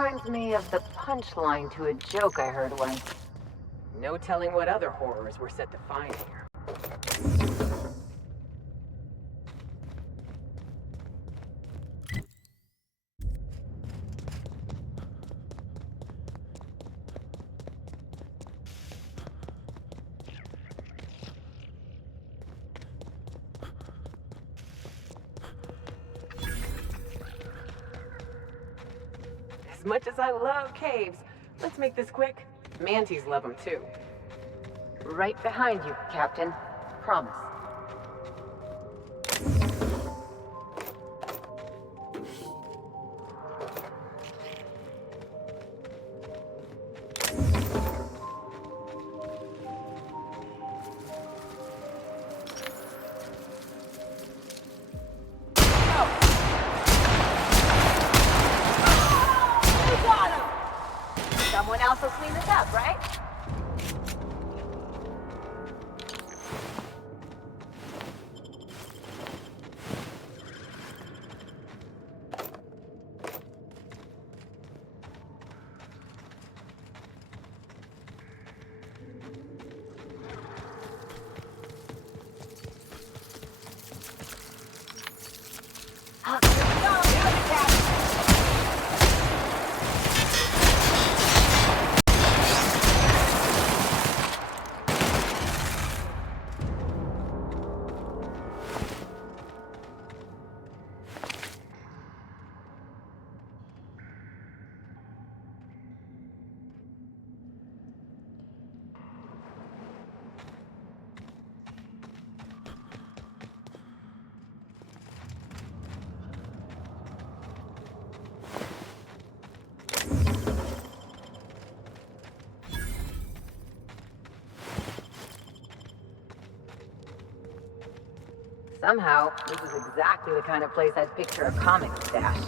reminds me of the punchline to a joke I heard once. No telling what other horrors we're set to find here. As much as I love caves, let's make this quick. Manties love them too. Right behind you, Captain. Promise. Someone else will clean this up, right? Somehow, this is exactly the kind of place I'd picture a comic stash.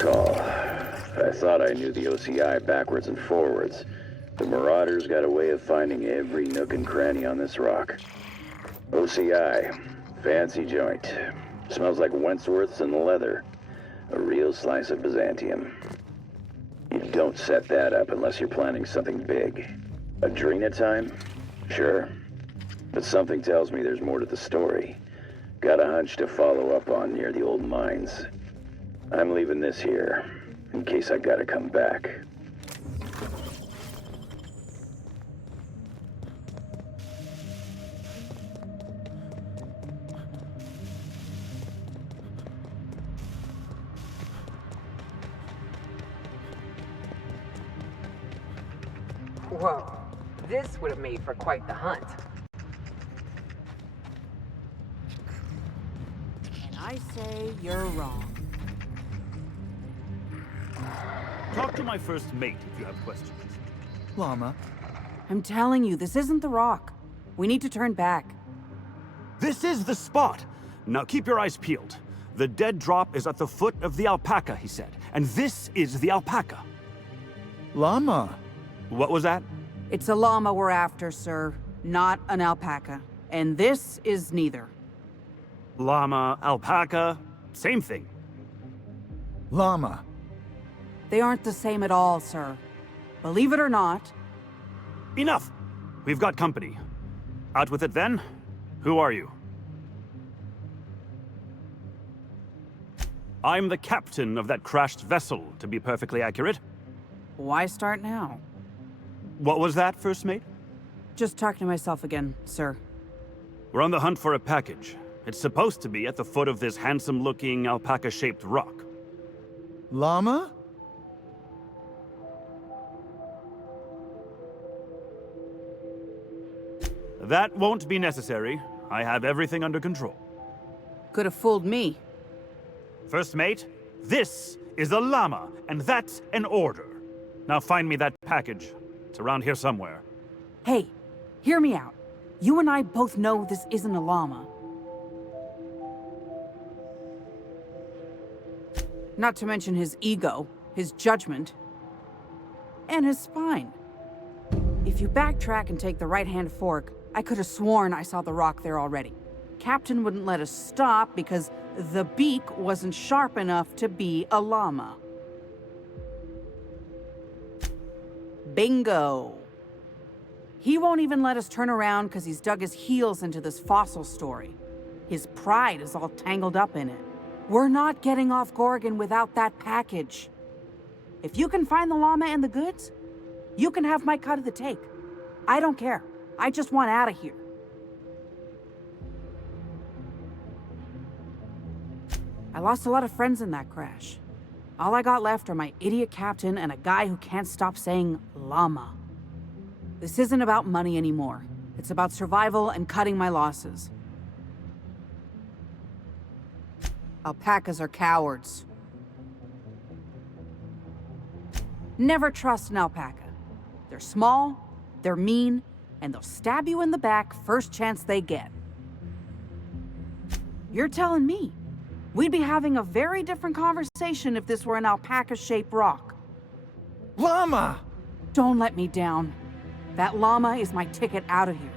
Call. I thought I knew the OCI backwards and forwards. The Marauders got a way of finding every nook and cranny on this rock. OCI. Fancy joint. Smells like Wentworth's and leather. A real slice of Byzantium. You don't set that up unless you're planning something big. Adrena time? Sure. But something tells me there's more to the story. Got a hunch to follow up on near the old mines. I'm leaving this here, in case I gotta come back. Whoa, this would have made for quite the hunt. And I say you're wrong. Talk to my first mate if you have questions. Llama. I'm telling you, this isn't the rock. We need to turn back. This is the spot! Now keep your eyes peeled. The dead drop is at the foot of the alpaca, he said. And this is the alpaca. Llama. What was that? It's a llama we're after, sir, not an alpaca. And this is neither. Llama, alpaca, same thing. Llama. They aren't the same at all, sir. Believe it or not. Enough! We've got company. Out with it then? Who are you? I'm the captain of that crashed vessel, to be perfectly accurate. Why start now? What was that, First Mate? Just talking to myself again, sir. We're on the hunt for a package. It's supposed to be at the foot of this handsome-looking alpaca-shaped rock. Llama? That won't be necessary. I have everything under control. Could have fooled me. First Mate, this is a llama, and that's an order. Now find me that package. It's around here somewhere. Hey, hear me out. You and I both know this isn't a llama. Not to mention his ego, his judgment, and his spine. If you backtrack and take the right-hand fork, I could have sworn I saw the rock there already. Captain wouldn't let us stop because the beak wasn't sharp enough to be a llama. Bingo. He won't even let us turn around because he's dug his heels into this fossil story. His pride is all tangled up in it. We're not getting off Gorgon without that package. If you can find the llama and the goods, you can have my cut of the take. I don't care. I just want out of here. I lost a lot of friends in that crash. All I got left are my idiot captain and a guy who can't stop saying llama. This isn't about money anymore. It's about survival and cutting my losses. Alpacas are cowards. Never trust an alpaca. They're small, they're mean, and they'll stab you in the back first chance they get. You're telling me we'd be having a very different conversation if this were an alpaca-shaped rock. Llama! Don't let me down. That llama is my ticket out of here.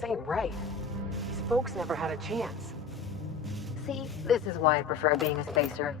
This ain't right. These folks never had a chance. See, this is why I prefer being a spacer.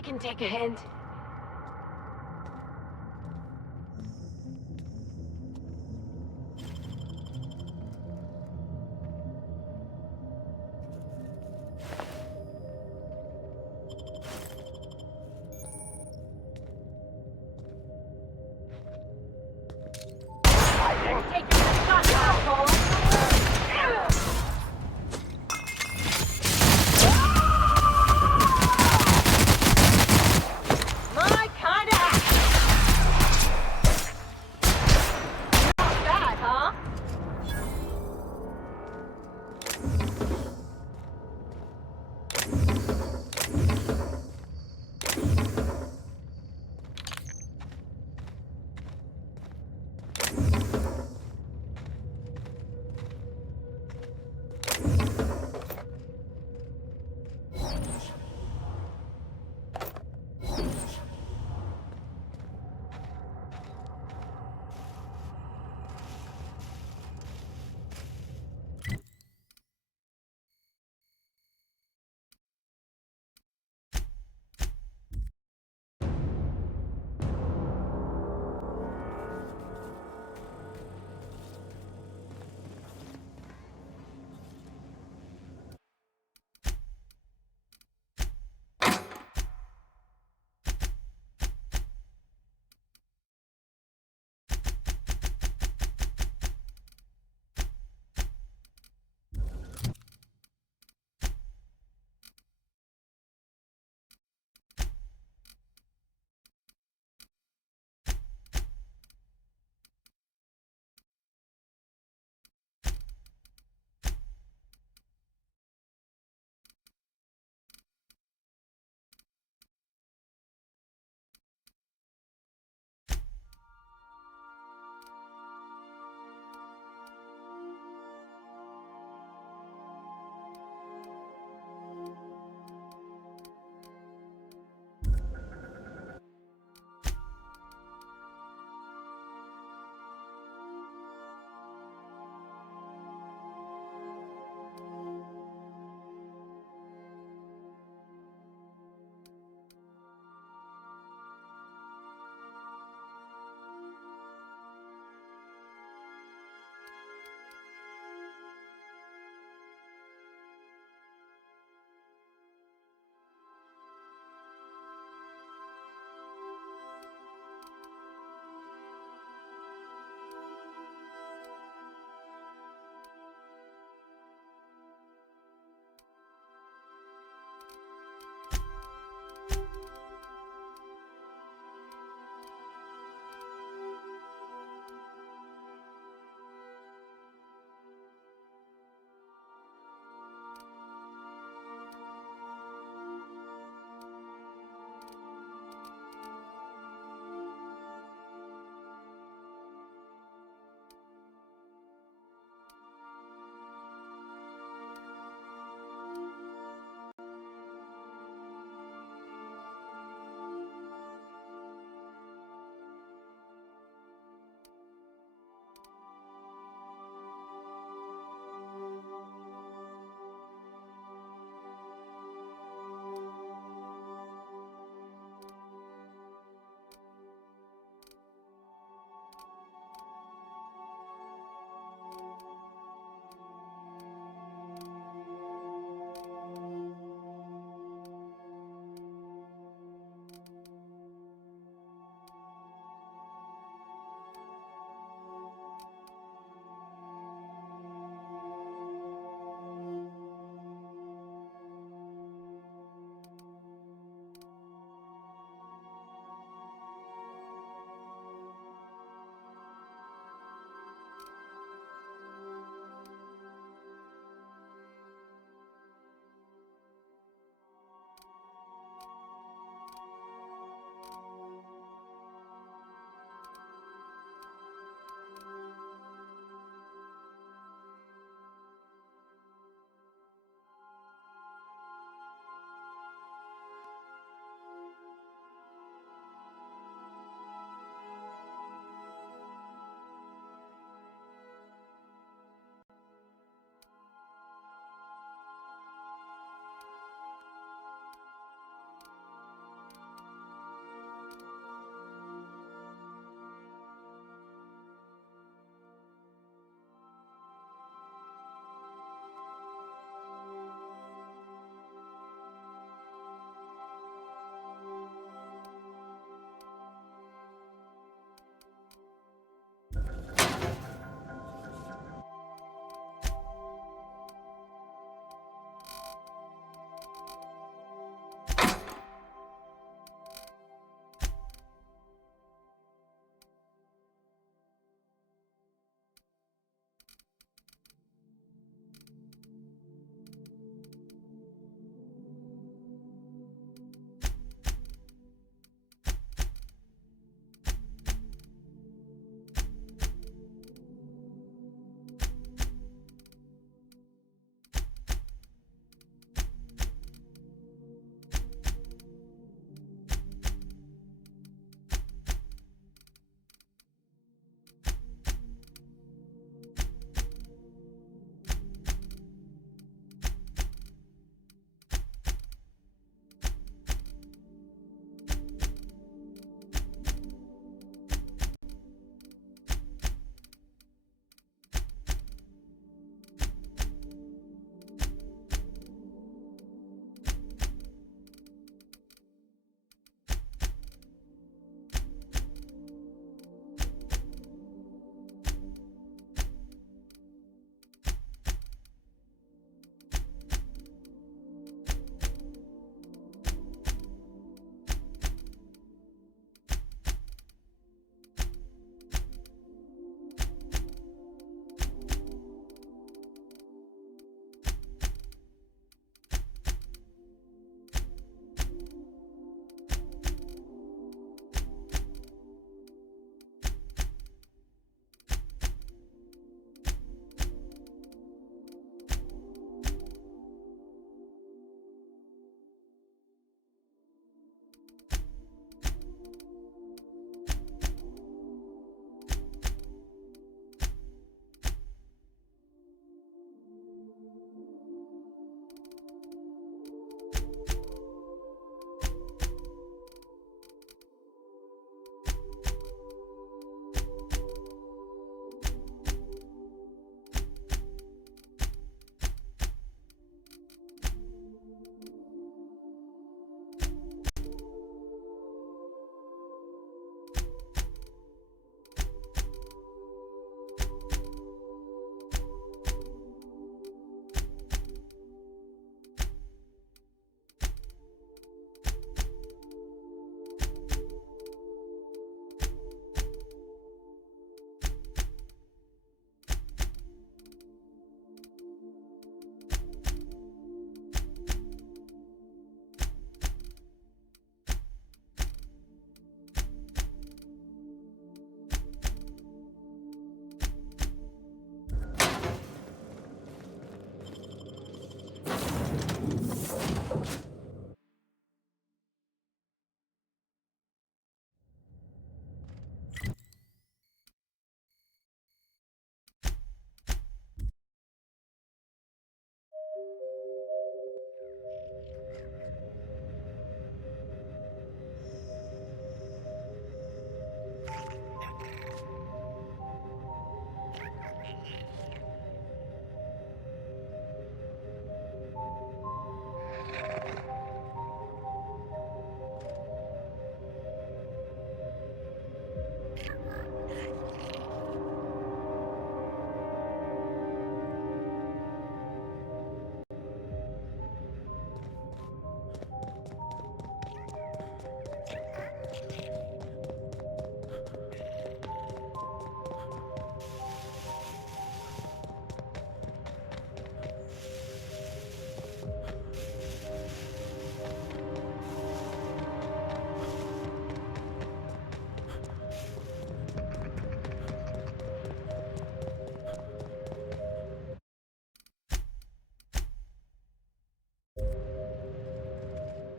I can take a hint. Take your shot, asshole!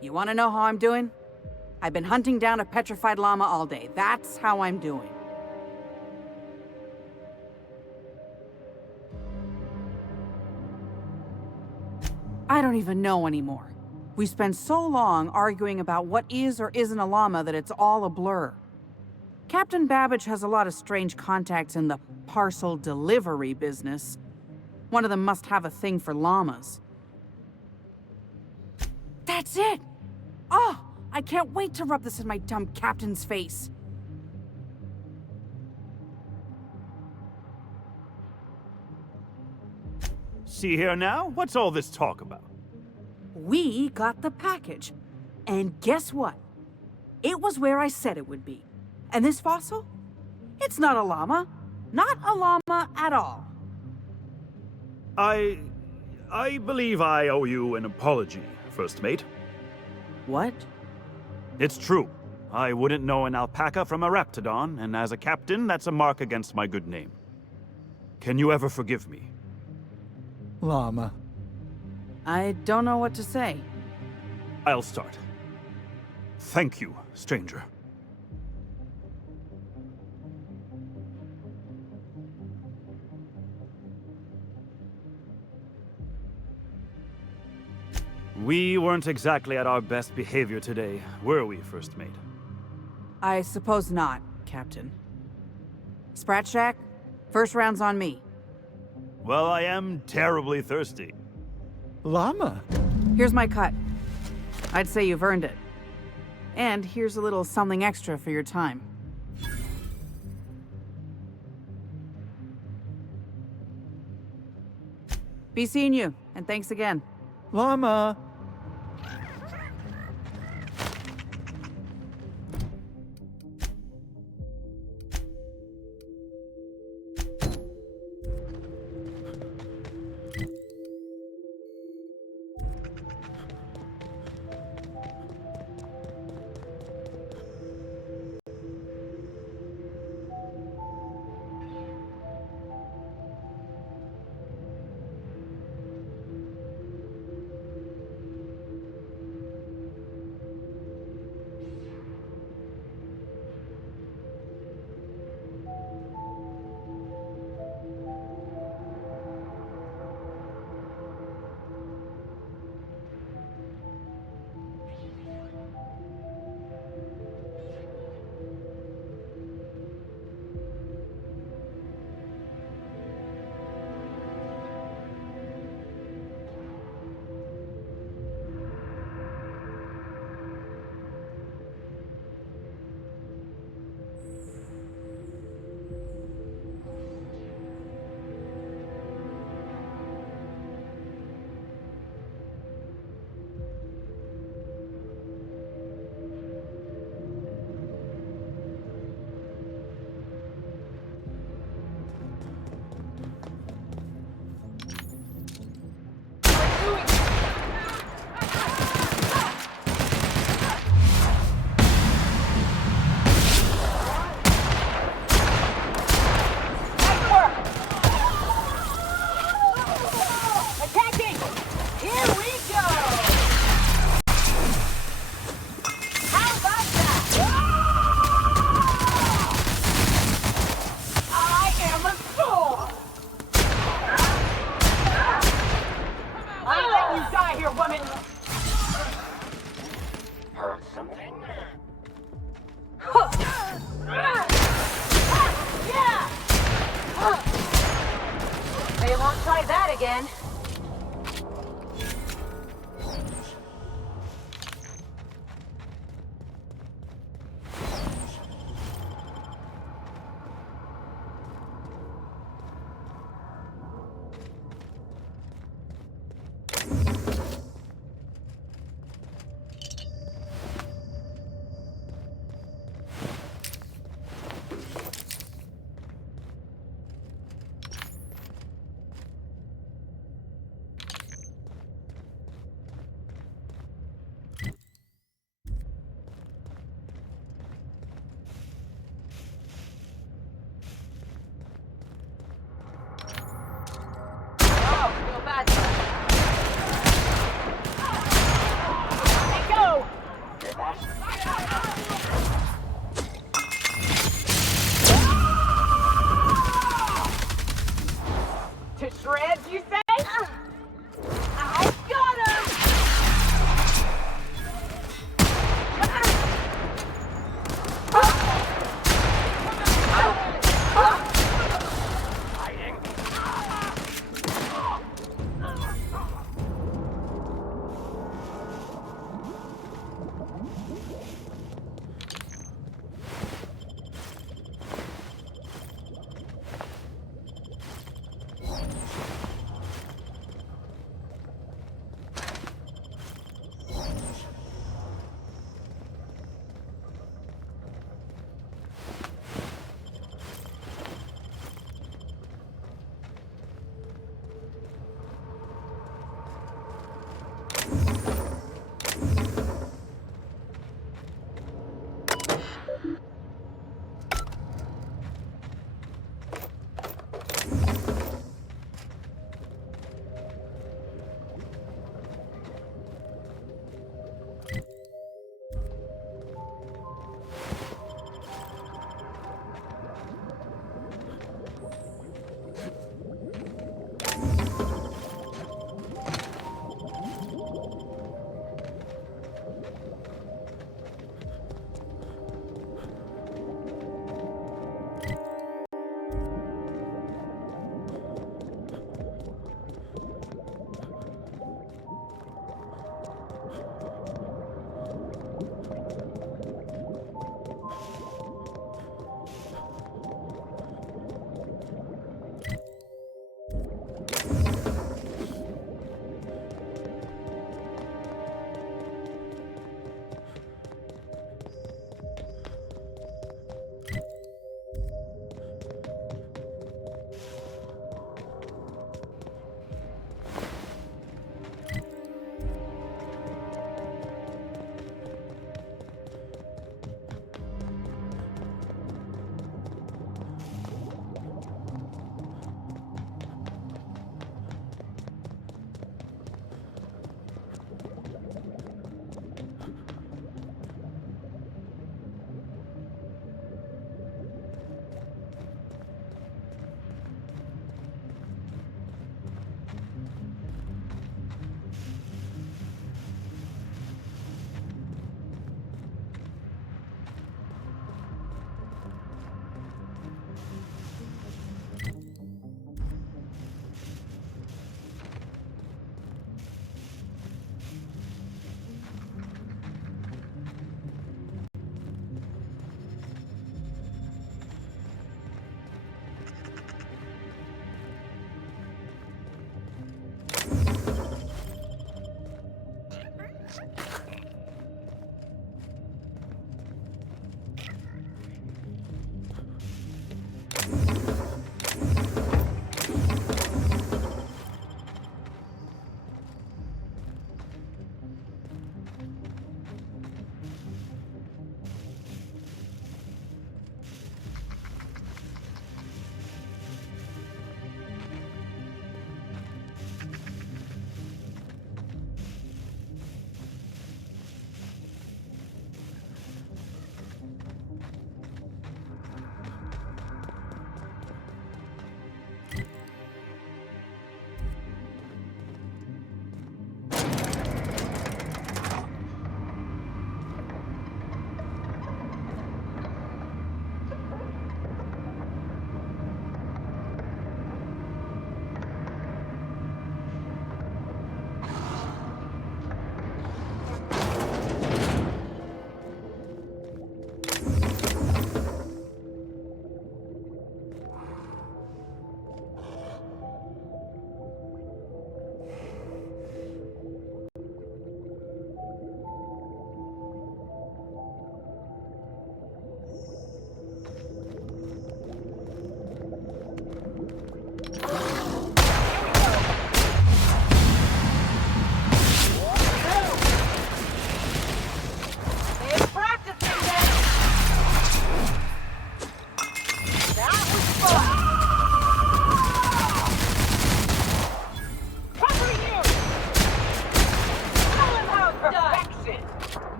You want to know how I'm doing? I've been hunting down a petrified llama all day. That's how I'm doing. I don't even know anymore. We spend so long arguing about what is or isn't a llama that it's all a blur. Captain Babbage has a lot of strange contacts in the parcel delivery business. One of them must have a thing for llamas. That's it! Oh, I can't wait to rub this in my dumb captain's face. See here now? What's all this talk about? We got the package. And guess what? It was where I said it would be. And this fossil? It's not a llama. Not a llama at all. I believe I owe you an apology, First Mate. What? It's true. I wouldn't know an alpaca from a raptidon, and as a captain, that's a mark against my good name. Can you ever forgive me? Llama. I don't know what to say. I'll start. Thank you, stranger. We weren't exactly at our best behavior today, were we, First Mate? I suppose not, Captain. Sprat Shack, first round's on me. Well, I am terribly thirsty. Llama? Here's my cut. I'd say you've earned it. And here's a little something extra for your time. Be seeing you, and thanks again. Llama! They won't try that again.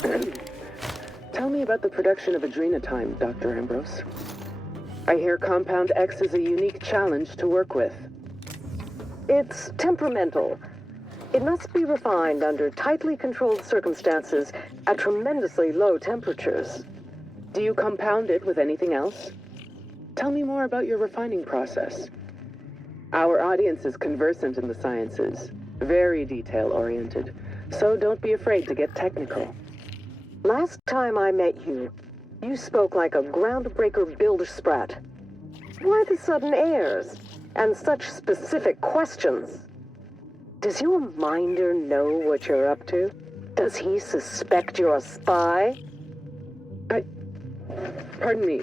Tell me about the production of adrenatime, Dr. Ambrose. I hear Compound X is a unique challenge to work with. It's temperamental. It must be refined under tightly controlled circumstances at tremendously low temperatures. Do you compound it with anything else? Tell me more about your refining process. Our audience is conversant in the sciences, very detail-oriented, so don't be afraid to get technical. Last time I met you, you spoke like a groundbreaker Bildersprat. Why the sudden airs, and such specific questions? Does your minder know what you're up to? Does he suspect you're a spy? Pardon me.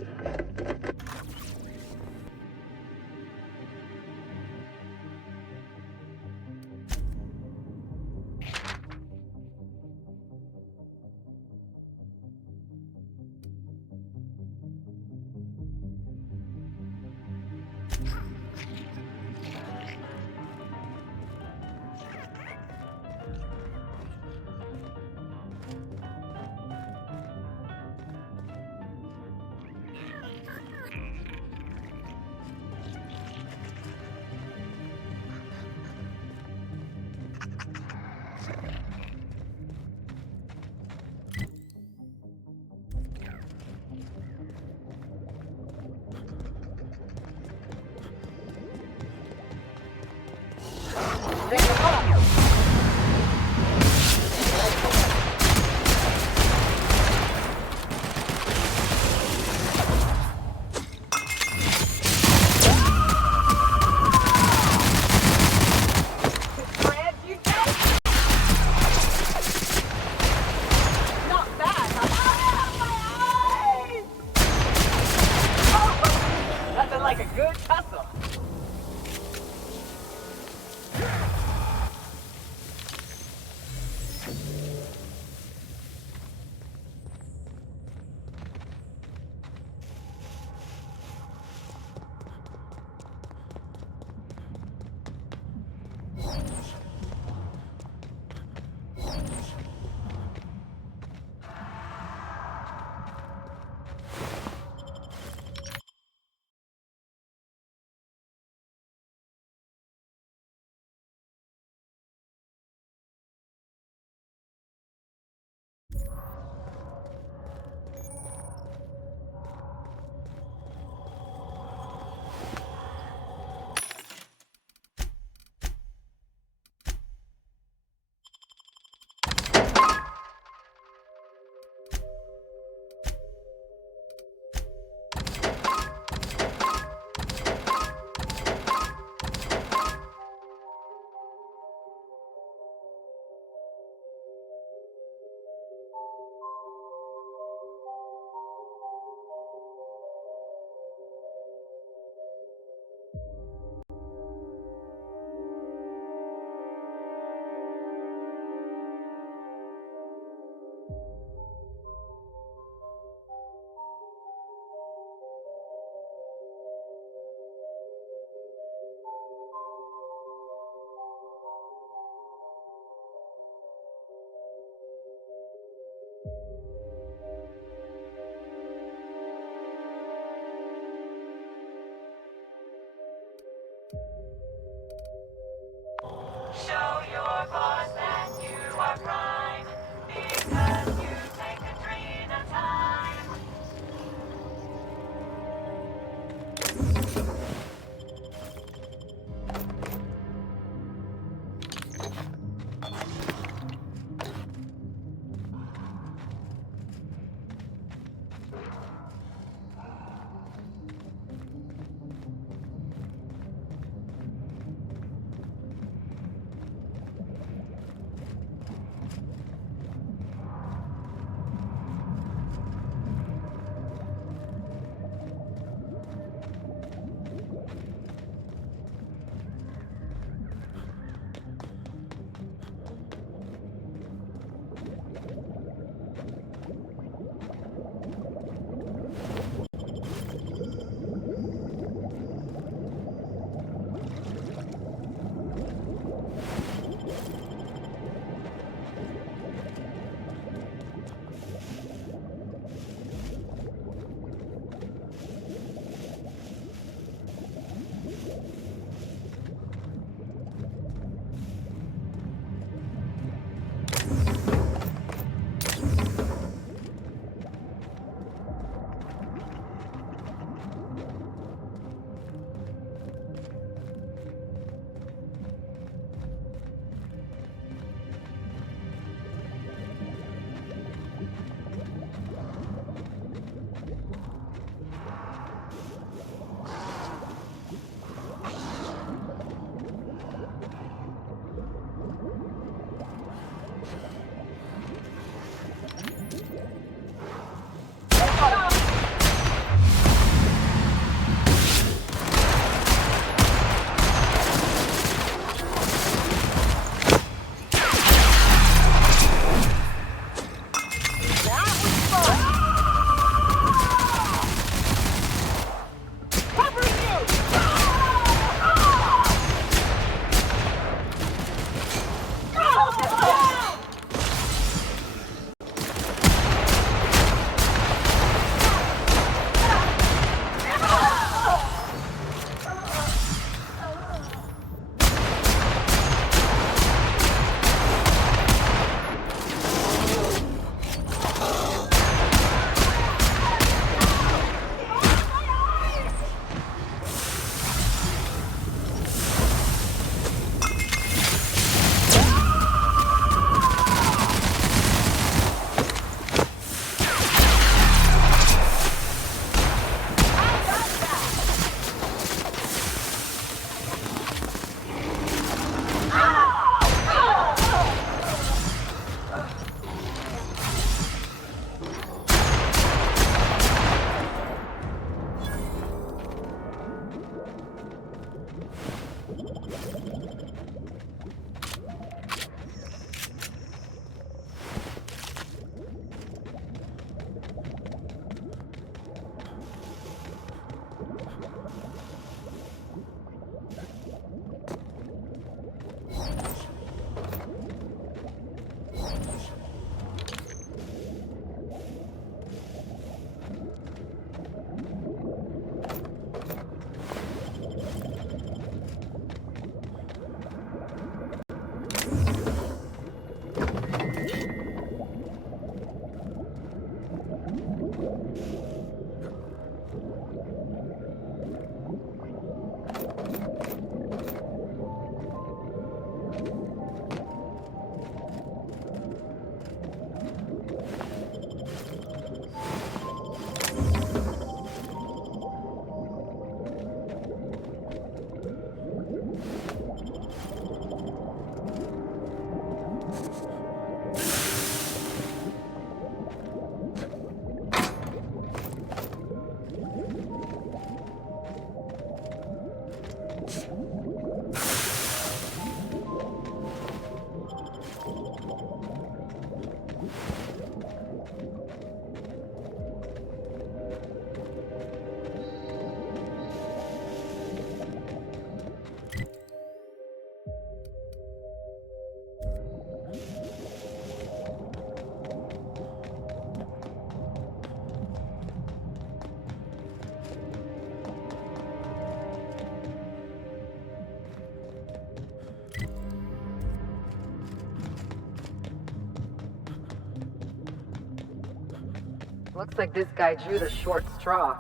Looks like this guy drew the short straw.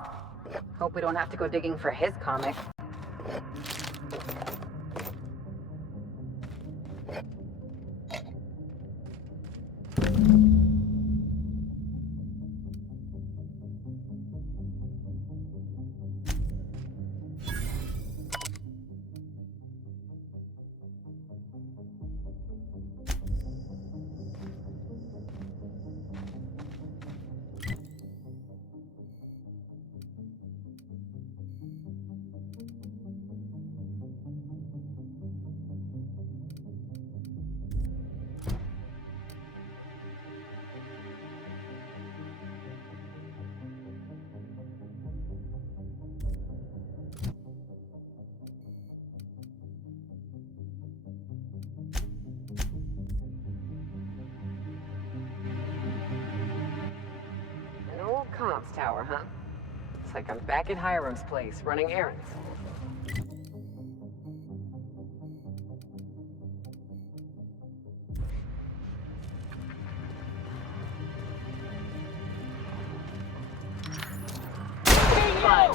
Hope we don't have to go digging for his comic. An old comms tower, huh? It's like I'm back at Hiram's place, running errands. Fine.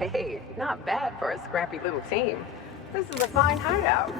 Hey, not bad for a scrappy little team. This is a fine hideout.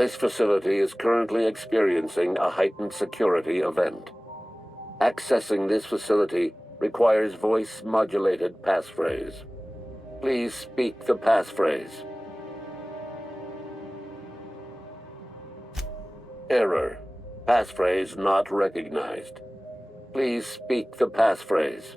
This facility is currently experiencing a heightened security event. Accessing this facility requires voice-modulated passphrase. Please speak the passphrase. Error. Passphrase not recognized. Please speak the passphrase.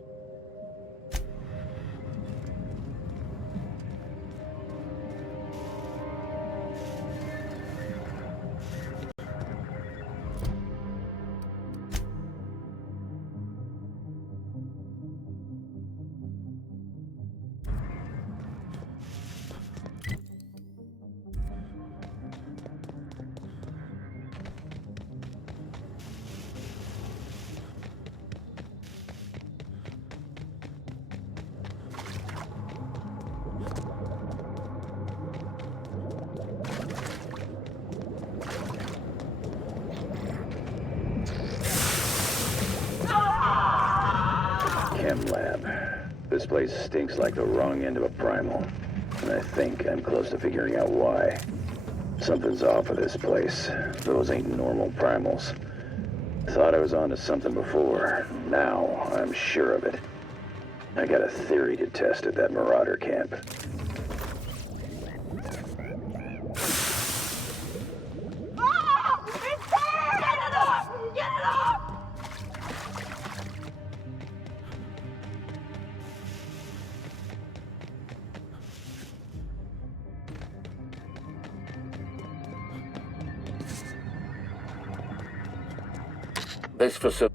Chem lab. This place stinks like the wrong end of a primal. And I think I'm close to figuring out why. Something's off with this place. Those ain't normal primals. Thought I was onto something before. Now, I'm sure of it. I got a theory to test at that Marauder camp. This facility...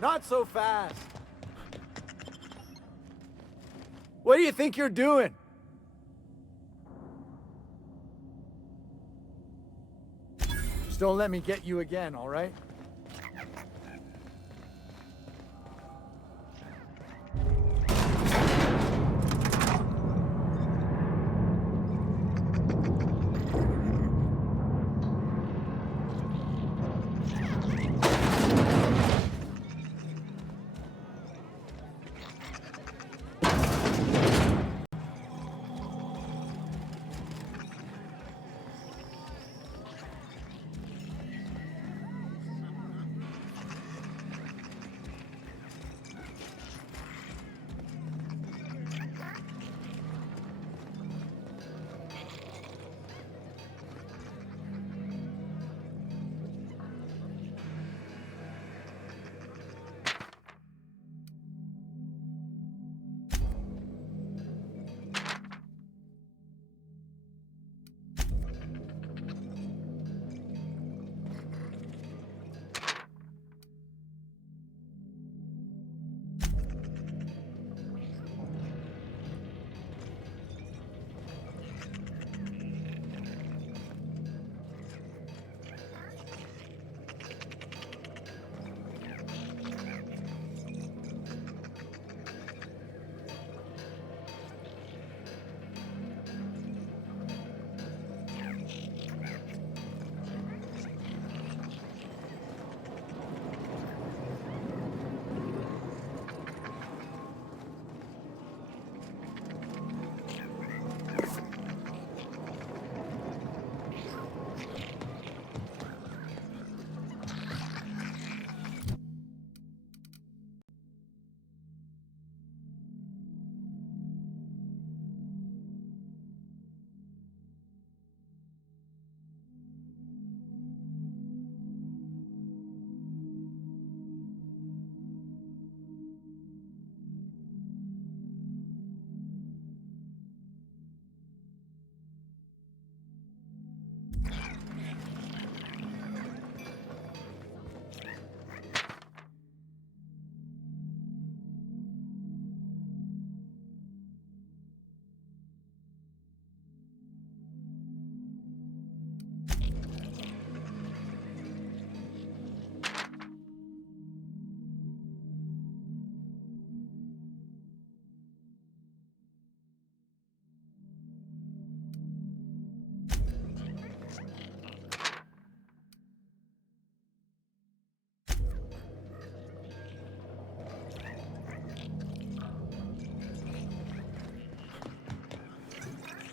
Not so fast. What do you think you're doing? Just don't let me get you again, all right?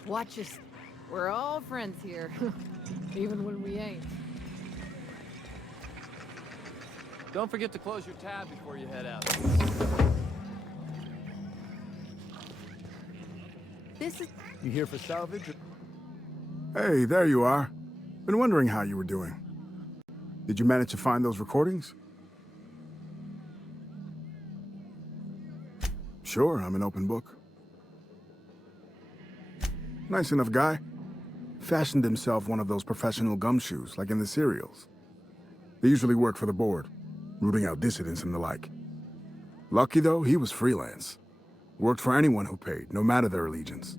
Watch us. We're all friends here, even when we ain't. Don't forget to close your tab before you head out. This is... You here for salvage? Hey, there you are. Been wondering how you were doing. Did you manage to find those recordings? Sure, I'm an open book. Nice enough guy. Fashioned himself one of those professional gumshoes, like in the serials. They usually work for the board, rooting out dissidents and the like. Lucky though, he was freelance. Worked for anyone who paid, no matter their allegiance.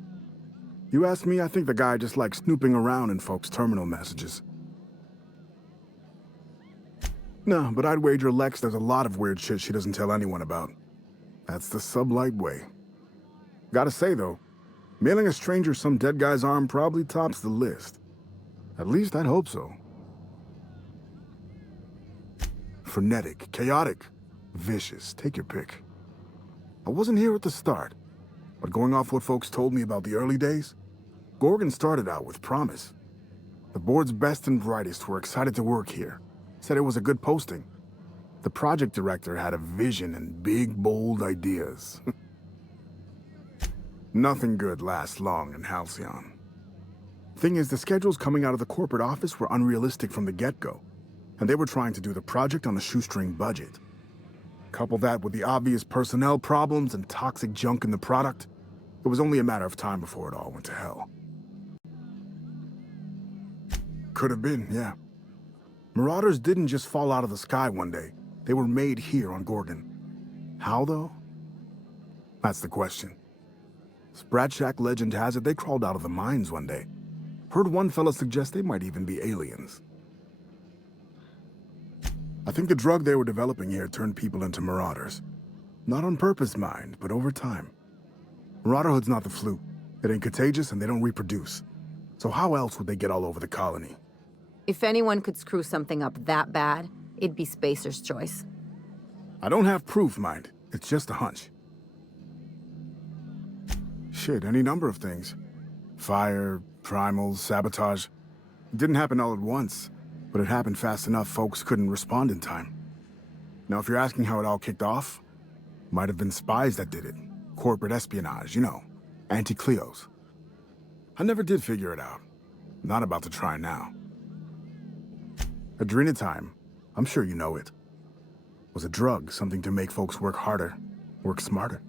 You ask me, I think the guy just likes snooping around in folks' terminal messages. No, but I'd wager Lex does a lot of weird shit she doesn't tell anyone about. That's the sublight way. Gotta say though, mailing a stranger some dead guy's arm probably tops the list. At least I'd hope so. Frenetic, chaotic, vicious, take your pick. I wasn't here at the start, but going off what folks told me about the early days, Gorgon started out with promise. The board's best and brightest were excited to work here, said it was a good posting. The project director had a vision and big, bold ideas. Nothing good lasts long in Halcyon. Thing is, the schedules coming out of the corporate office were unrealistic from the get-go, and they were trying to do the project on a shoestring budget. Couple that with the obvious personnel problems and toxic junk in the product, it was only a matter of time before it all went to hell. Could have been, yeah. Marauders didn't just fall out of the sky one day. They were made here on Gorgon. How, though? That's the question. Sprat Shack legend has it they crawled out of the mines one day. Heard one fella suggest they might even be aliens. I think the drug they were developing here turned people into marauders. Not on purpose, mind, but over time. Marauderhood's not the flu. It ain't contagious and they don't reproduce. So how else would they get all over the colony? If anyone could screw something up that bad, it'd be Spacer's choice. I don't have proof, mind. It's just a hunch. Shit, any number of things. Fire, primals, sabotage. It didn't happen all at once, but it happened fast enough folks couldn't respond in time. Now, if you're asking how it all kicked off, might have been spies that did it. Corporate espionage, you know. Anti-Cleos. I never did figure it out. Not about to try now. Adrenatime, I'm sure you know it, was a drug, something to make folks work harder, work smarter.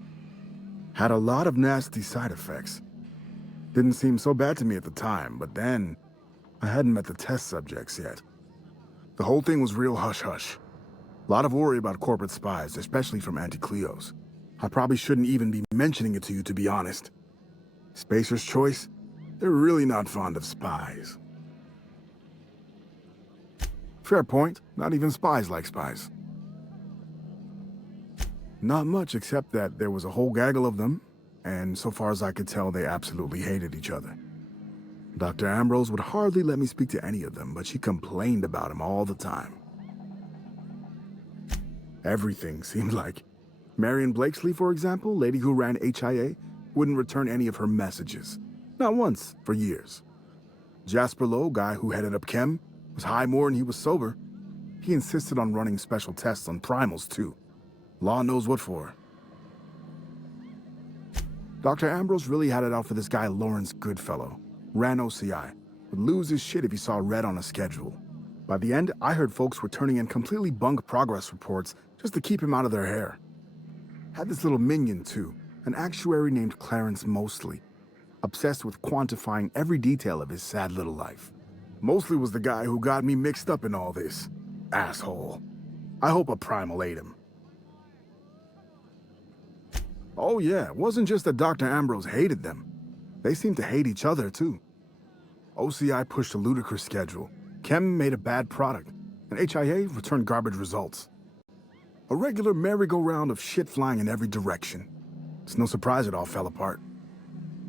Had a lot of nasty side effects. Didn't seem so bad to me at the time, but then I hadn't met the test subjects yet. The whole thing was real hush-hush. A lot of worry about corporate spies, especially from Anti-Cleos. I probably shouldn't even be mentioning it to you, to be honest. Spacer's choice? They're really not fond of spies. Fair point. Not even spies like spies. Not much, except that there was a whole gaggle of them, and so far as I could tell, they absolutely hated each other. Dr. Ambrose would hardly let me speak to any of them, but she complained about him all the time. Everything seemed like. Marion Blakesley, for example, lady who ran HIA, wouldn't return any of her messages. Not once, for years. Jasper Lowe, guy who headed up Chem, was high more than he was sober. He insisted on running special tests on primals, too. Law knows what for. Dr. Ambrose really had it out for this guy Lawrence Goodfellow. Ran OCI. Would lose his shit if he saw red on a schedule. By the end, I heard folks were turning in completely bunk progress reports just to keep him out of their hair. Had this little minion, too. An actuary named Clarence Mosley. Obsessed with quantifying every detail of his sad little life. Mosley was the guy who got me mixed up in all this. Asshole. I hope a primal ate him. Oh yeah, it wasn't just that Dr. Ambrose hated them. They seemed to hate each other, too. OCI pushed a ludicrous schedule. Chem made a bad product, and HIA returned garbage results. A regular merry-go-round of shit flying in every direction. It's no surprise it all fell apart.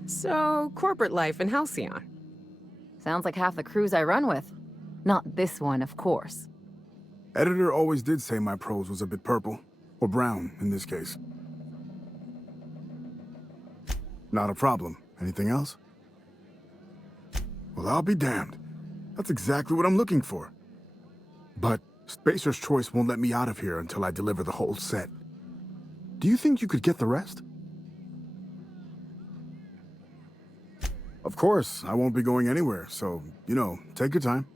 So, corporate life in Halcyon. Sounds like half the crews I run with. Not this one, of course. Editor always did say my prose was a bit purple. Or brown, in this case. Not a problem. Anything else? Well, I'll be damned. That's exactly what I'm looking for. But Spacer's choice won't let me out of here until I deliver the whole set. Do you think you could get the rest? Of course, I won't be going anywhere, so, you know, take your time.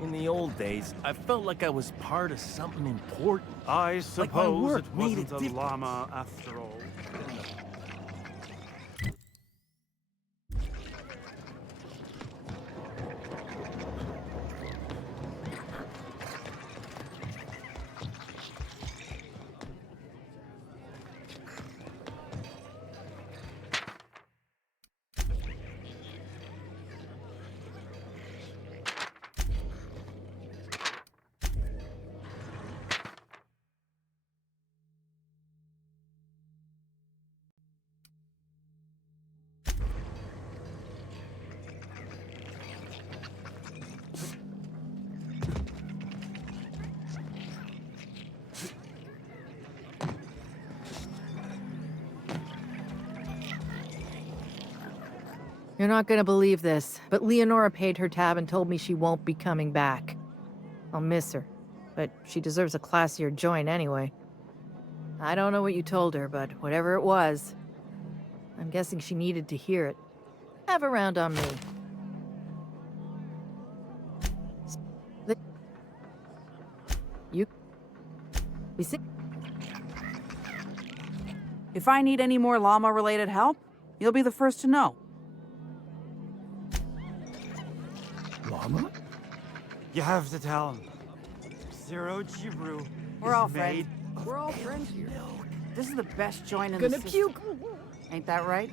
In the old days, I felt like I was part of something important. I suppose work it made wasn't a a difference. llama after all. You're not gonna believe this, but Leonora paid her tab and told me she won't be coming back. I'll miss her, but she deserves a classier joint anyway. I don't know what you told her, but whatever it was, I'm guessing she needed to hear it. Have a round on me. We see. If I need any more llama-related help, you'll be the first to know. You have to tell him. Zero Jibru We're all friends. We're all friends here. This is the best joint in the system. Gonna puke. Ain't that right?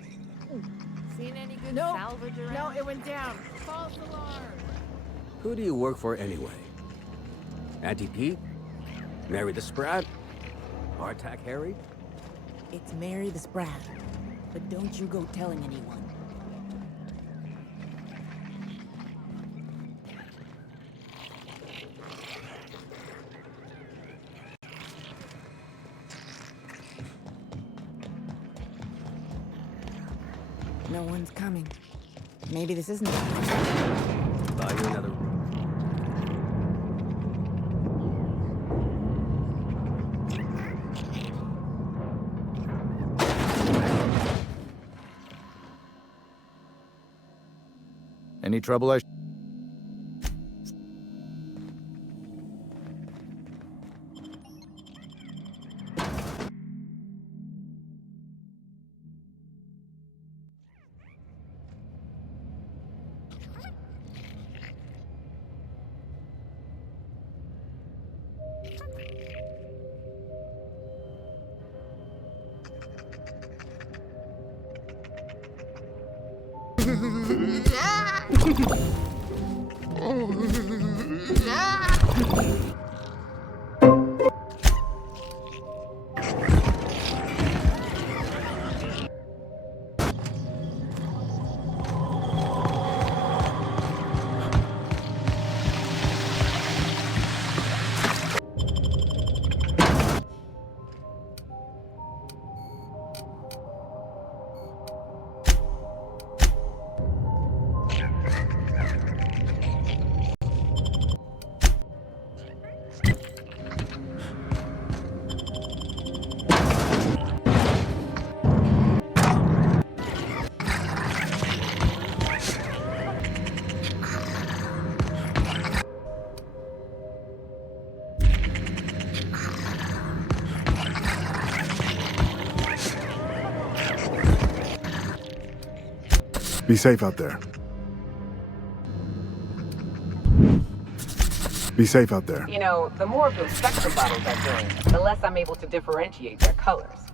Seen any good salvage around? No, it went down. False alarm. Who do you work for anyway? Auntie Pete? Mary the Sprat? Hardtack Harry? It's Mary the Sprat. But don't you go telling anyone. No one's coming. Maybe this isn't. Buy you another room. Any trouble? Be safe out there. Be safe out there. You know, the more of those spectrum bottles I drink, the less I'm able to differentiate their colors.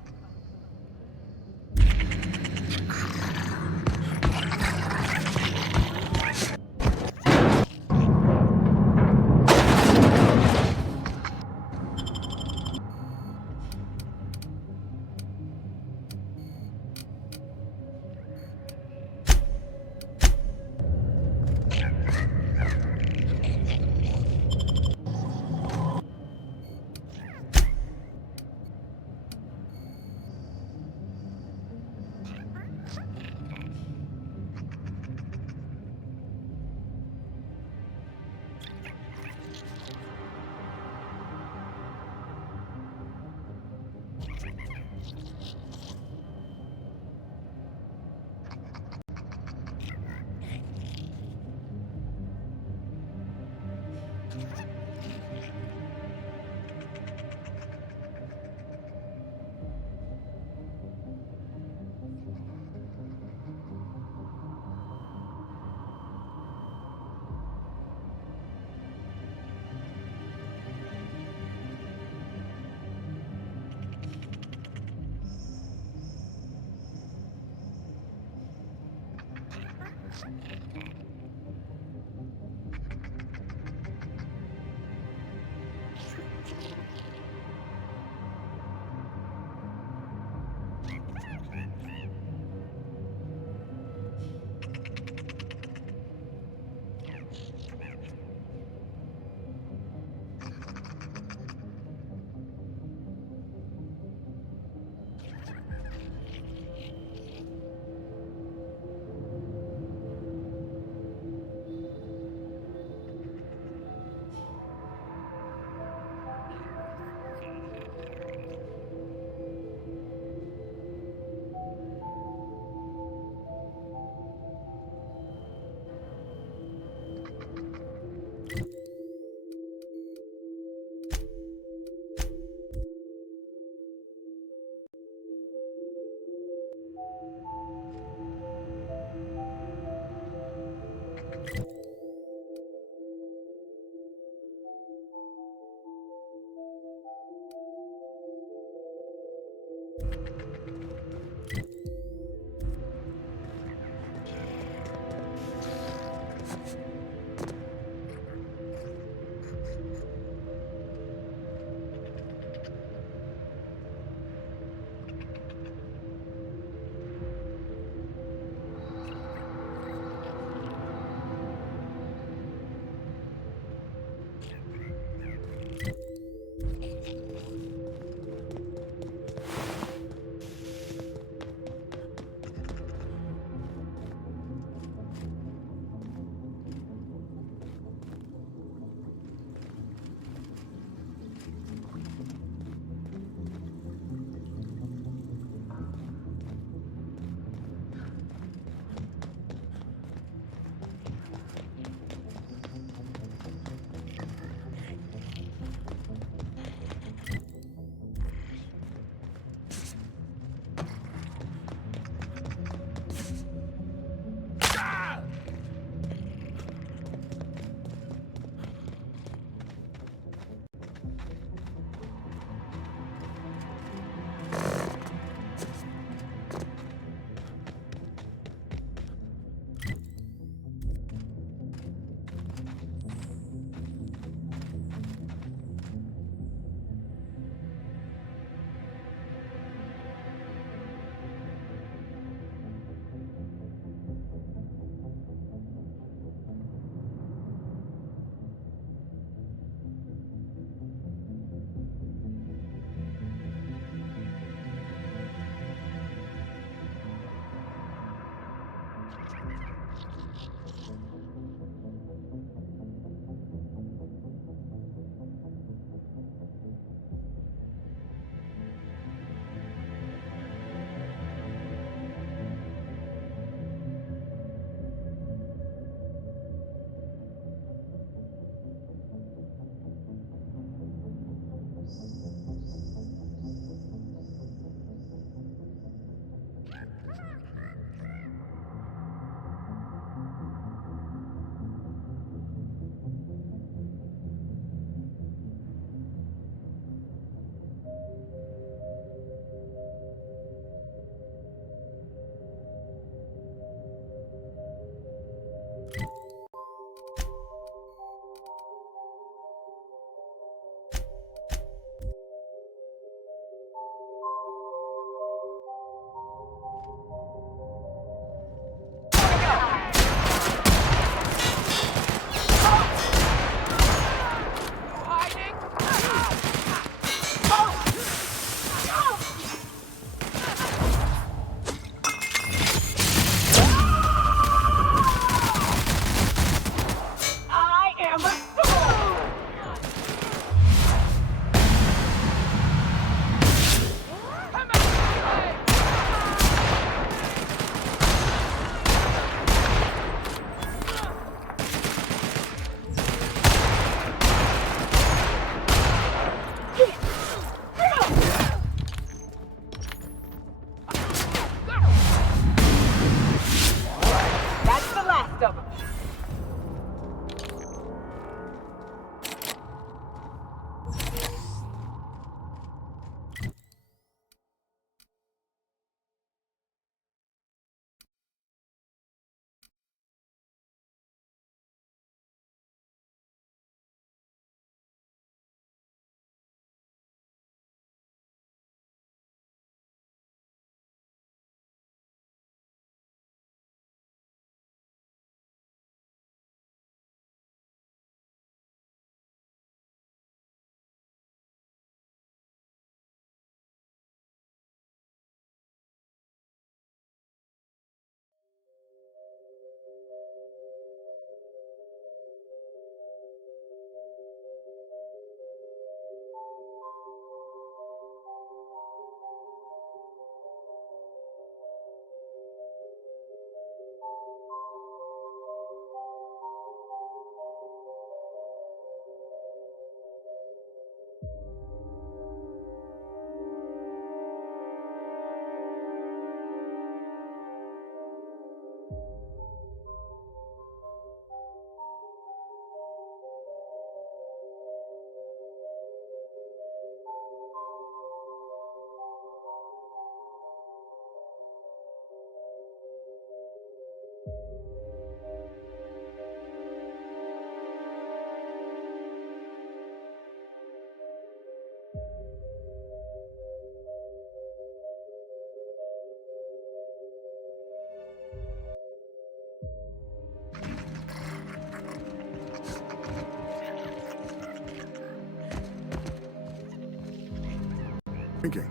Thinking.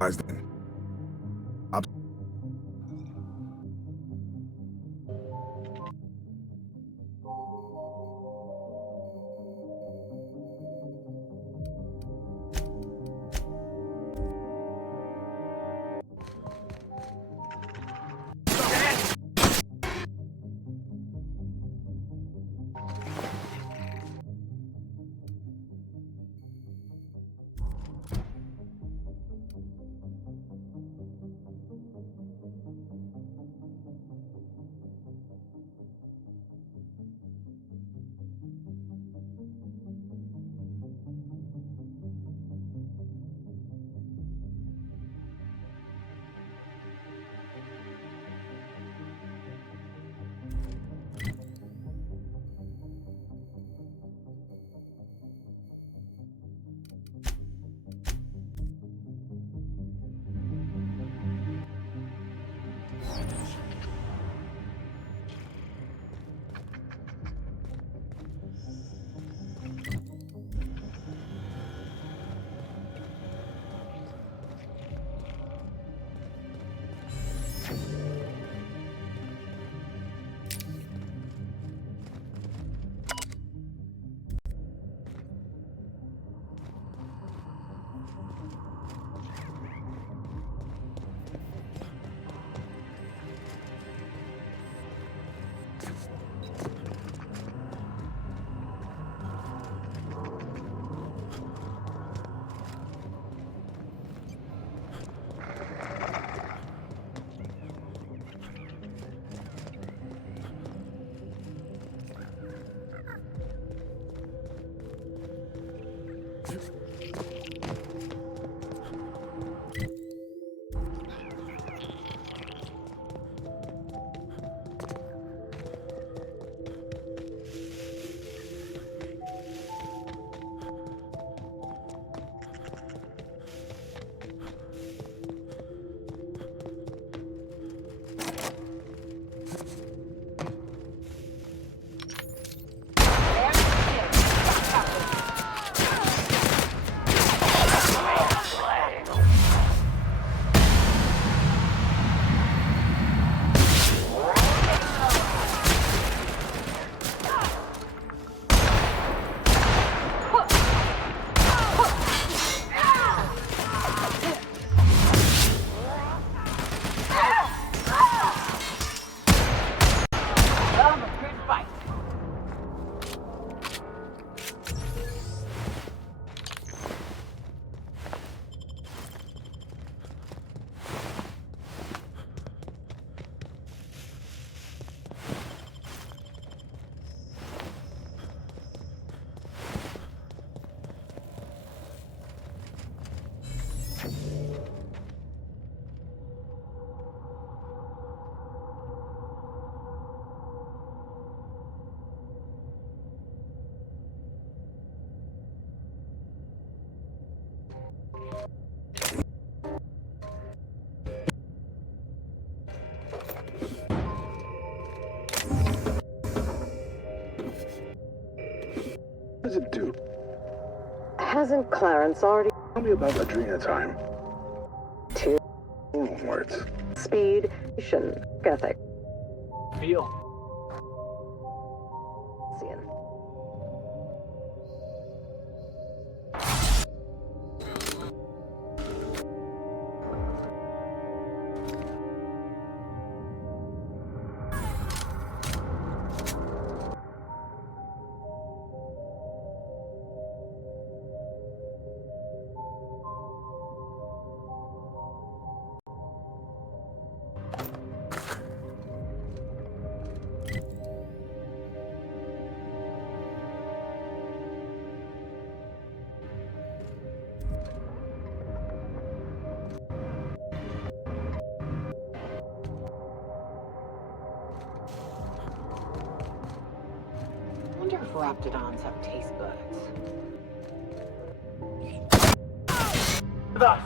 Guys, then. What does it do? Hasn't Clarence already... Tell me about Adrena time. Two Words. speed, ethic. Feel. I wonder if Raptidons have taste buds. Thus.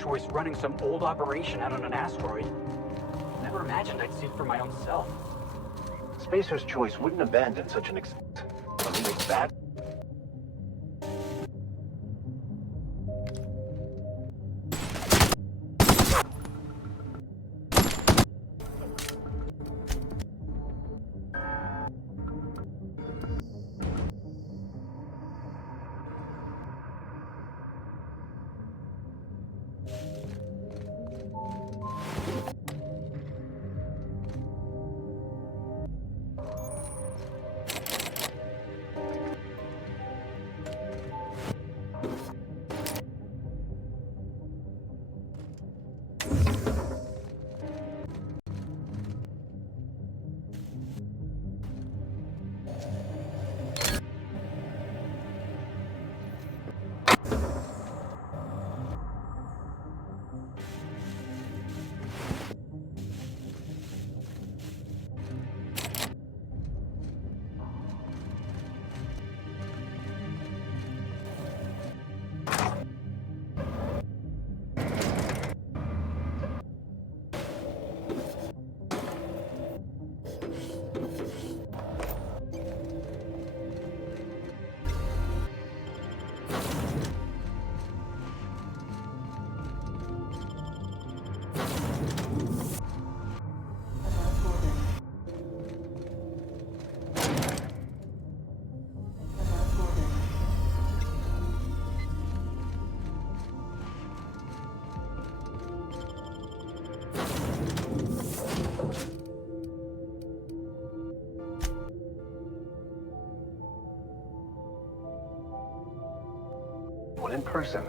Choice running some old operation out on an asteroid. Never imagined I'd see it for my own self. Spacer's choice wouldn't abandon such an I mean, it's bad. One in person.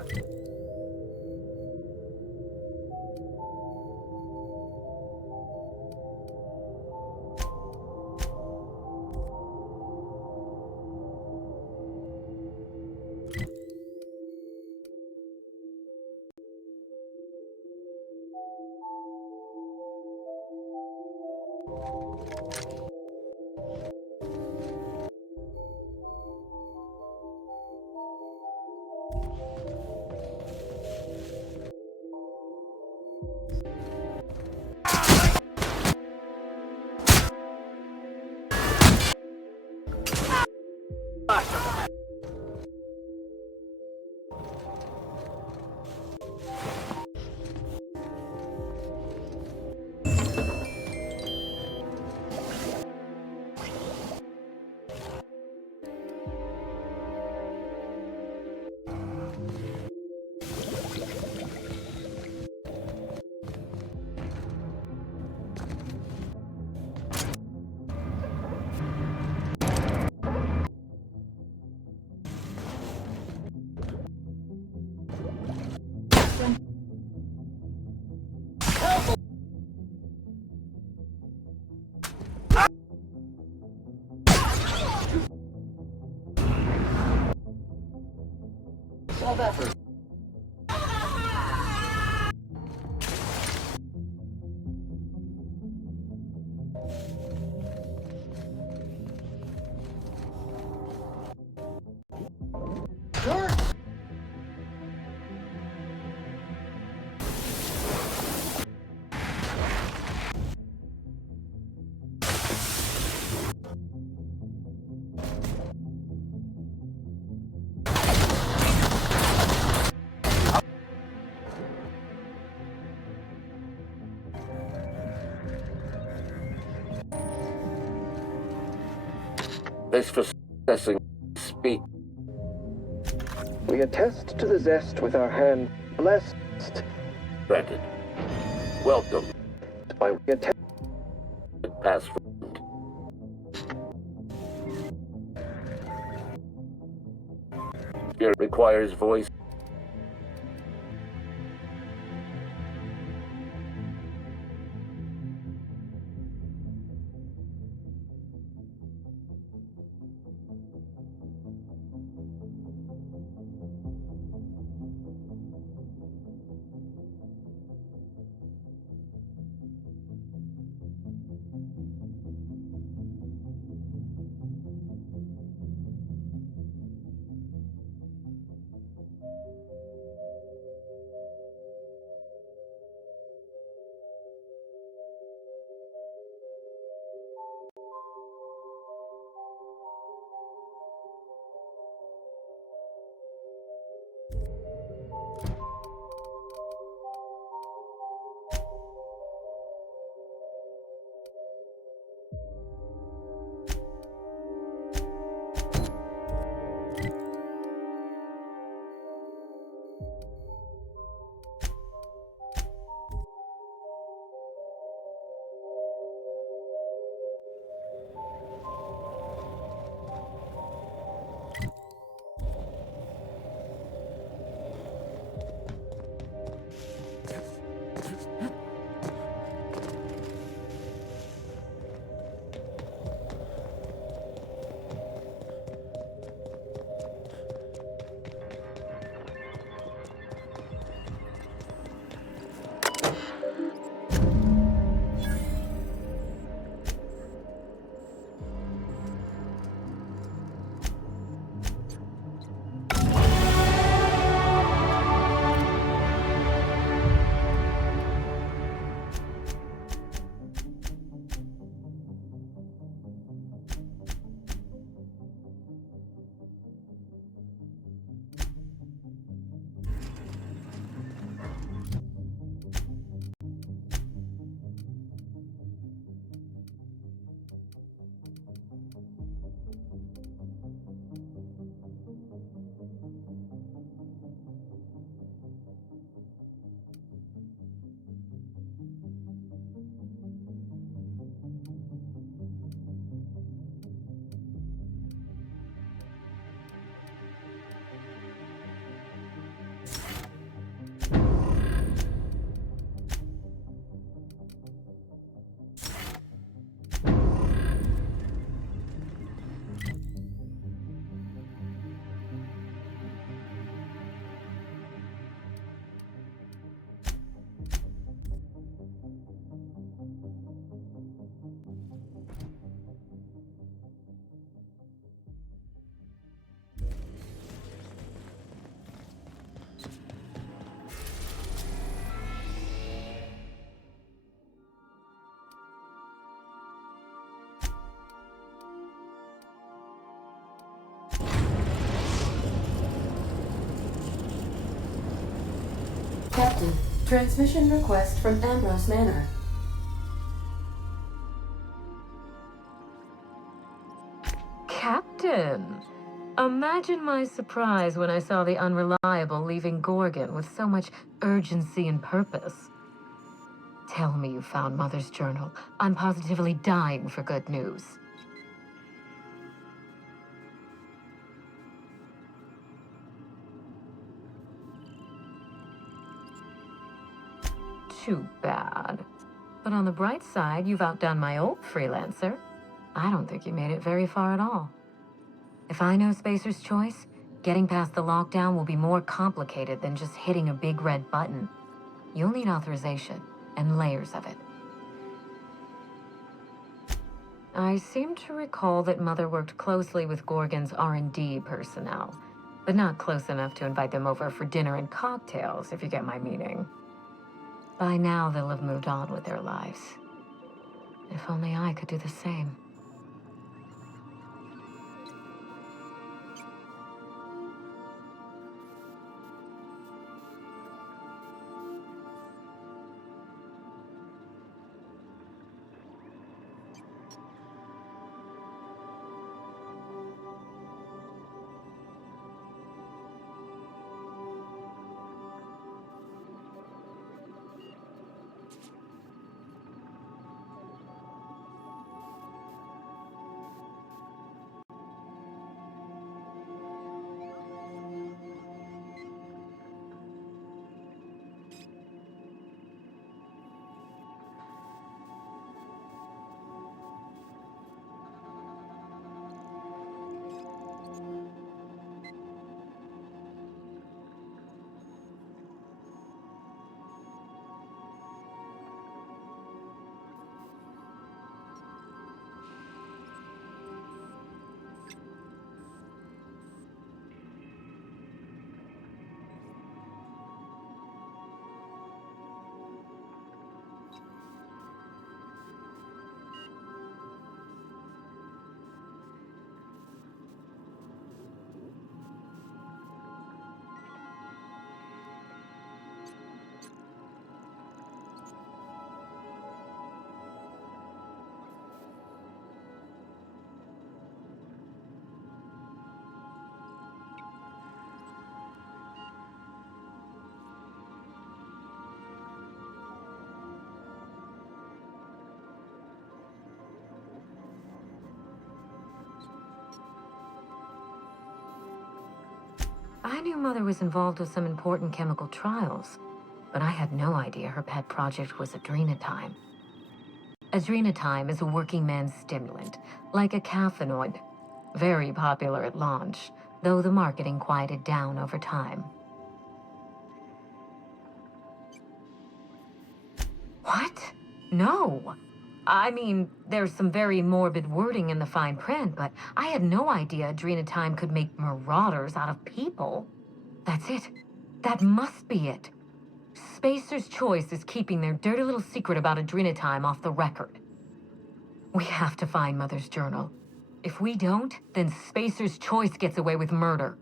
Solve effort. This for processing speak. We attest to the zest with our hand blessed. Granted. Welcome. By attest. Pass friend. Spirit requires voice. Captain, transmission request from Ambrose Manor. Captain! Imagine my surprise when I saw the Unreliable leaving Gorgon with so much urgency and purpose. Tell me you found Mother's journal. I'm positively dying for good news. Too bad. But on the bright side, you've outdone my old freelancer. I don't think you made it very far at all. If I know Spacer's Choice, getting past the lockdown will be more complicated than just hitting a big red button. You'll need authorization, and layers of it. I seem to recall that Mother worked closely with Gorgon's R&D personnel, but not close enough to invite them over for dinner and cocktails, if you get my meaning. By now, they'll have moved on with their lives. If only I could do the same. I knew Mother was involved with some important chemical trials, but I had no idea her pet project was adrenatime. Adrenatime is a working man's stimulant, like a caffeinoid. Very popular at launch, though the marketing quieted down over time. What? No. I mean, there's some very morbid wording in the fine print, but I had no idea adrenatime could make marauders out of people. That's it. That must be it. Spacer's Choice is keeping their dirty little secret about adrenatime off the record. We have to find Mother's journal. If we don't, then Spacer's Choice gets away with murder.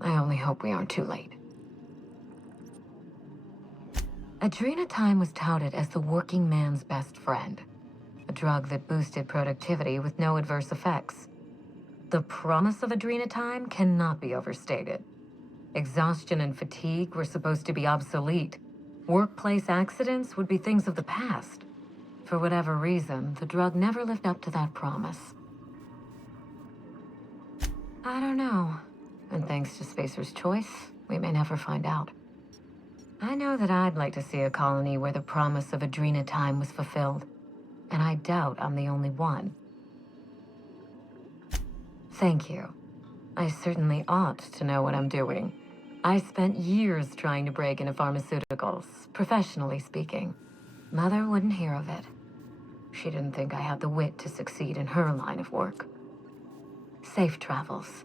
I only hope we aren't too late. Adrenatime was touted as the working man's best friend. A drug that boosted productivity with no adverse effects. The promise of adrenatime cannot be overstated. Exhaustion and fatigue were supposed to be obsolete. Workplace accidents would be things of the past. For whatever reason, the drug never lived up to that promise. I don't know. And thanks to Spacer's Choice, we may never find out. I know that I'd like to see a colony where the promise of adrenatime was fulfilled. And I doubt I'm the only one. Thank you. I certainly ought to know what I'm doing. I spent years trying to break into pharmaceuticals, professionally speaking. Mother wouldn't hear of it. She didn't think I had the wit to succeed in her line of work. Safe travels.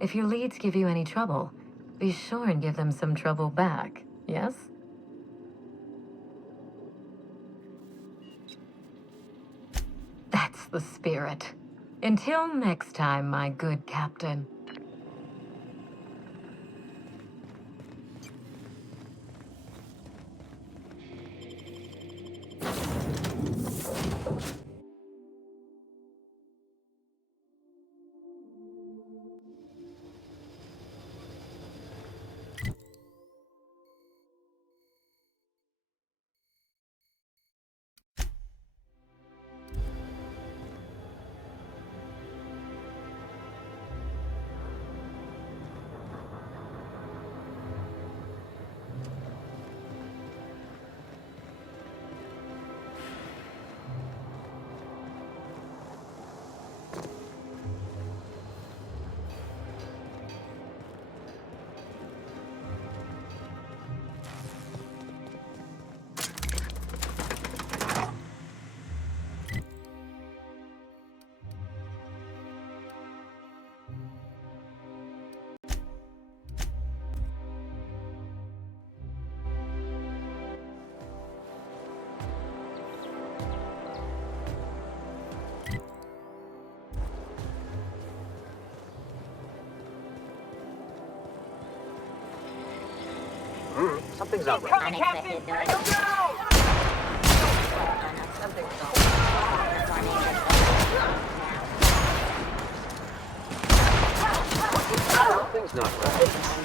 If your leads give you any trouble, be sure and give them some trouble back, yes? That's the spirit. Until next time, my good captain. Something's not right. Captain! Something's not right.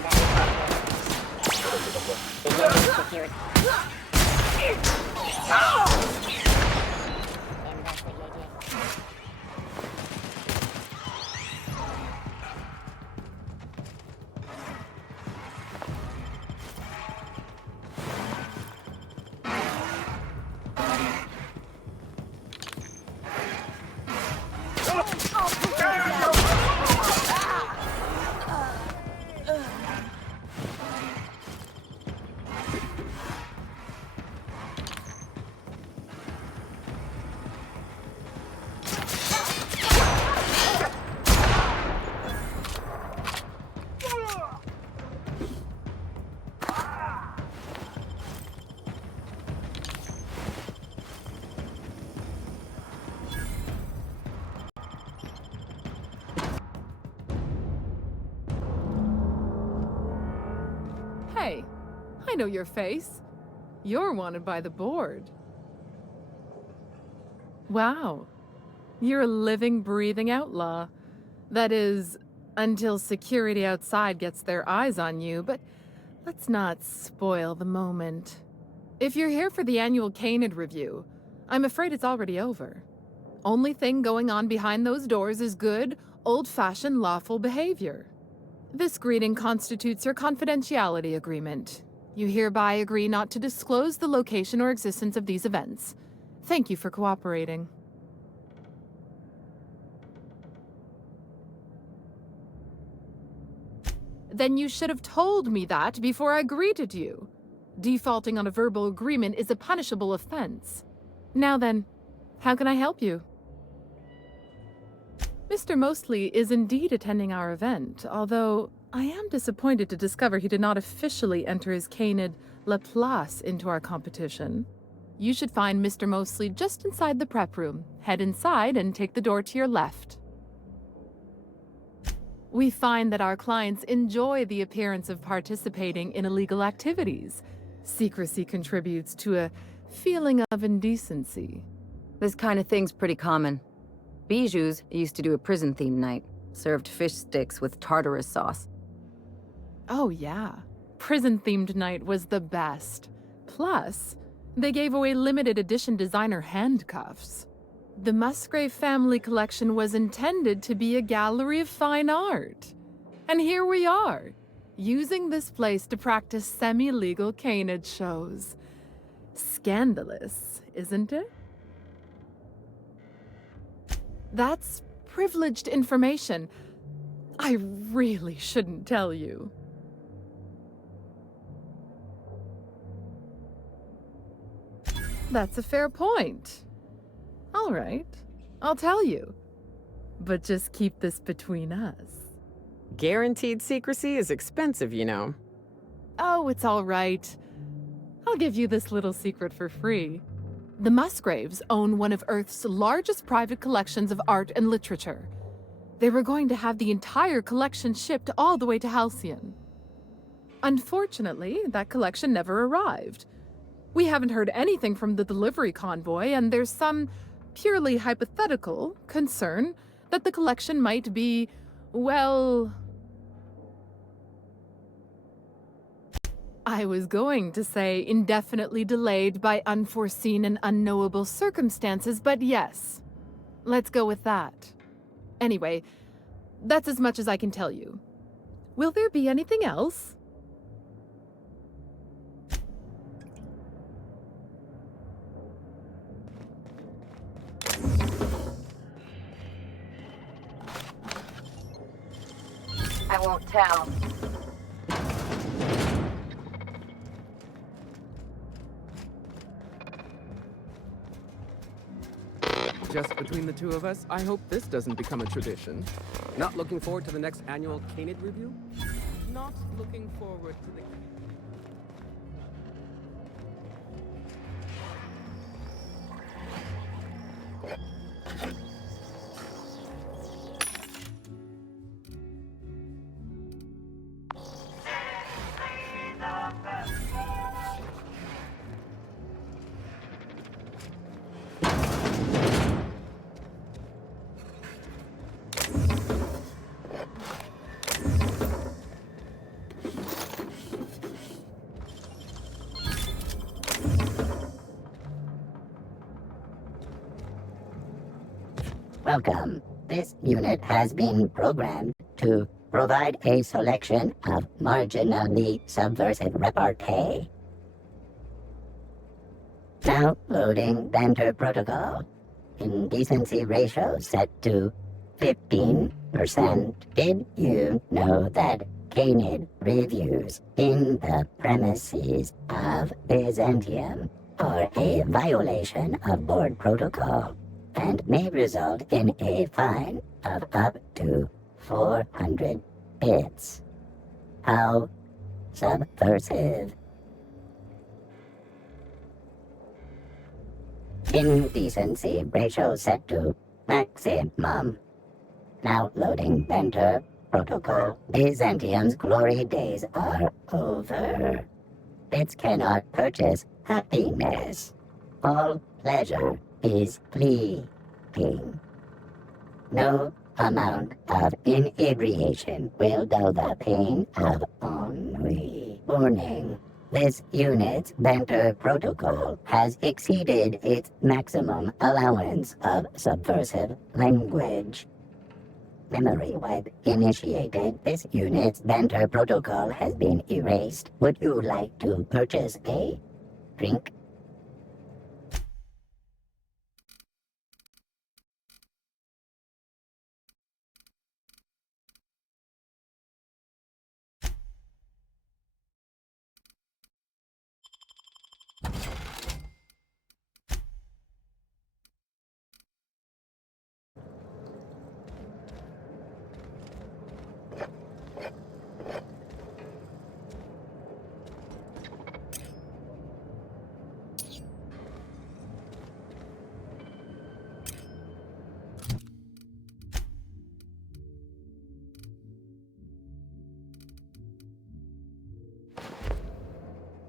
Hey, I know your face. You're wanted by the board. Wow. You're a living, breathing outlaw. That is, until security outside gets their eyes on you, but let's not spoil the moment. If you're here for the annual Canid review, I'm afraid it's already over. Only thing going on behind those doors is good, old-fashioned lawful behavior. This greeting constitutes your confidentiality agreement. You hereby agree not to disclose the location or existence of these events. Thank you for cooperating. Then you should have told me that before I greeted you. Defaulting on a verbal agreement is a punishable offense. Now then, how can I help you? Mr. Mostly is indeed attending our event, although I am disappointed to discover he did not officially enter his Canid La Place into our competition. You should find Mr. Mostly just inside the prep room. Head inside and take the door to your left. We find that our clients enjoy the appearance of participating in illegal activities. Secrecy contributes to a feeling of indecency. This kind of thing's pretty common. Bijou's used to do a prison-themed night. Served fish sticks with tartarus sauce. Oh yeah. Prison-themed night was the best. Plus, they gave away limited edition designer handcuffs. The Musgrave family collection was intended to be a gallery of fine art. And here we are, using this place to practice semi-legal Canid shows. Scandalous, isn't it? That's privileged information. I really shouldn't tell you. That's a fair point. All right, I'll tell you. But just keep this between us. Guaranteed secrecy is expensive, you know. Oh, it's all right. I'll give you this little secret for free. The Musgraves own one of Earth's largest private collections of art and literature. They were going to have the entire collection shipped all the way to Halcyon. Unfortunately, that collection never arrived. We haven't heard anything from the delivery convoy, and there's some purely hypothetical concern that the collection might be, well... I was going to say indefinitely delayed by unforeseen and unknowable circumstances, but yes, let's go with that. Anyway, that's as much as I can tell you. Will there be anything else? I won't tell. Just between the two of us, I hope this doesn't become a tradition. Not looking forward to the next annual Canid review? Not looking forward to the... Welcome. This unit has been programmed to provide a selection of marginally subversive repartee. Now loading banter protocol. Indecency ratio set to 15%. Did you know that canid reviews in the premises of Byzantium are a violation of board protocol and may result in a fine of up to 400 bits? How subversive. Indecency ratio set to maximum. Now loading banter protocol. Byzantium's glory days are over. Bits cannot purchase happiness. All pleasure is fleeting. No amount of inebriation will dull the pain of ennui. Warning. This unit's banter protocol has exceeded its maximum allowance of subversive language. Memory wipe initiated. This unit's banter protocol has been erased. Would you like to purchase a drink?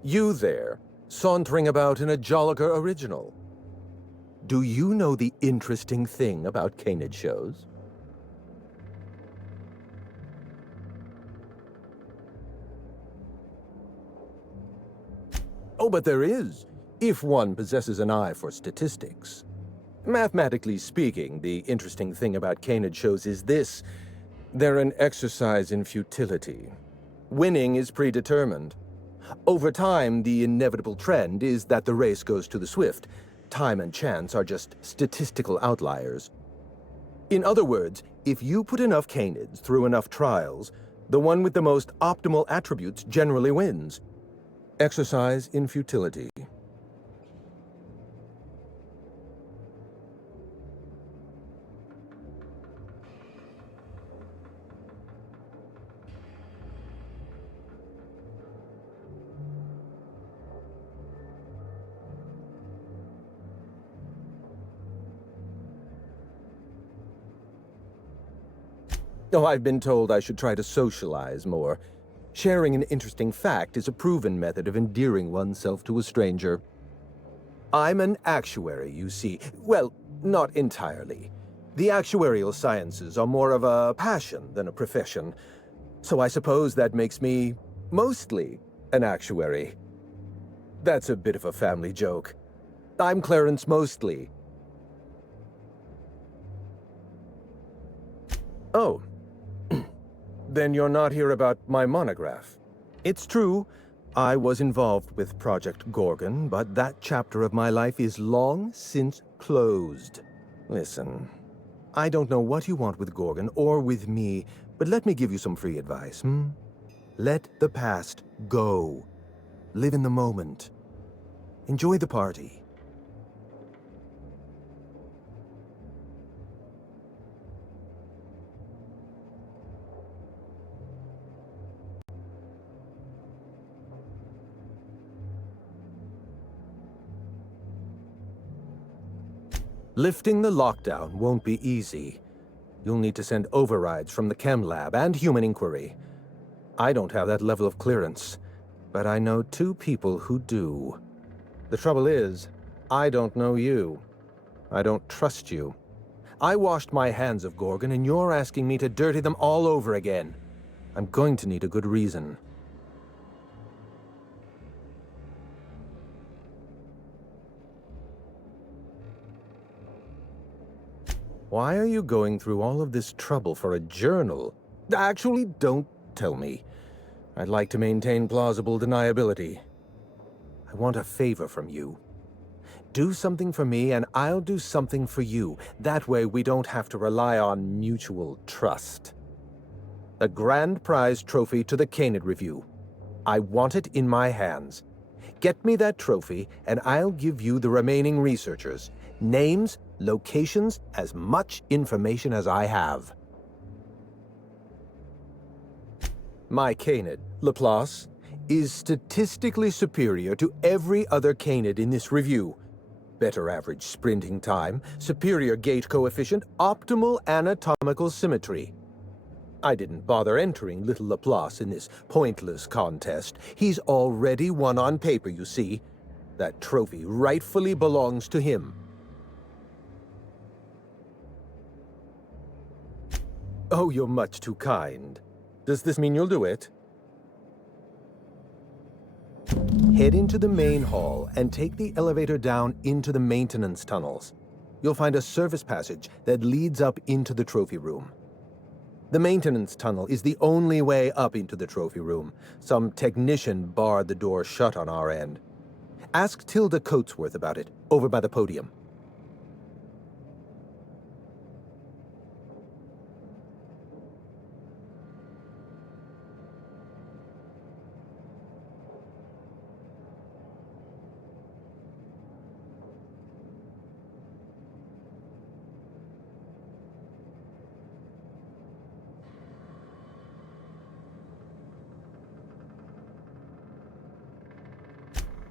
You there, sauntering about in a Jolliker original. Do you know the interesting thing about canid shows? Oh, but there is, if one possesses an eye for statistics. Mathematically speaking, the interesting thing about canid shows is this. They're an exercise in futility. Winning is predetermined. Over time, the inevitable trend is that the race goes to the swift. Time and chance are just statistical outliers. In other words, if you put enough canids through enough trials, the one with the most optimal attributes generally wins. Exercise in futility. Oh, I've been told I should try to socialize more. Sharing an interesting fact is a proven method of endearing oneself to a stranger. I'm an actuary, you see. Well, not entirely. The actuarial sciences are more of a passion than a profession. So I suppose that makes me, mostly, an actuary. That's a bit of a family joke. I'm Clarence Mostly. Oh. Then you're not here about my monograph. It's true, I was involved with Project Gorgon, but that chapter of my life is long since closed. Listen, I don't know what you want with Gorgon or with me, but let me give you some free advice, Let the past go. Live in the moment. Enjoy the party. Lifting the lockdown won't be easy. You'll need to send overrides from the chem lab and human inquiry. I don't have that level of clearance, but I know 2 people who do. The trouble is, I don't know you. I don't trust you. I washed my hands of Gorgon, and you're asking me to dirty them all over again. I'm going to need a good reason. Why are you going through all of this trouble for a journal? Actually, don't tell me. I'd like to maintain plausible deniability. I want a favor from you. Do something for me, and I'll do something for you. That way, we don't have to rely on mutual trust. A grand prize trophy to the Canid Review. I want it in my hands. Get me that trophy, and I'll give you the remaining researchers. Names, locations, as much information as I have. My Canid, Laplace, is statistically superior to every other Canid in this review. Better average sprinting time, superior gait coefficient, optimal anatomical symmetry. I didn't bother entering little Laplace in this pointless contest. He's already won on paper, you see. That trophy rightfully belongs to him. Oh, you're much too kind. Does this mean you'll do it? Head into the main hall and take the elevator down into the maintenance tunnels. You'll find a service passage that leads up into the trophy room. The maintenance tunnel is the only way up into the trophy room. Some technician barred the door shut on our end. Ask Tilda Coatsworth about it, over by the podium.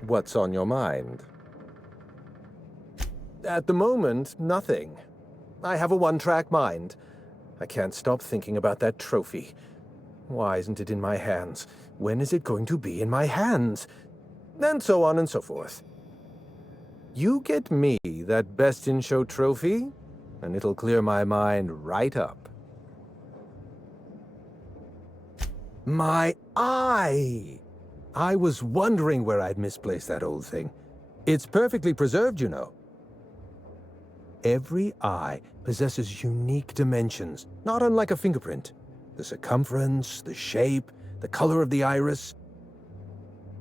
What's on your mind? At the moment, nothing. I have a one-track mind. I can't stop thinking about that trophy. Why isn't it in my hands? When is it going to be in my hands? And so on and so forth. You get me that Best in Show trophy, and it'll clear my mind right up. My eye! I was wondering where I'd misplaced that old thing. It's perfectly preserved, you know. Every eye possesses unique dimensions, not unlike a fingerprint. The circumference, the shape, the color of the iris.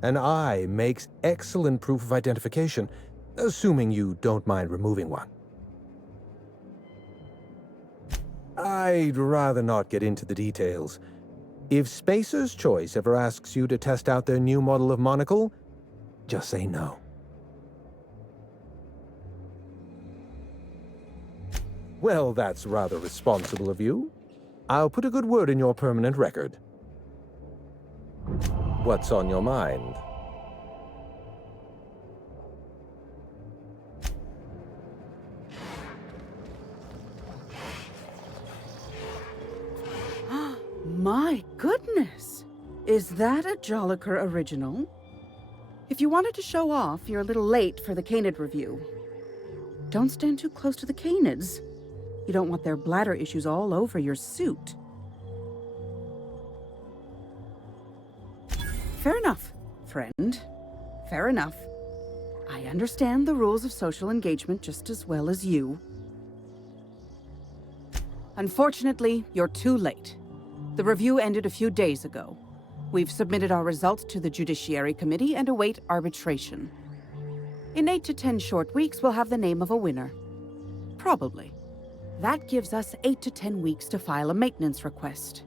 An eye makes excellent proof of identification, assuming you don't mind removing one. I'd rather not get into the details. If Spacer's Choice ever asks you to test out their new model of monocle, just say no. Well, that's rather responsible of you. I'll put a good word in your permanent record. What's on your mind? My goodness! Is that a Jolliker original? If you wanted to show off, you're a little late for the Canid review. Don't stand too close to the Canids. You don't want their bladder issues all over your suit. Fair enough, friend. Fair enough. I understand the rules of social engagement just as well as you. Unfortunately, you're too late. The review ended a few days ago. We've submitted our results to the Judiciary Committee and await arbitration. In 8 to 10 short weeks, we'll have the name of a winner. Probably. That gives us 8 to 10 weeks to file a maintenance request.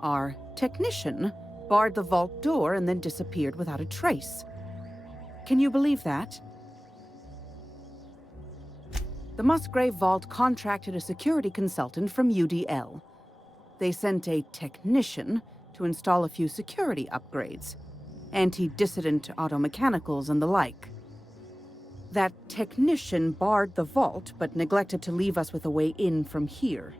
Our technician barred the vault door and then disappeared without a trace. Can you believe that? The Musgrave Vault contracted a security consultant from UDL. They sent a technician to install a few security upgrades, anti-dissident automechanicals and the like. That technician barred the vault, but neglected to leave us with a way in from here.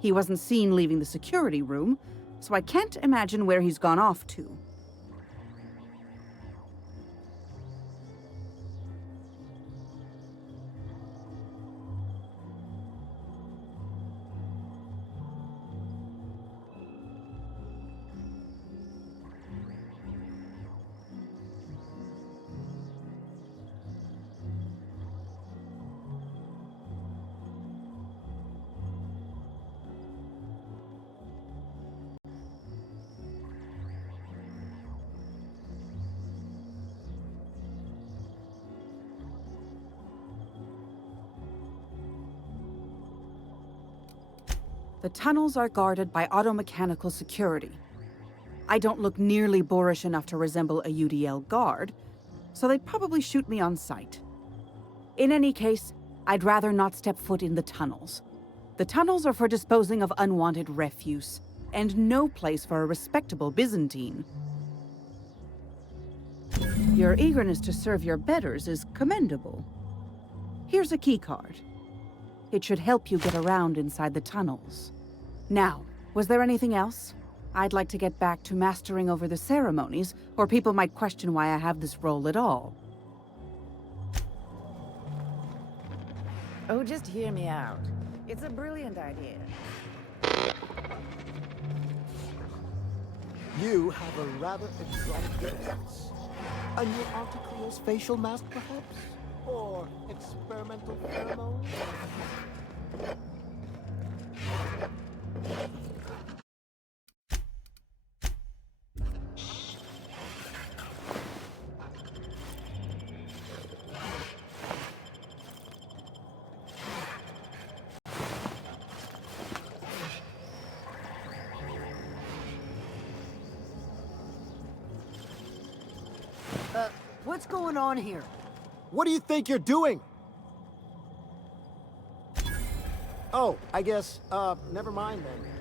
He wasn't seen leaving the security room, so I can't imagine where he's gone off to. The tunnels are guarded by automechanical security. I don't look nearly boorish enough to resemble a UDL guard, so they'd probably shoot me on sight. In any case, I'd rather not step foot in the tunnels. The tunnels are for disposing of unwanted refuse, and no place for a respectable Byzantine. Your eagerness to serve your betters is commendable. Here's a keycard. It should help you get around inside the tunnels. Now, was there anything else? I'd like to get back to mastering over the ceremonies, or people might question why I have this role at all. Oh, just hear me out. It's a brilliant idea. You have a rather exotic appearance. A new Articleo's facial mask, perhaps? Or experimental pheromone? What's going on here? What do you think you're doing? Oh, I guess, never mind then.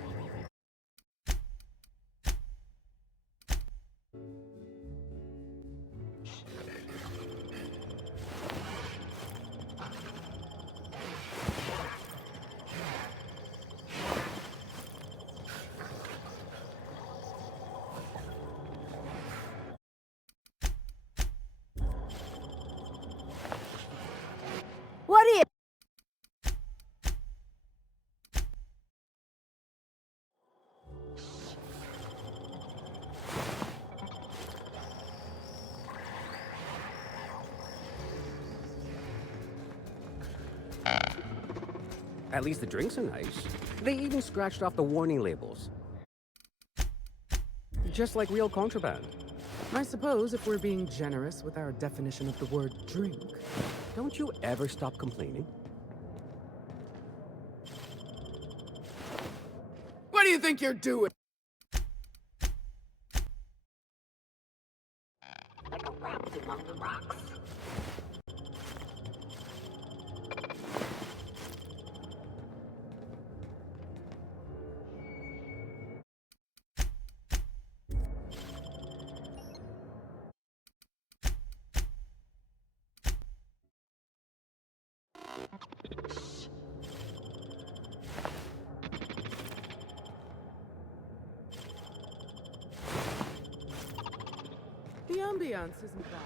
What do you... At least the drinks are nice. They even scratched off the warning labels. Just like real contraband. I suppose if we're being generous with our definition of the word drink. Don't you ever stop complaining? What do you think you're doing? Like a rabbit among the rocks. The ambiance isn't bad.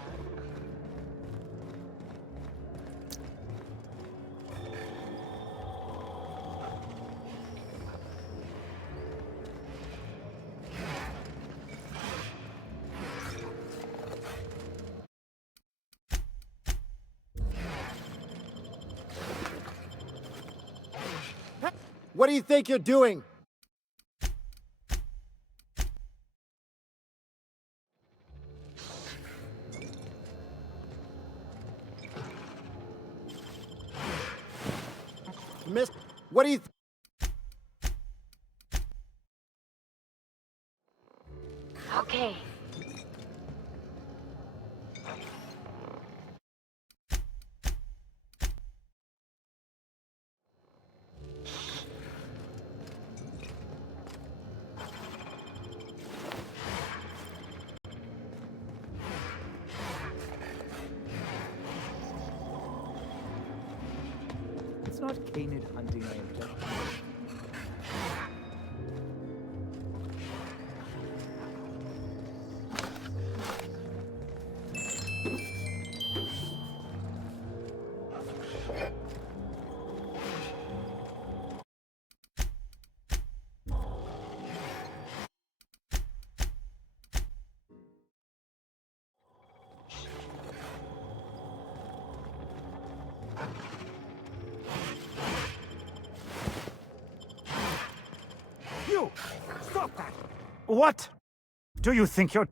What do you think you're doing? Miss, what do you Okay. It's not canid hunting I object to. You! Stop that! What? Do you think you're...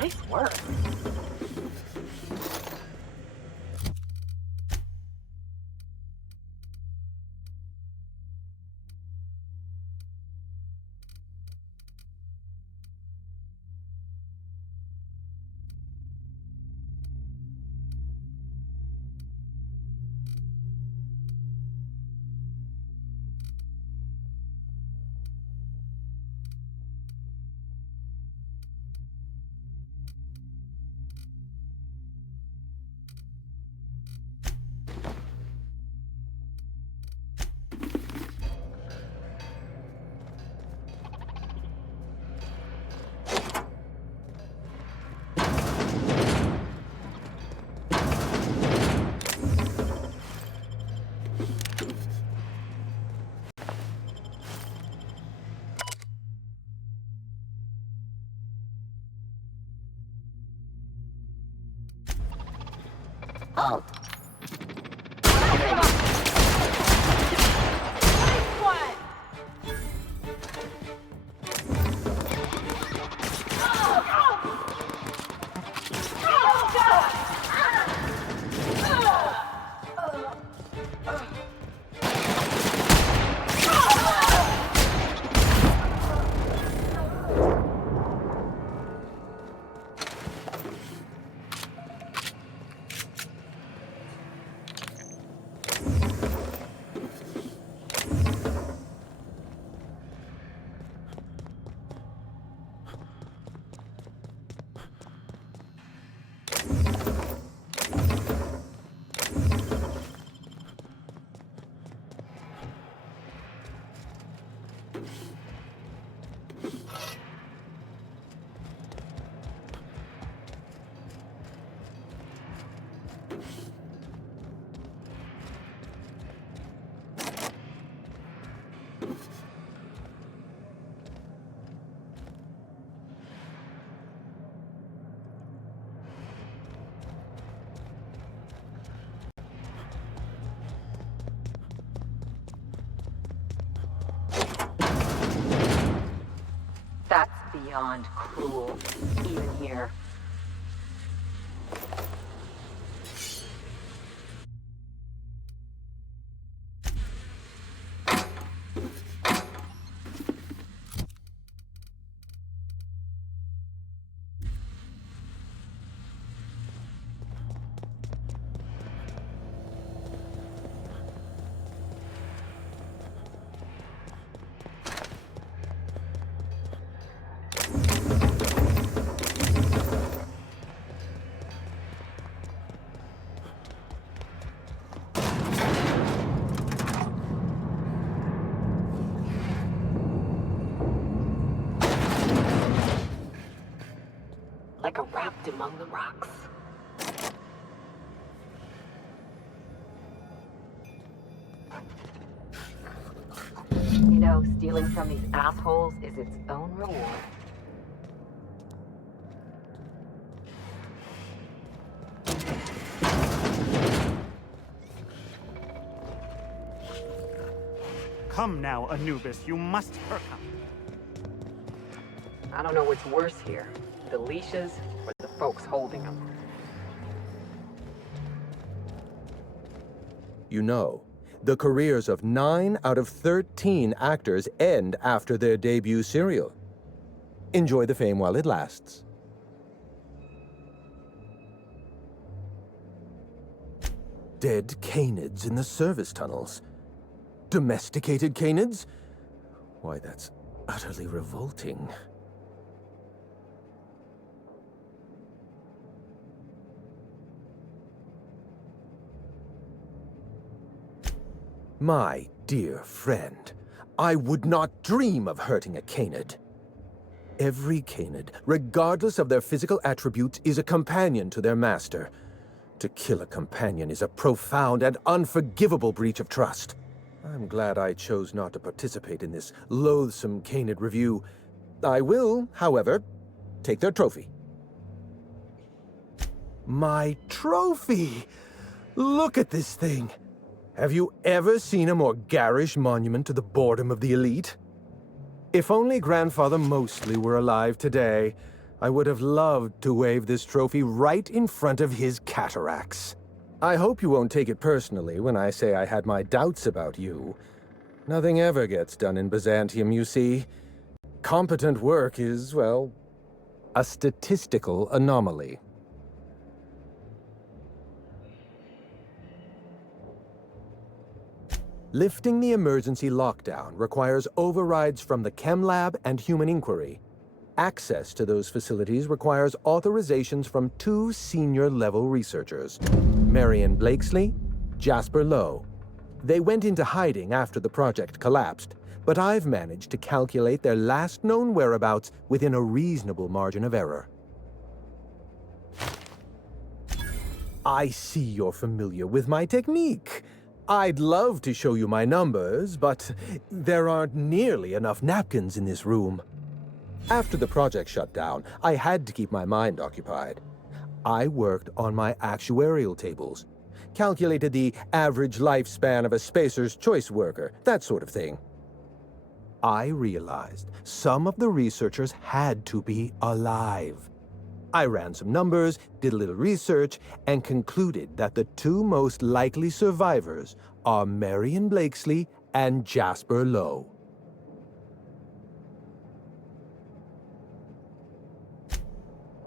Nice work. Alt. That's beyond cruel, even here. Like a raft among the rocks. You know, stealing from these assholes is its own reward. Come now, Anubis, you must hurt him. I don't know what's worse here, the leashes or the folks holding them. You know, the careers of 9 out of 13 actors end after their debut serial. Enjoy the fame while it lasts. Dead canids in the service tunnels. Domesticated canids? Why, that's utterly revolting. My dear friend, I would not dream of hurting a canid. Every canid, regardless of their physical attributes, is a companion to their master. To kill a companion is a profound and unforgivable breach of trust. I'm glad I chose not to participate in this loathsome canid review. I will, however, take their trophy. My trophy! Look at this thing! Have you ever seen a more garish monument to the boredom of the elite? If only Grandfather Mostly were alive today, I would have loved to wave this trophy right in front of his cataracts. I hope you won't take it personally when I say I had my doubts about you. Nothing ever gets done in Byzantium, you see. Competent work is, well, a statistical anomaly. Lifting the emergency lockdown requires overrides from the Chem Lab and Human Inquiry. Access to those facilities requires authorizations from 2 senior-level researchers, Marion Blakesley, Jasper Lowe. They went into hiding after the project collapsed, but I've managed to calculate their last known whereabouts within a reasonable margin of error. I see you're familiar with my technique. I'd love to show you my numbers, but there aren't nearly enough napkins in this room. After the project shut down, I had to keep my mind occupied. I worked on my actuarial tables, calculated the average lifespan of a spacer's choice worker, that sort of thing. I realized some of the researchers had to be alive. I ran some numbers, did a little research, and concluded that the 2 most likely survivors are Marion Blakesley and Jasper Lowe.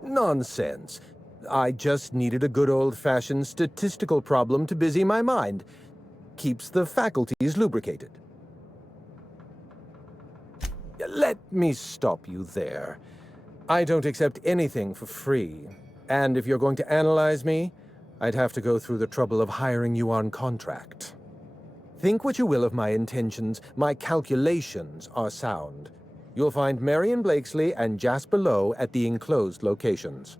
Nonsense. I just needed a good old-fashioned statistical problem to busy my mind. Keeps the faculties lubricated. Let me stop you there. I don't accept anything for free, and if you're going to analyze me, I'd have to go through the trouble of hiring you on contract. Think what you will of my intentions, my calculations are sound. You'll find Marion Blakesley and Jasper Lowe at the enclosed locations.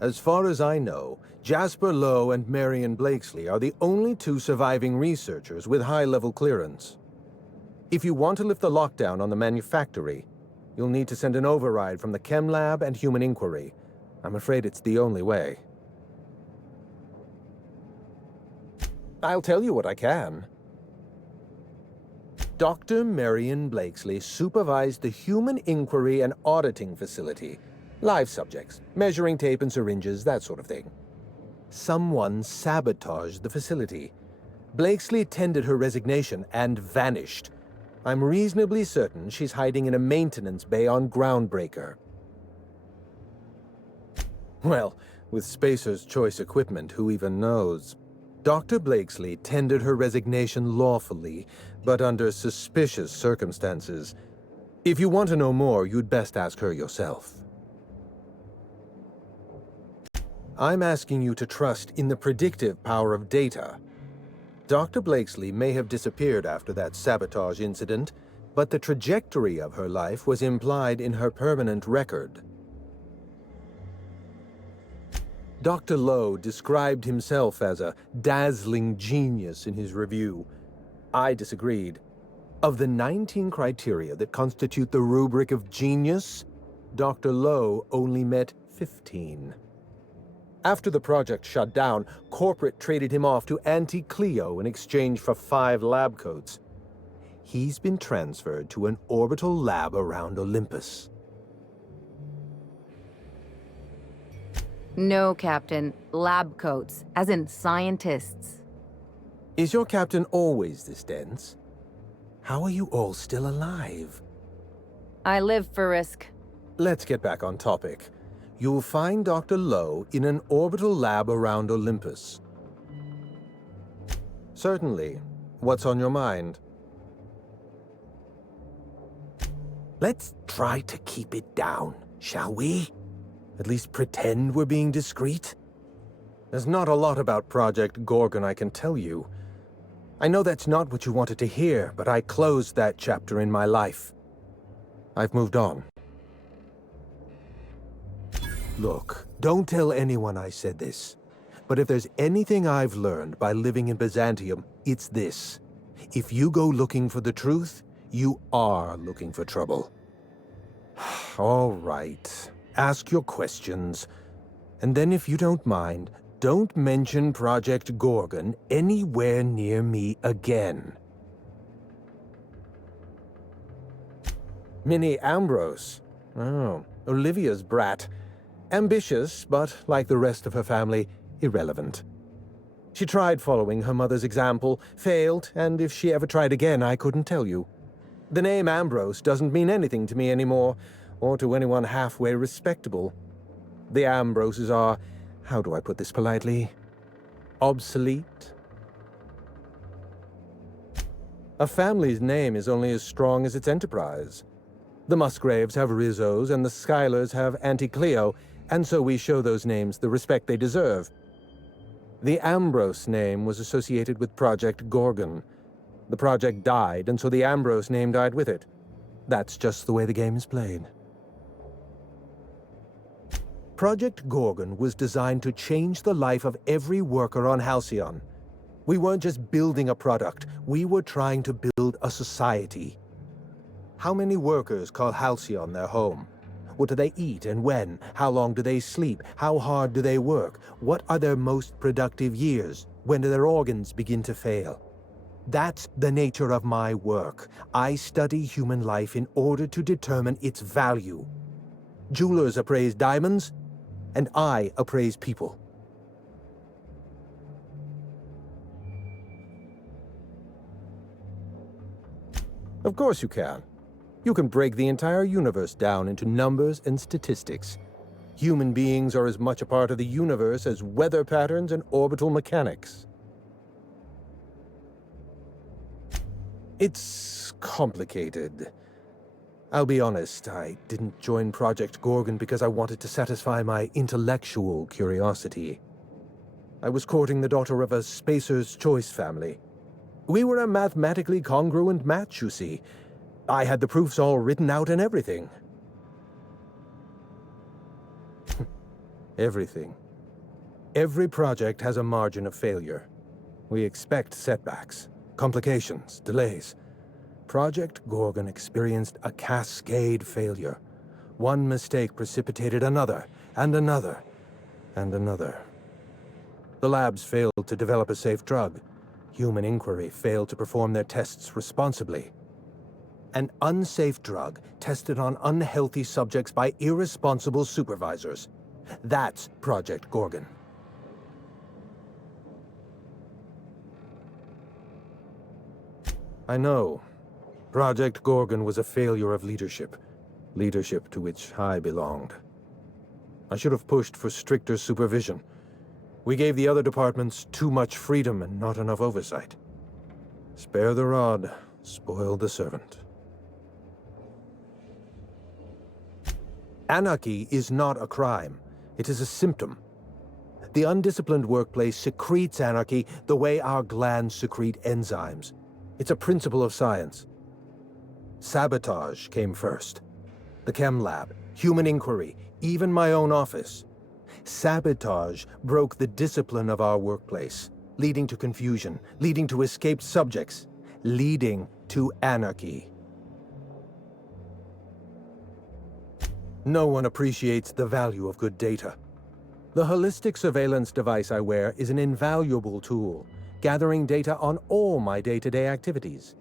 As far as I know, Jasper Lowe and Marion Blakesley are the only 2 surviving researchers with high-level clearance. If you want to lift the lockdown on the manufactory, you'll need to send an override from the Chem Lab and Human Inquiry. I'm afraid it's the only way. I'll tell you what I can. Dr. Marion Blakesley supervised the Human Inquiry and Auditing Facility. Live subjects, measuring tape and syringes, that sort of thing. Someone sabotaged the facility. Blakesley tendered her resignation and vanished. I'm reasonably certain she's hiding in a maintenance bay on Groundbreaker. Well, with Spacer's choice equipment, who even knows? Dr. Blakesley tendered her resignation lawfully, but under suspicious circumstances. If you want to know more, you'd best ask her yourself. I'm asking you to trust in the predictive power of data. Dr. Blakesley may have disappeared after that sabotage incident, but the trajectory of her life was implied in her permanent record. Dr. Lowe described himself as a dazzling genius in his review. I disagreed. Of the 19 criteria that constitute the rubric of genius, Dr. Lowe only met 15. After the project shut down, corporate traded him off to Anti-Cleo in exchange for 5 lab coats. He's been transferred to an orbital lab around Olympus. No, Captain. Lab coats, as in scientists. Is your captain always this dense? How are you all still alive? I live for risk. Let's get back on topic. You'll find Dr. Lowe in an orbital lab around Olympus. Certainly. What's on your mind? Let's try to keep it down, shall we? At least pretend we're being discreet? There's not a lot about Project Gorgon I can tell you. I know that's not what you wanted to hear, but I closed that chapter in my life. I've moved on. Look, don't tell anyone I said this. But if there's anything I've learned by living in Byzantium, it's this. If you go looking for the truth, you are looking for trouble. All right. Ask your questions. And then if you don't mind, don't mention Project Gorgon anywhere near me again. Minnie Ambrose. Oh, Olivia's brat. Ambitious, but like the rest of her family, irrelevant. She tried following her mother's example, failed, and if she ever tried again, I couldn't tell you. The name Ambrose doesn't mean anything to me anymore, or to anyone halfway respectable. The Ambroses are, how do I put this politely, obsolete? A family's name is only as strong as its enterprise. The Musgraves have Rizzos, and the Schuyler's have Auntie Cleo, and so we show those names the respect they deserve. The Ambrose name was associated with Project Gorgon. The project died, and so the Ambrose name died with it. That's just the way the game is played. Project Gorgon was designed to change the life of every worker on Halcyon. We weren't just building a product, we were trying to build a society. How many workers call Halcyon their home? What do they eat and when? How long do they sleep? How hard do they work? What are their most productive years? When do their organs begin to fail? That's the nature of my work. I study human life in order to determine its value. Jewelers appraise diamonds, and I appraise people. Of course you can. You can break the entire universe down into numbers and statistics. Human beings are as much a part of the universe as weather patterns and orbital mechanics. It's complicated. I'll be honest, I didn't join Project Gorgon because I wanted to satisfy my intellectual curiosity. I was courting the daughter of a Spacer's Choice family. We were a mathematically congruent match, you see. I had the proofs all written out and everything. Everything. Every project has a margin of failure. We expect setbacks, complications, delays. Project Gorgon experienced a cascade failure. One mistake precipitated another, and another, and another. The labs failed to develop a safe drug. Human Inquiry failed to perform their tests responsibly. An unsafe drug tested on unhealthy subjects by irresponsible supervisors. That's Project Gorgon. I know. Project Gorgon was a failure of leadership. Leadership to which I belonged. I should have pushed for stricter supervision. We gave the other departments too much freedom and not enough oversight. Spare the rod, spoil the servant. Anarchy is not a crime. It is a symptom. The undisciplined workplace secretes anarchy the way our glands secrete enzymes. It's a principle of science. Sabotage came first. The chem lab, Human Inquiry, even my own office. Sabotage broke the discipline of our workplace, leading to confusion, leading to escaped subjects, leading to anarchy. No one appreciates the value of good data. The holistic surveillance device I wear is an invaluable tool, gathering data on all my day-to-day activities.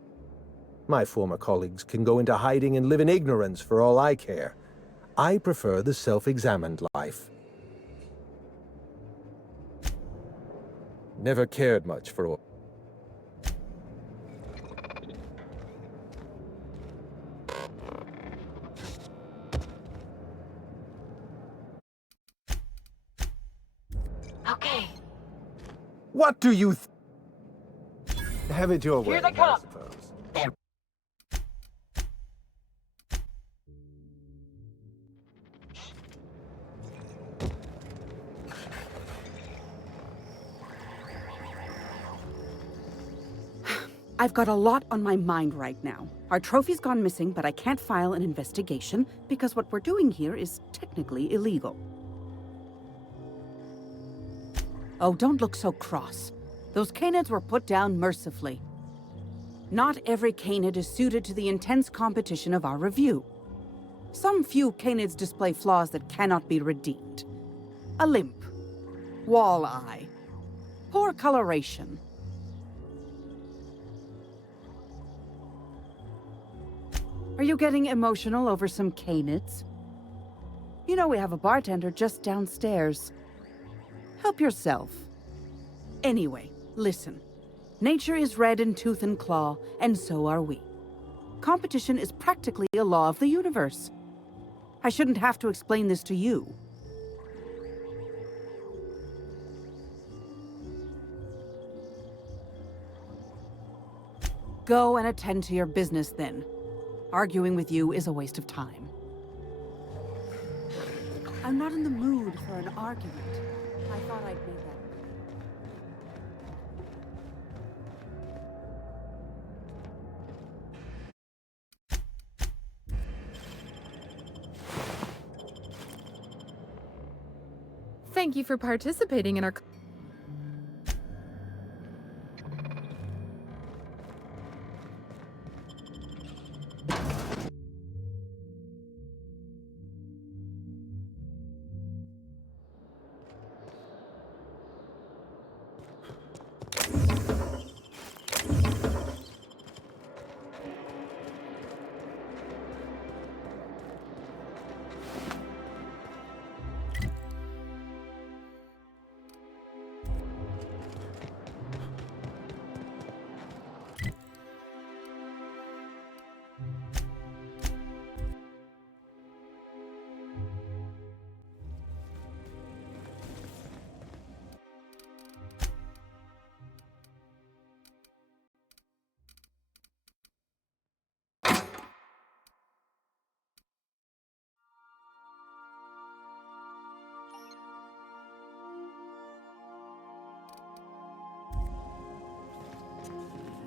My former colleagues can go into hiding and live in ignorance for all I care. I prefer the self-examined life. Never cared much for all. Okay. What do you have it your way? Here they come. I've got a lot on my mind right now. Our trophy's gone missing, but I can't file an investigation because what we're doing here is technically illegal. Oh, don't look so cross. Those canids were put down mercifully. Not every canid is suited to the intense competition of our review. Some few canids display flaws that cannot be redeemed. A limp, wall eye, poor coloration. Are you getting emotional over some canids? You know we have a bartender just downstairs. Help yourself. Anyway, listen. Nature is red in tooth and claw, and so are we. Competition is practically a law of the universe. I shouldn't have to explain this to you. Go and attend to your business then. Arguing with you is a waste of time. I'm not in the mood for an argument. I thought I'd made that. Thank you for participating in our...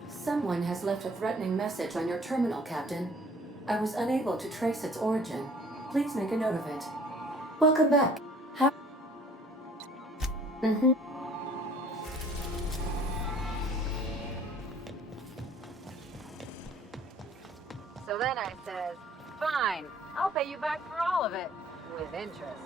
Someone has left a threatening message on your terminal, Captain. I was unable to trace its origin. Please make a note of it. Welcome back. So then I says, fine, I'll pay you back for all of it, with interest.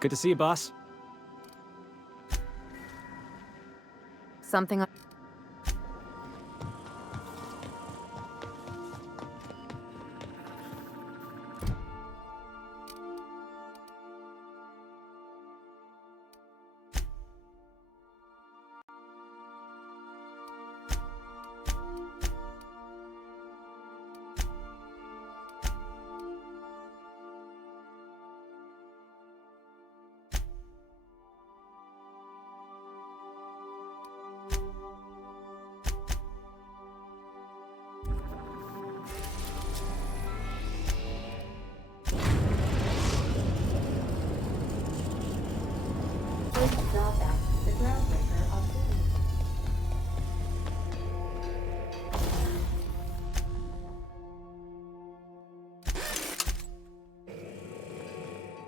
Good to see you, boss. Something... The groundbreaker Obsidian.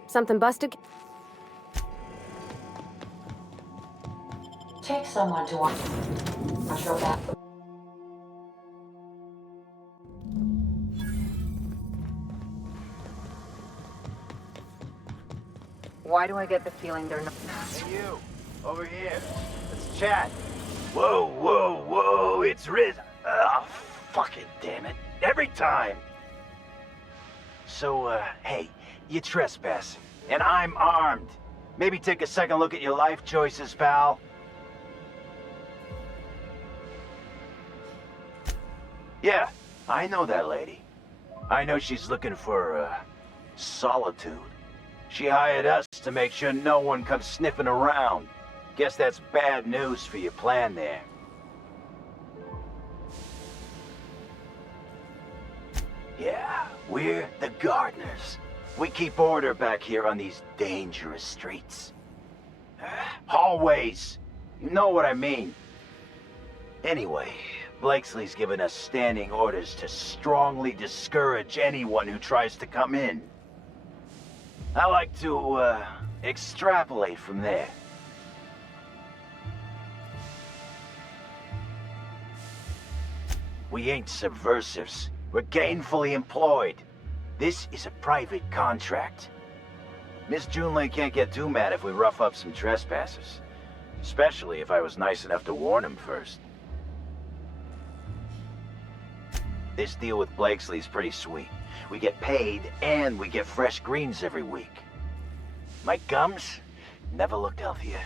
Something busted? Take someone to watch your back. Why do I get the feeling they're not... Hey, you! Over here! Let's chat! Whoa, whoa, whoa! It's Riz! Oh, fucking damn it! Every time! So, hey, you trespass, and I'm armed. Maybe take a second look at your life choices, pal. Yeah, I know that lady. I know she's looking for, solitude. She hired us to make sure no one comes sniffing around. Guess that's bad news for your plan there. Yeah, we're the gardeners. We keep order back here on these dangerous streets. Hallways. You know what I mean. Anyway, Blakesley's given us standing orders to strongly discourage anyone who tries to come in. I like to, Extrapolate from there. We ain't subversives. We're gainfully employed. This is a private contract. Miss Junlei can't get too mad if we rough up some trespassers. Especially if I was nice enough to warn him first. This deal with Blakesley's pretty sweet. We get paid, and we get fresh greens every week. My gums never looked healthier.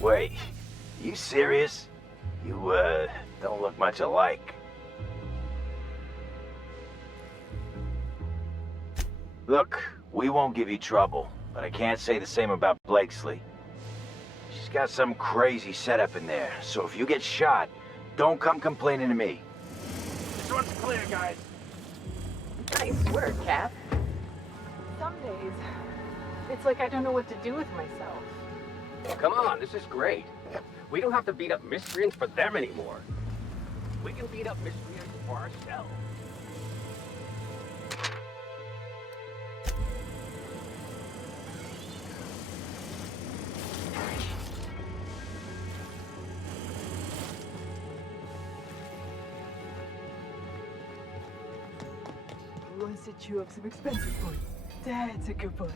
Wait, you serious? You, don't look much alike. Look, we won't give you trouble, but I can't say the same about Blakesley. She's got some crazy setup in there, so if you get shot, don't come complaining to me. This one's clear, guys. Nice work, Cap. Some days, it's like I don't know what to do with myself. Come on, this is great. We don't have to beat up miscreants for them anymore. We can beat up miscreants for ourselves. I want to set you up some expensive food. That's a good one.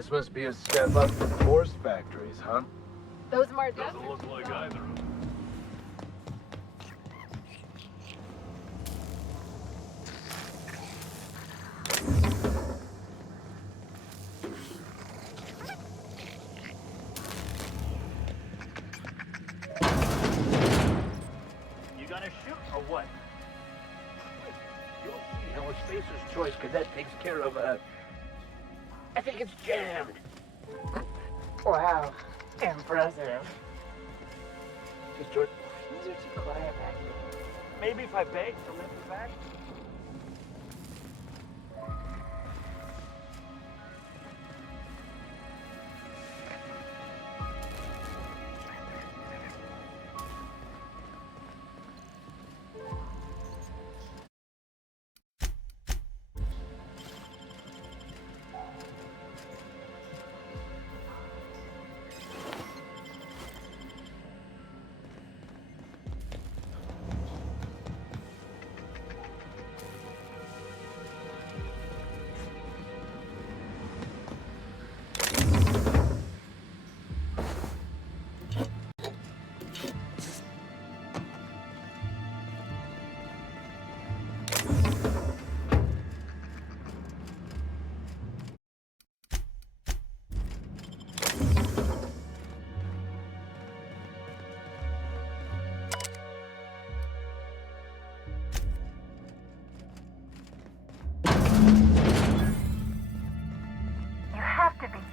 This must be a step up from force factories, huh? Those Mars Doesn't look like either of them. You gonna shoot or what? You'll see how a Spacer's Choice cadet takes care of I think it's jammed. Wow, impressive. Just George. These are too quiet back here. Maybe if I beg to lift it back.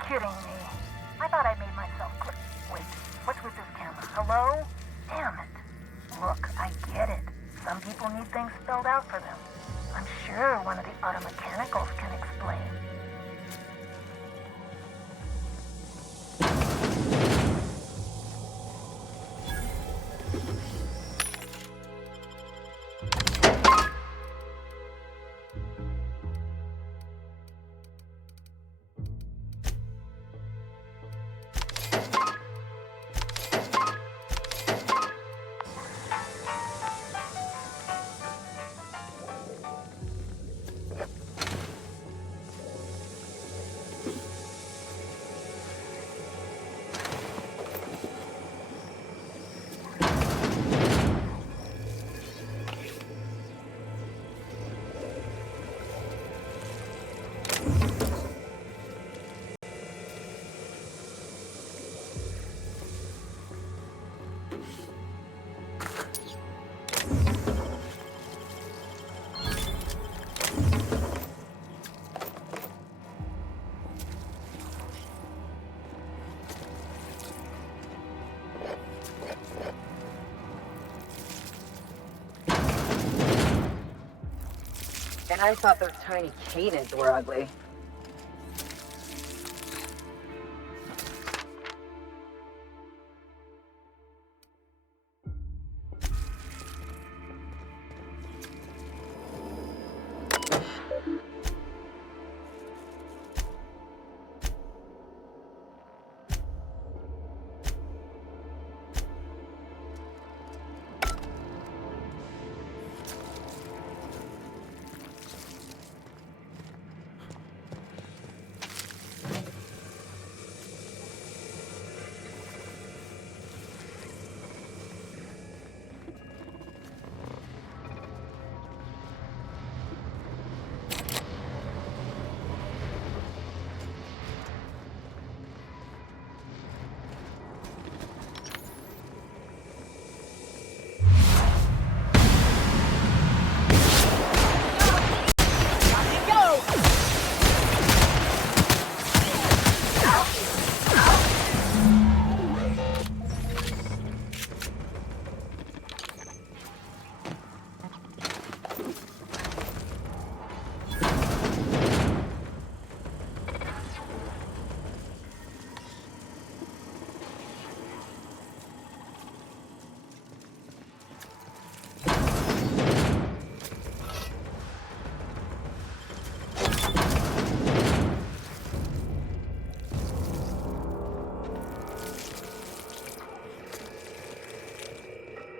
Kidding me. I thought I made myself clear. Wait, what's with this camera? Hello? Damn it. Look, I get it. Some people need things spelled out for them. I'm sure one of the auto mechanicals can explain. And I thought those tiny canids were ugly.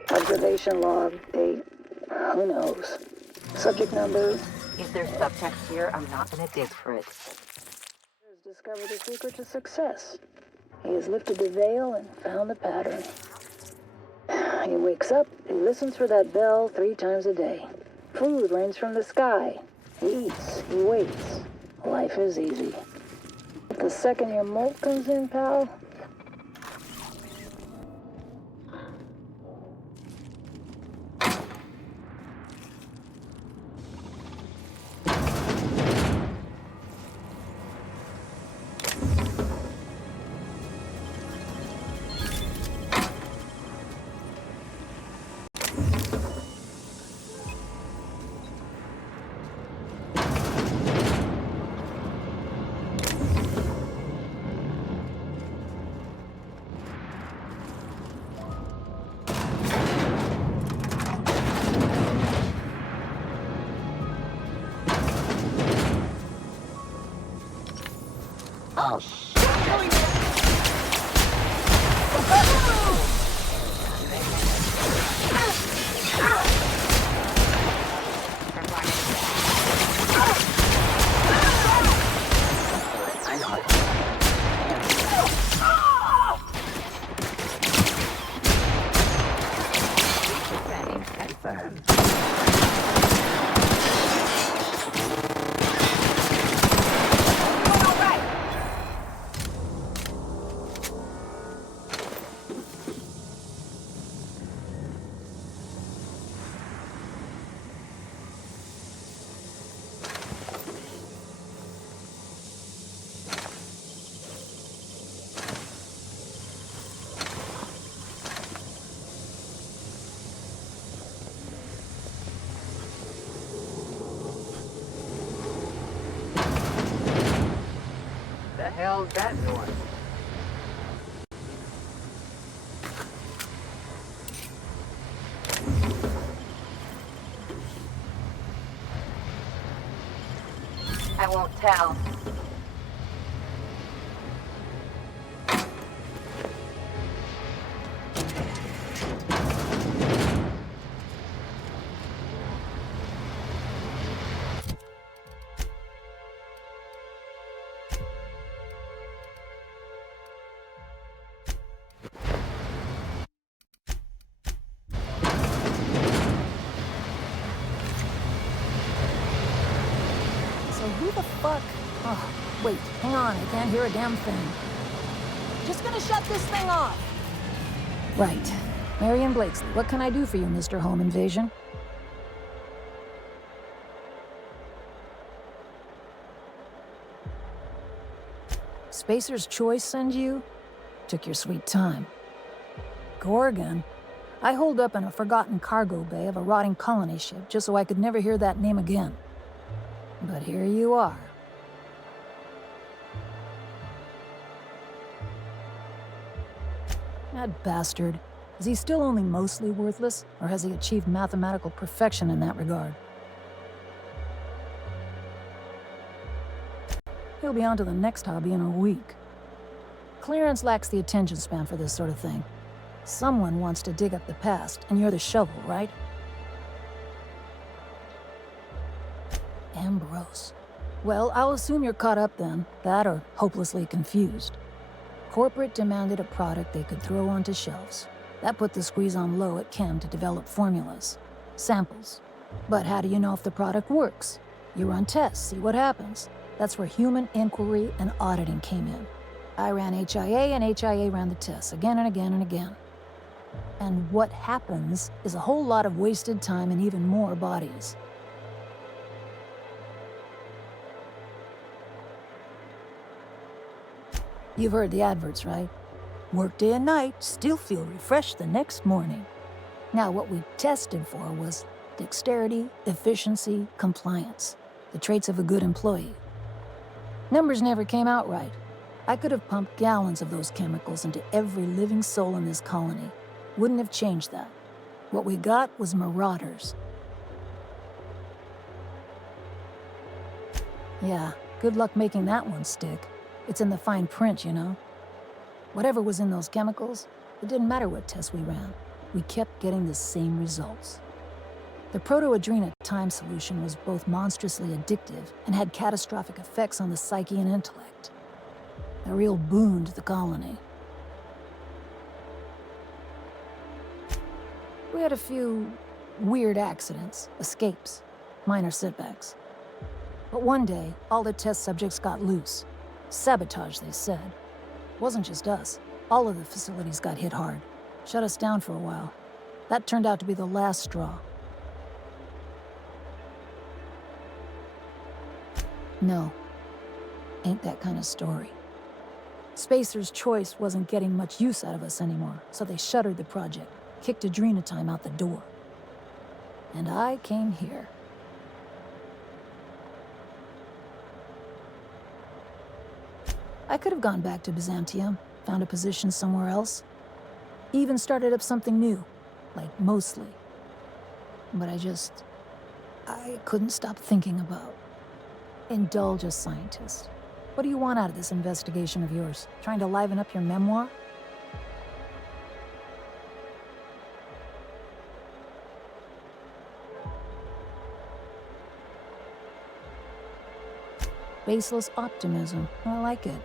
Observation log, date, who knows. Subject number. If there's subtext here, I'm not gonna dig for it. He has discovered the secret to success. He has lifted the veil and found the pattern. He wakes up, he listens for that bell 3 times a day. Food rains from the sky. He eats, he waits. Life is easy. But the second your molt comes in, pal, Oh, The hell's that noise? I won't tell. who the fuck? Oh, wait, hang on, I can't hear a damn thing. Just gonna shut this thing off. Right. Marion Blakesley, what can I do for you, Mr. Home Invasion? Spacer's Choice send you? Took your sweet time. Gorgon? I holed up in a forgotten cargo bay of a rotting colony ship just so I could never hear that name again. But here you are. That bastard. Is he still only mostly worthless, or has he achieved mathematical perfection in that regard? He'll be on to the next hobby in a week. Clarence lacks the attention span for this sort of thing. Someone wants to dig up the past, and you're the shovel, right? Ambrose. Well, I'll assume you're caught up then. That or hopelessly confused. Corporate demanded a product they could throw onto shelves. That put the squeeze on low at Chem to develop formulas. Samples. But how do you know if the product works? You run tests, see what happens. That's where human inquiry and auditing came in. I ran HIA, and HIA ran the tests again and again and again. And what happens is a whole lot of wasted time and even more bodies. You've heard the adverts, right? Work day and night, still feel refreshed the next morning. Now, what we tested for was dexterity, efficiency, compliance. The traits of a good employee. Numbers never came out right. I could have pumped gallons of those chemicals into every living soul in this colony. Wouldn't have changed that. What we got was marauders. Yeah, good luck making that one stick. It's in the fine print, you know. Whatever was in those chemicals, it didn't matter what tests we ran. We kept getting the same results. The proto-adrena time solution was both monstrously addictive and had catastrophic effects on the psyche and intellect. A real boon to the colony. We had a few weird accidents, escapes, minor setbacks. But one day, all the test subjects got loose. Sabotage, they said. Wasn't just us. All of the facilities got hit hard. Shut us down for a while. That turned out to be the last straw. No. Ain't that kind of story. Spacer's Choice wasn't getting much use out of us anymore, so they shuttered the project, kicked Adrena Time out the door. And I came here. I could have gone back to Byzantium, found a position somewhere else. Even started up something new, like mostly. But I couldn't stop thinking about. Indulge a scientist. What do you want out of this investigation of yours? Trying to liven up your memoir? Baseless optimism. I like it.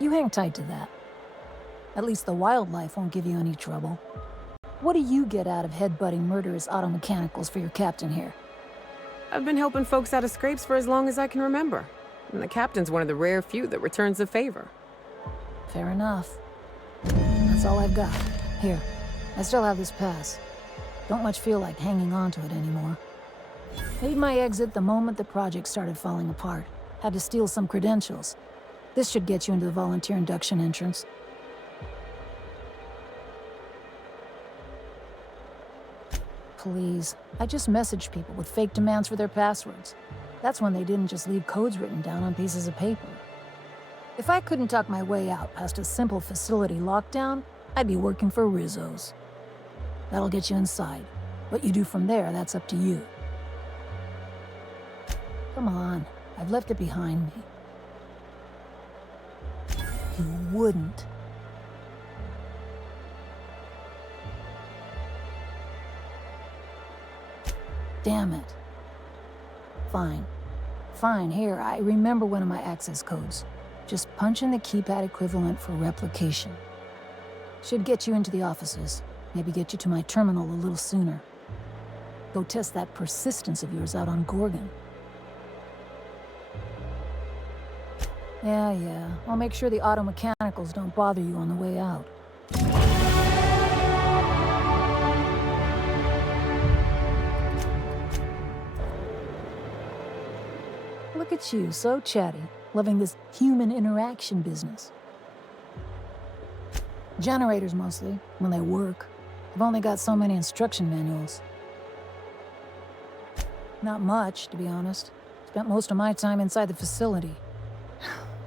You hang tight to that. At least the wildlife won't give you any trouble. What do you get out of headbutting murderous automechanicals for your captain here? I've been helping folks out of scrapes for as long as I can remember. And the captain's one of the rare few that returns the favor. Fair enough. That's all I've got. Here, I still have this pass. Don't much feel like hanging on to it anymore. Made my exit the moment the project started falling apart. Had to steal some credentials. This should get you into the volunteer induction entrance. Please, I just messaged people with fake demands for their passwords. That's when they didn't just leave codes written down on pieces of paper. If I couldn't talk my way out past a simple facility lockdown, I'd be working for Rizzo's. That'll get you inside. What you do from there, that's up to you. Come on, I've left it behind me. You wouldn't. Damn it. Fine. Fine, here, I remember one of my access codes. Just punch in the keypad equivalent for replication. Should get you into the offices. Maybe get you to my terminal a little sooner. Go test that persistence of yours out on Gorgon. Yeah. I'll make sure the automechanicals don't bother you on the way out. Look at you, so chatty, loving this human interaction business. Generators mostly, when they work. I've only got so many instruction manuals. Not much, to be honest. It's spent most of my time inside the facility,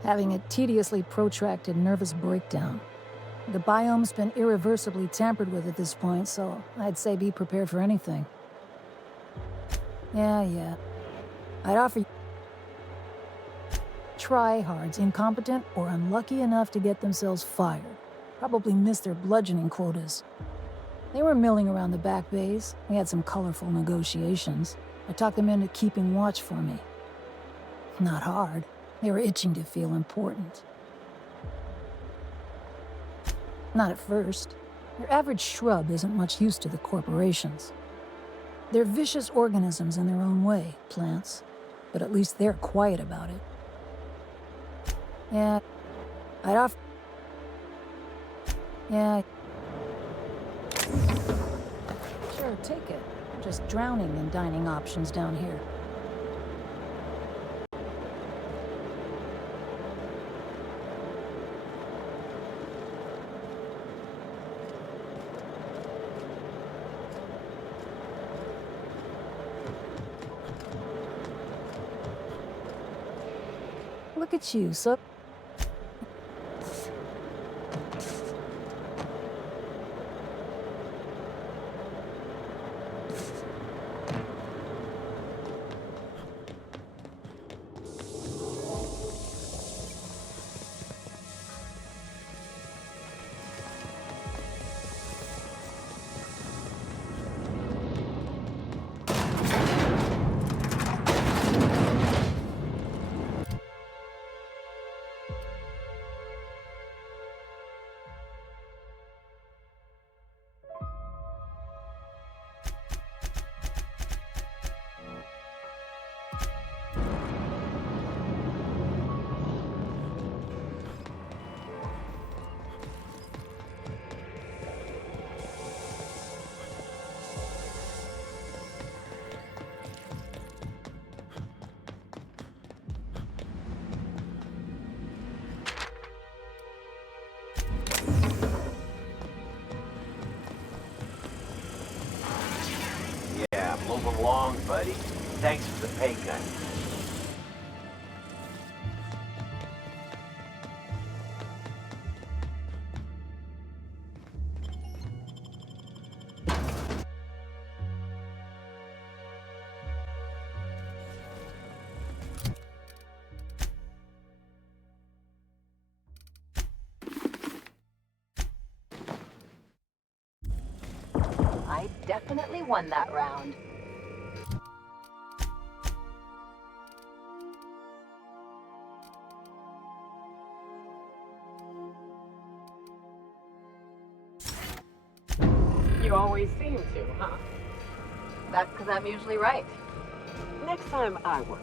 having a tediously protracted nervous breakdown. The biome's been irreversibly tampered with at this point, so I'd say be prepared for anything. Yeah. I'd offer you tryhards, incompetent or unlucky enough to get themselves fired. Probably missed their bludgeoning quotas. They were milling around the back bays. We had some colorful negotiations. I talked them into keeping watch for me. Not hard. They were itching to feel important. Not at first. Your average shrub isn't much use to the corporations. They're vicious organisms in their own way, plants. But at least they're quiet about it. Yeah, I'd offer... Yeah. Sure, take it. Just drowning and dining options down here. Look at you, so... Move along, buddy. Thanks for the pay cut. I definitely won that round. You always seem to, huh? That's because I'm usually right. Next time I work.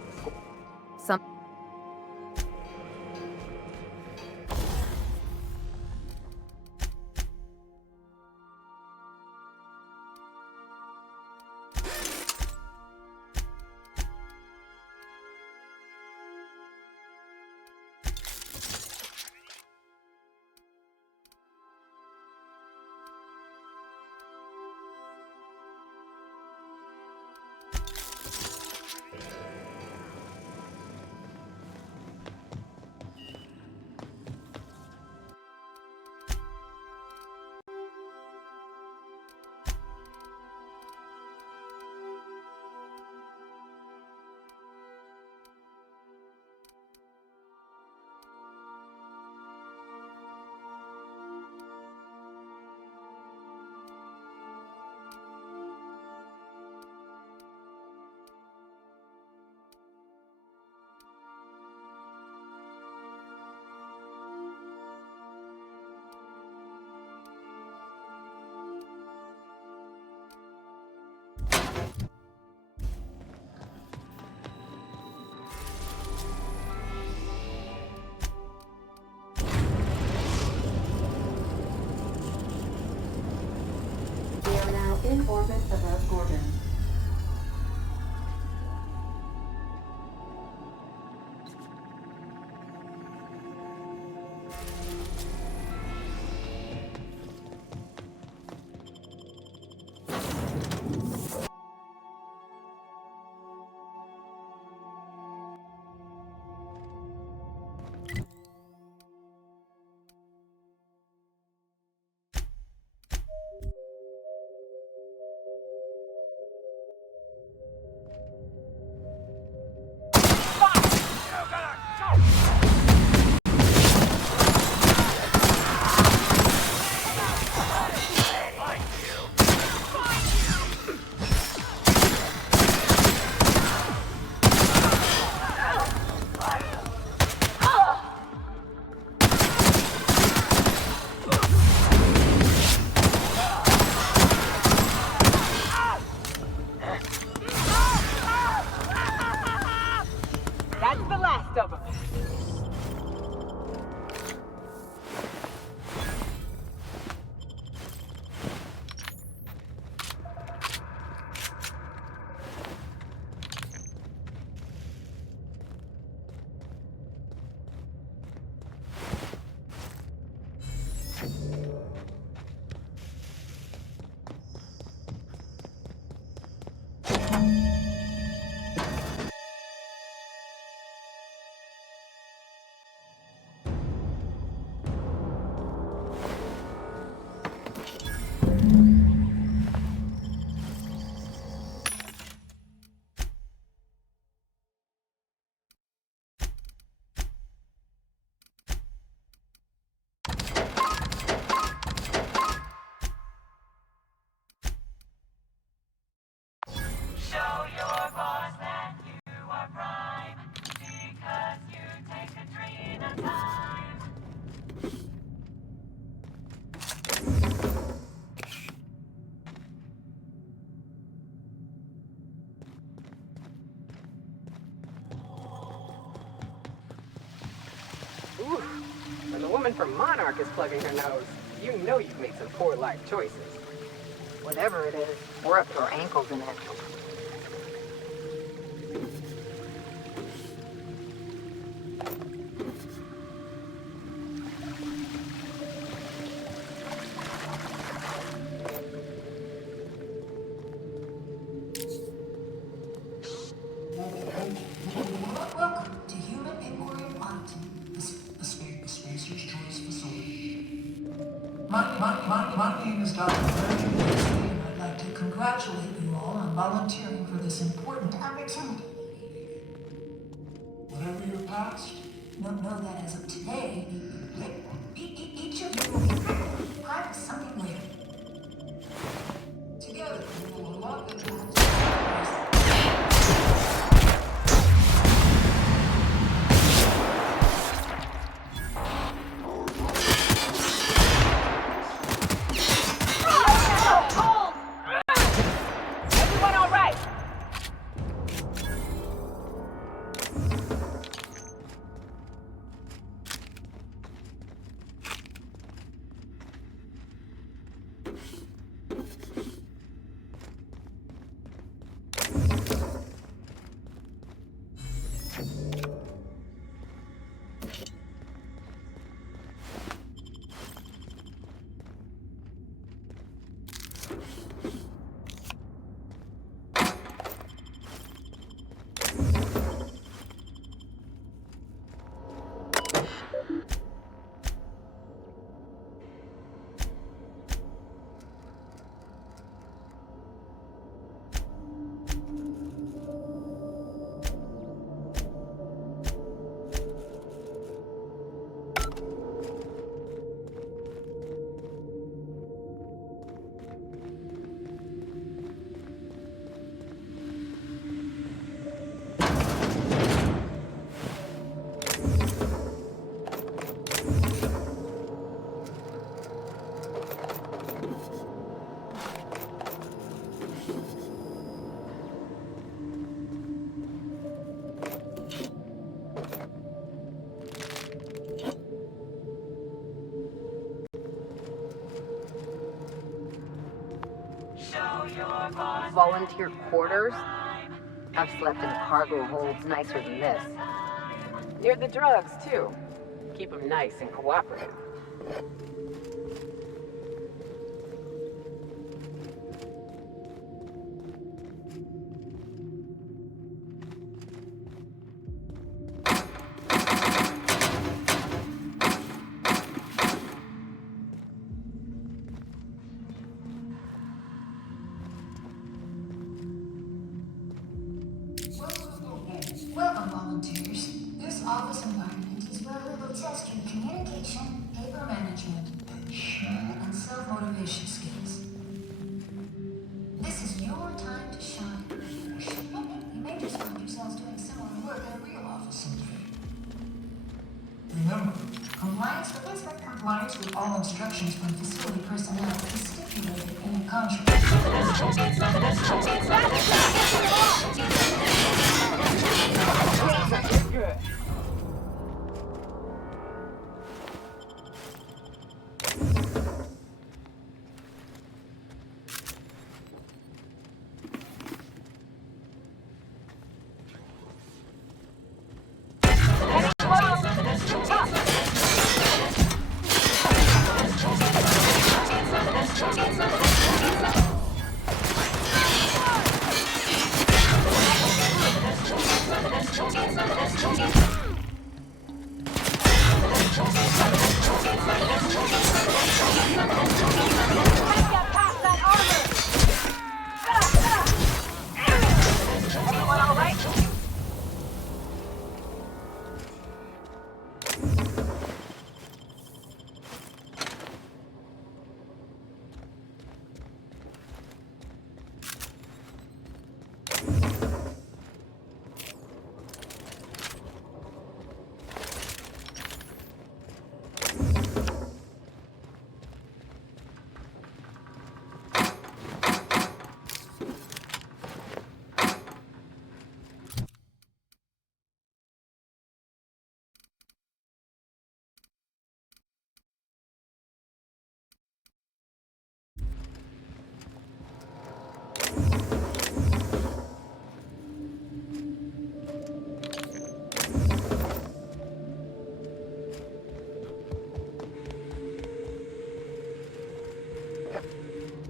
In orbit above Gordon. woman from Monarch is plugging her nose, you know you've made some poor life choices. Whatever it is, we're up to our ankles in it. Welcome to Human Inquiry Oddity, a Spacer's Choice facility. My name is Dr. and I'd like to congratulate you all on volunteering for this important opportunity. Whatever your past, know that as of today, each of you will be practice something later. Together, we will unlock the doors. Volunteer quarters? I've slept in cargo holds nicer than this. Near the drugs, too. Keep them nice and cooperative. Welcome, volunteers. This office environment is where we will test your communication, paper management, and self-motivation skills. This is your time to shine. You may just find yourselves doing similar work at a real office someday. Remember, compliance with all instructions from facility personnel is stipulated in the contract. Good.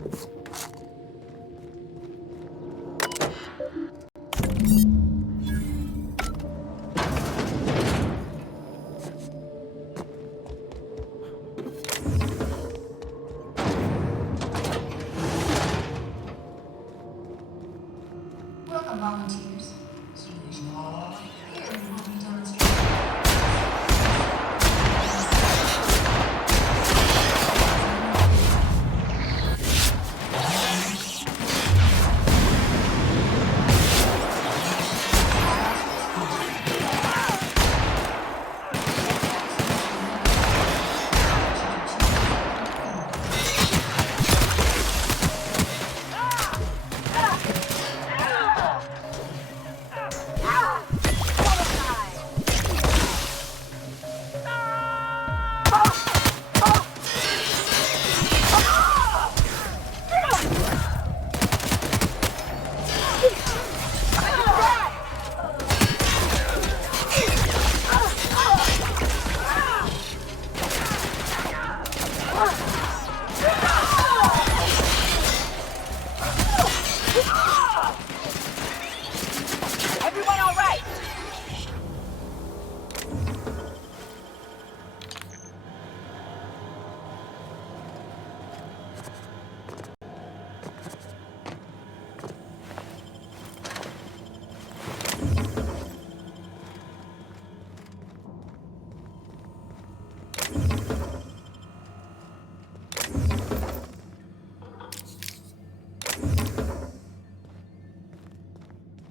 Welcome, volunteers. Here we will be demonstrating. Everyone all right?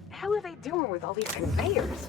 How are they doing with all these conveyors?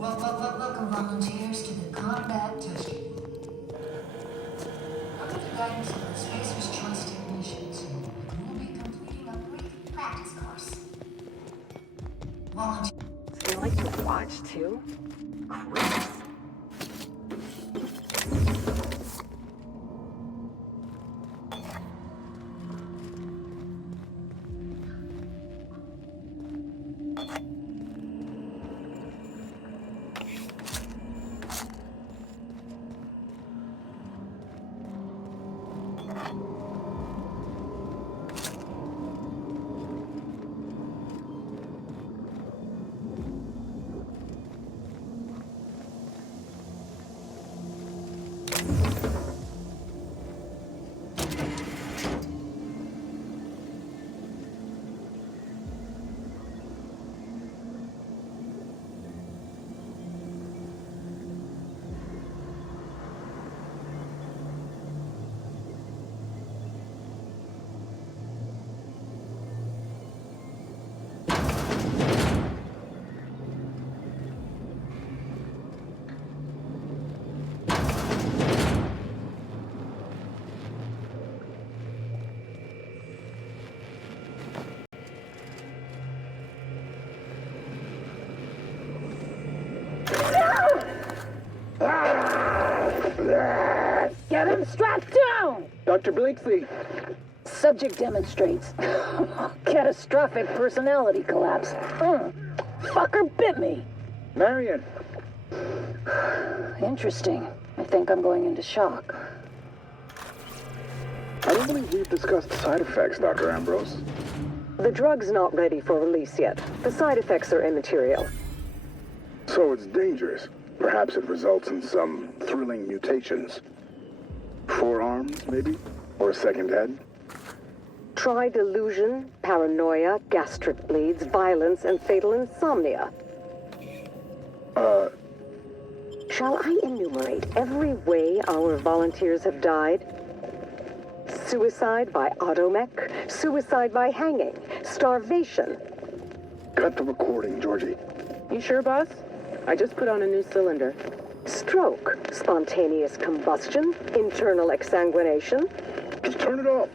Welcome, volunteers, to the combat testing. Under the guidance of the Spacer's Choice Technicians, you will be completing a brief practice course. Volunteers. So they like to watch too? Creeps. Get him strapped down! Dr. Blakeslee. Subject demonstrates catastrophic personality collapse. Fucker bit me. Marion. Interesting. I think I'm going into shock. I don't believe we've discussed side effects, Dr. Ambrose. The drug's not ready for release yet. The side effects are immaterial. So it's dangerous. Perhaps it results in some thrilling mutations. 4 arms, maybe? Or a second head? Try delusion, paranoia, gastric bleeds, violence, and fatal insomnia. Shall I enumerate every way our volunteers have died? Suicide by automech, suicide by hanging, starvation. Cut the recording, Georgie. You sure, boss? I just put on a new cylinder. Stroke, spontaneous combustion, internal exsanguination. Just turn it off.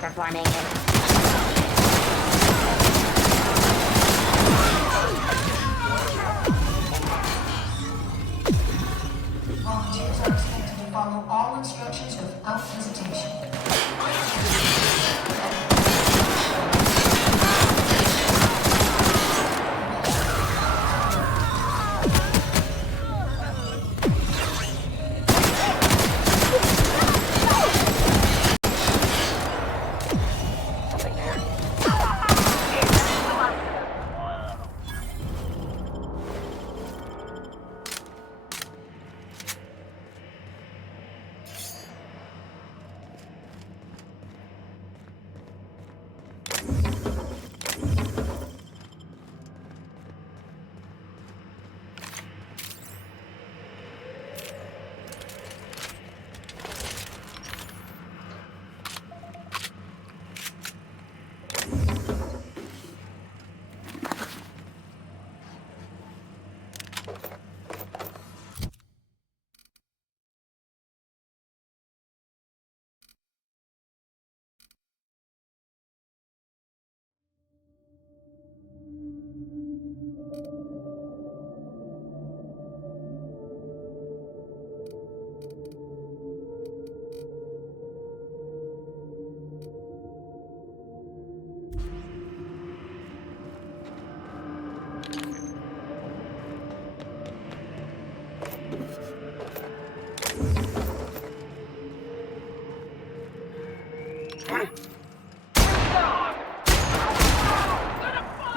Performing. Volunteers are expected to follow all instructions without hesitation.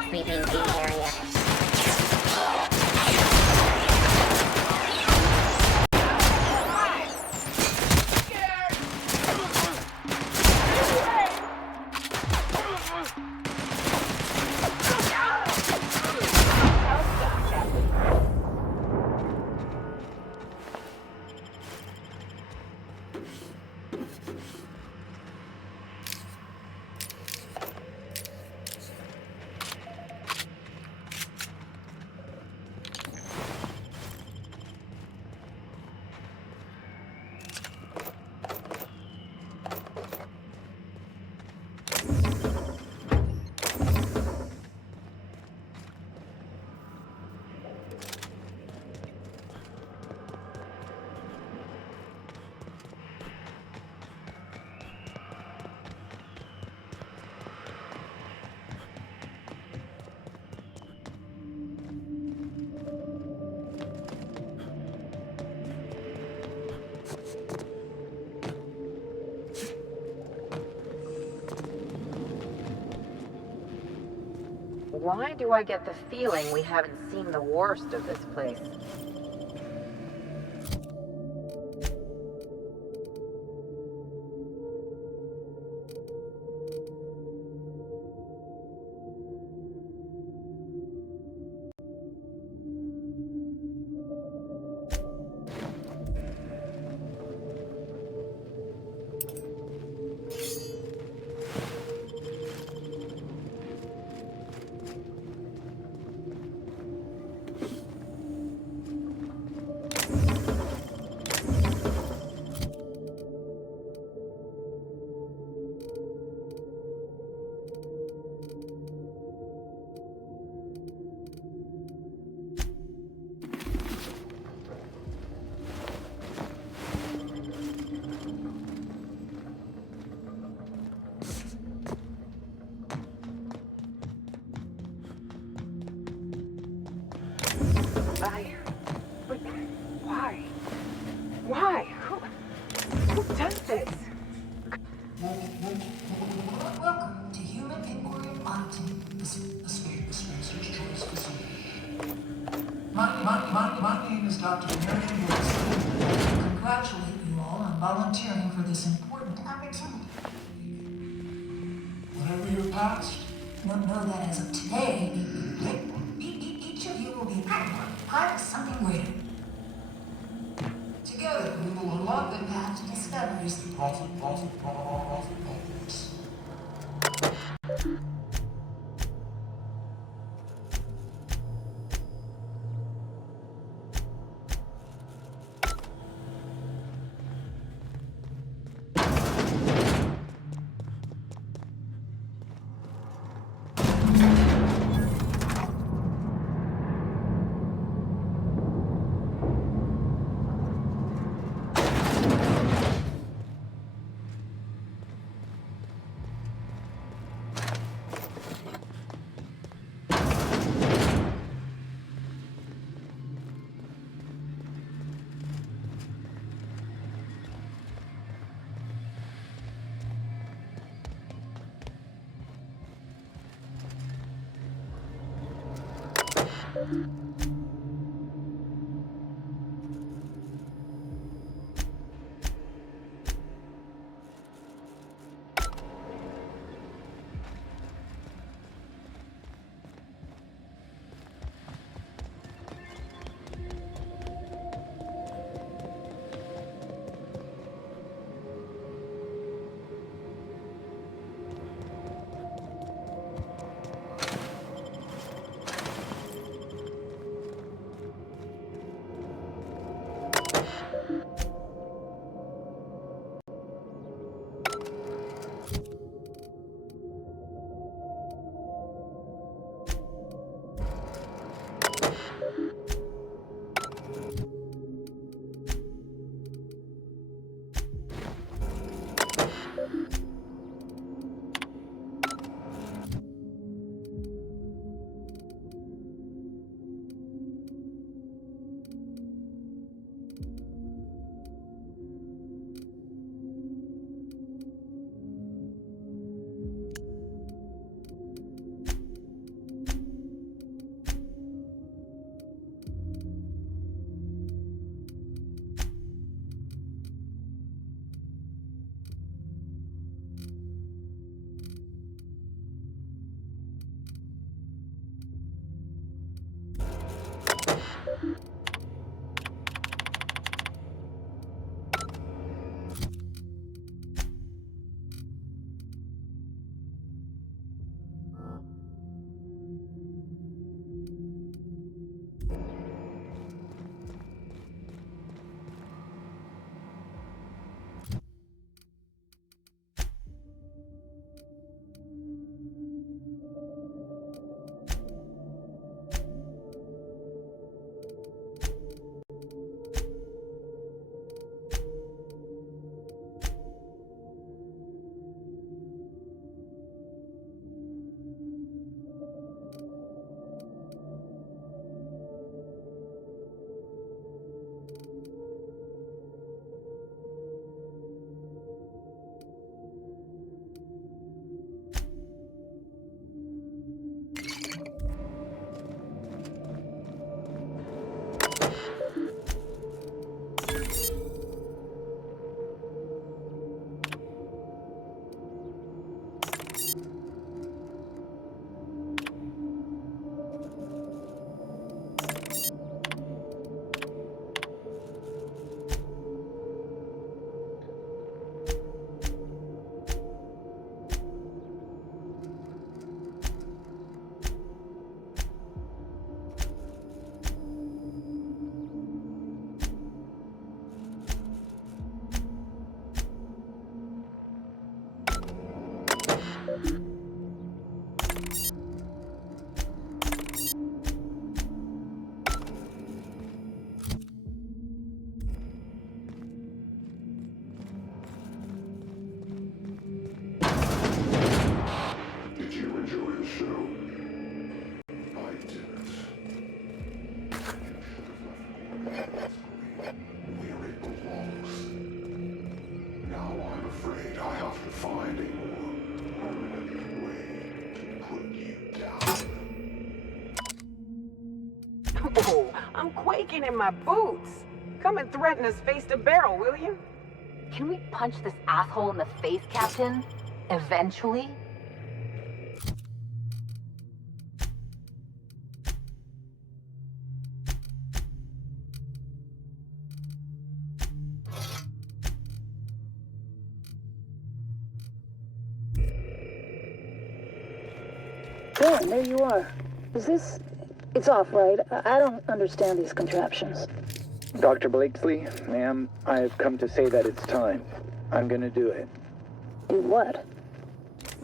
Sweeping the area. Why do I get the feeling we haven't seen the worst of this place? My name is Dr. Marion Wilson. I congratulate you all on volunteering for this important opportunity. Whatever your past, know that as of today, each of you will be part of something greater. Together, we will unlock the path to discoveries. Now I'm afraid I have to find a more permanent I'm quaking in my boots. Come and threaten us face to barrel, will you? Can we punch this asshole in the face, Captain? Eventually? Dan, there you are. Is this... It's off, right? I don't understand these contraptions. Dr. Blakesley, ma'am, I have come to say that it's time. I'm gonna do it. Do what?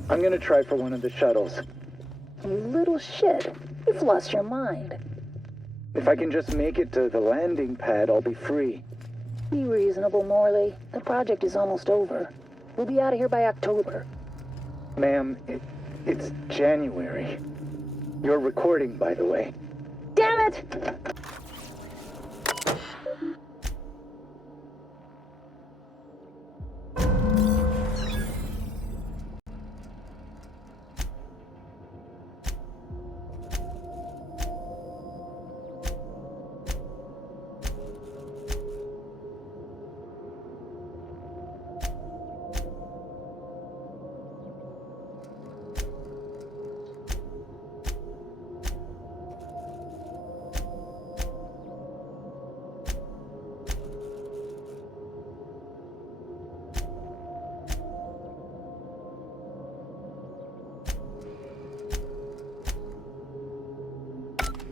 I'm gonna try for one of the shuttles. You little shit. You've lost your mind. If I can just make it to the landing pad, I'll be free. Be reasonable, Morley. The project is almost over. We'll be out of here by October. Ma'am, it's January. You're recording, by the way. Damn it!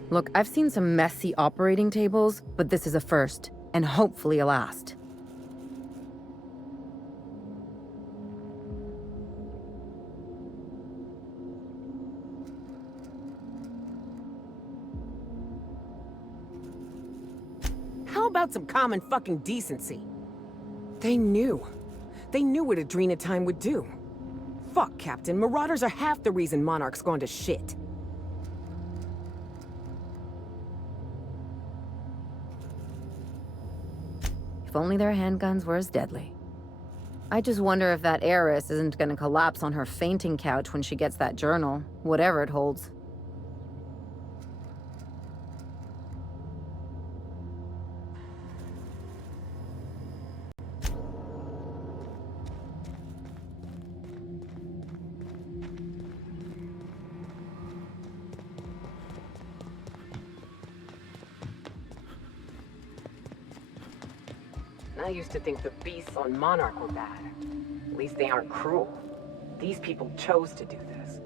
Look, I've seen some messy operating tables, but this is a first, and hopefully a last. How about some common fucking decency? They knew. They knew what Adrena Time would do. Fuck, Captain. Marauders are half the reason Monarch's gone to shit. If only their handguns were as deadly. I just wonder if that heiress isn't gonna collapse on her fainting couch when she gets that journal, whatever it holds. I used to think the beasts on Monarch were bad. At least they aren't cruel. These people chose to do this.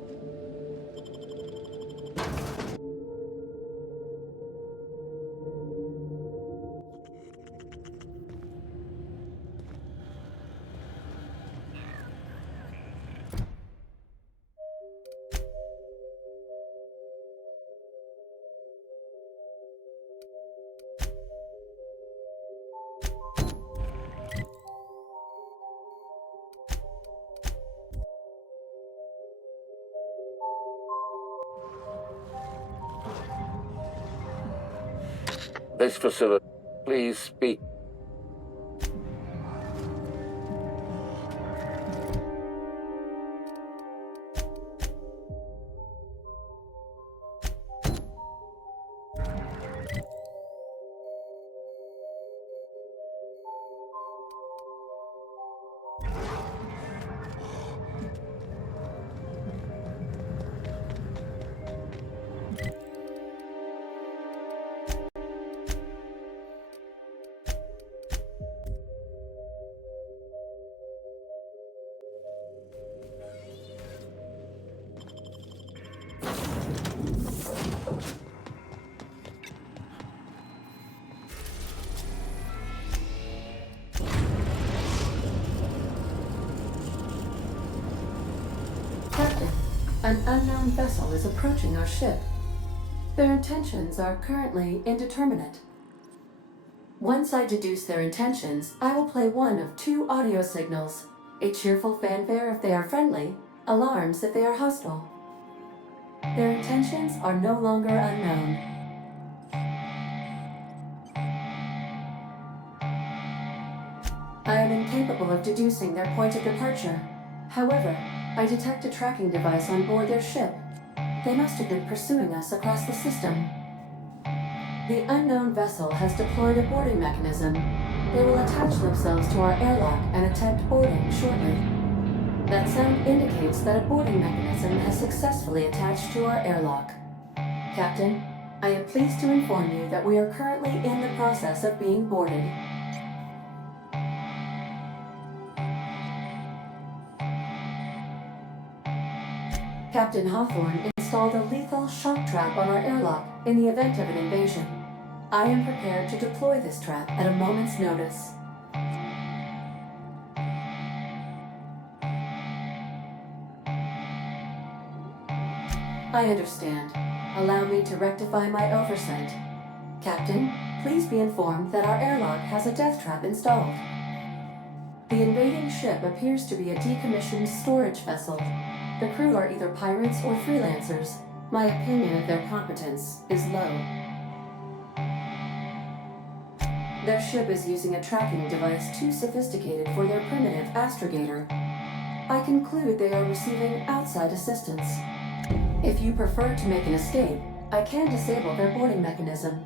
This facility, please speak. Captain, an unknown vessel is approaching our ship. Their intentions are currently indeterminate. Once I deduce their intentions, I will play one of two audio signals. A cheerful fanfare if they are friendly, alarms if they are hostile. Their intentions are no longer unknown. I am incapable of deducing their point of departure. However, I detect a tracking device on board their ship. They must have been pursuing us across the system. The unknown vessel has deployed a boarding mechanism. They will attach themselves to our airlock and attempt boarding shortly. That sound indicates that a boarding mechanism has successfully attached to our airlock. Captain, I am pleased to inform you that we are currently in the process of being boarded. Captain Hawthorne installed a lethal shock trap on our airlock in the event of an invasion. I am prepared to deploy this trap at a moment's notice. I understand. Allow me to rectify my oversight. Captain, please be informed that our airlock has a death trap installed. The invading ship appears to be a decommissioned storage vessel. The crew are either pirates or freelancers. My opinion of their competence is low. Their ship is using a tracking device too sophisticated for their primitive astrogator. I conclude they are receiving outside assistance. If you prefer to make an escape, I can disable their boarding mechanism.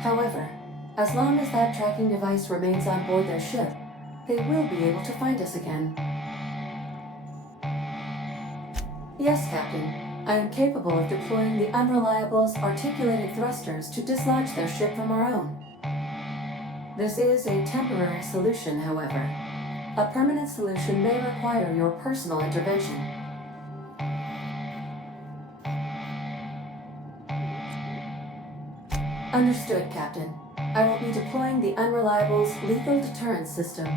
However, as long as that tracking device remains on board their ship, they will be able to find us again. Yes, Captain. I am capable of deploying the Unreliable's articulated thrusters to dislodge their ship from our own. This is a temporary solution, however. A permanent solution may require your personal intervention. Understood, Captain. I will be deploying the Unreliable's lethal deterrence system.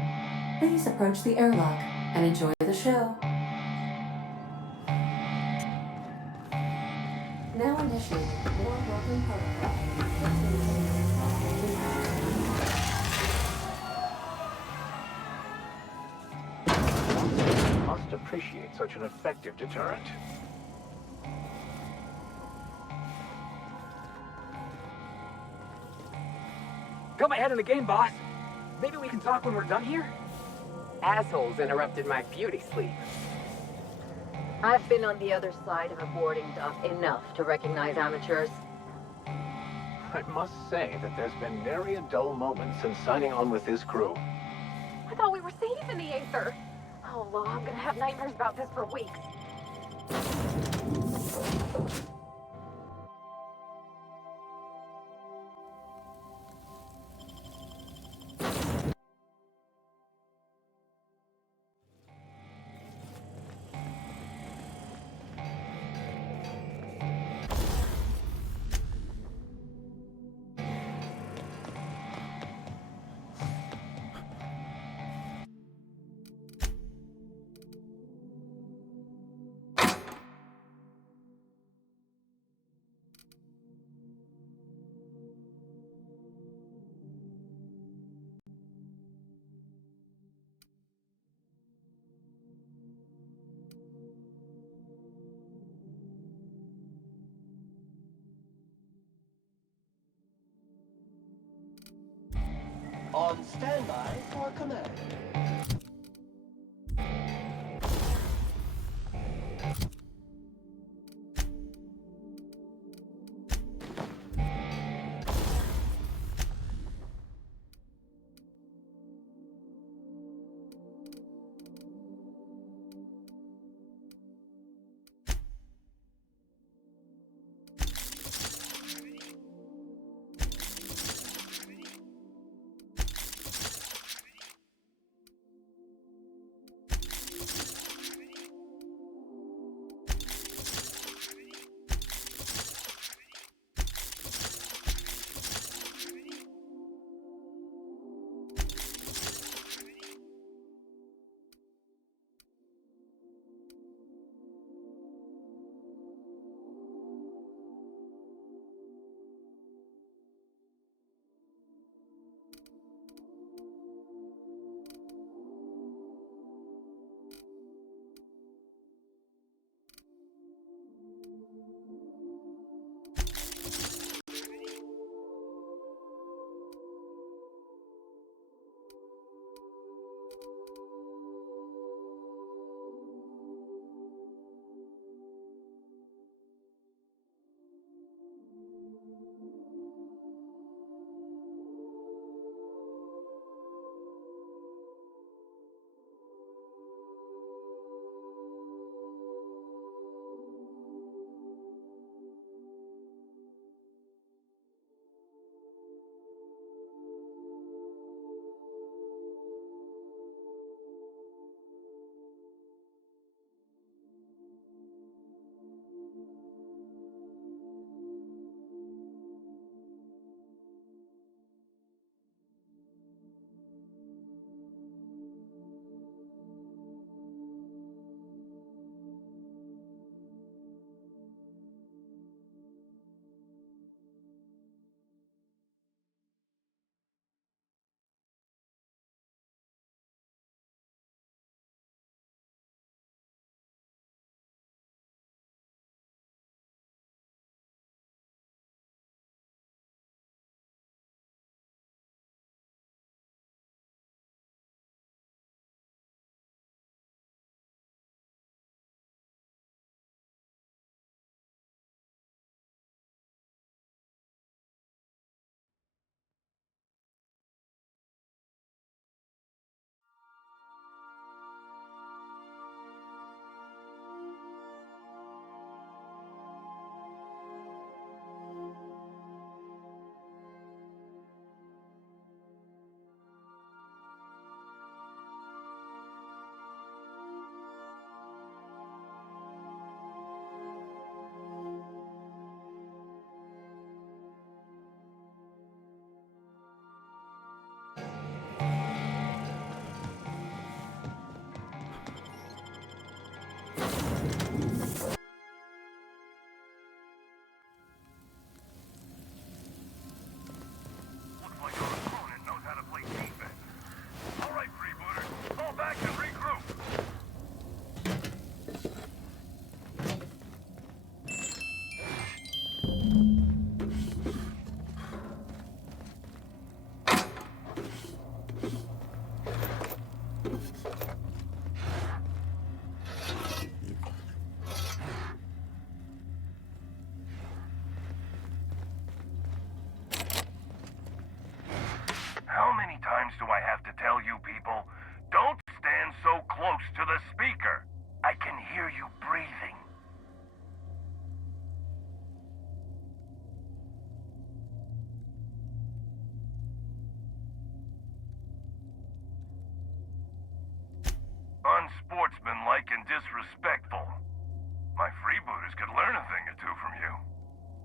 Please approach the airlock and enjoy the show. Now initiate more working protocol. Must appreciate such an effective deterrent. Got my head in the game, boss. Maybe we can talk when we're done here? Assholes interrupted my beauty sleep. I've been on the other side of a boarding dock enough to recognize amateurs. I must say that there's been nary a dull moment since signing on with this crew. I thought we were safe in the Aether. Oh, Lord, I'm gonna have nightmares about this for weeks. On standby for command. disrespectful. My freebooters could learn a thing or two from you.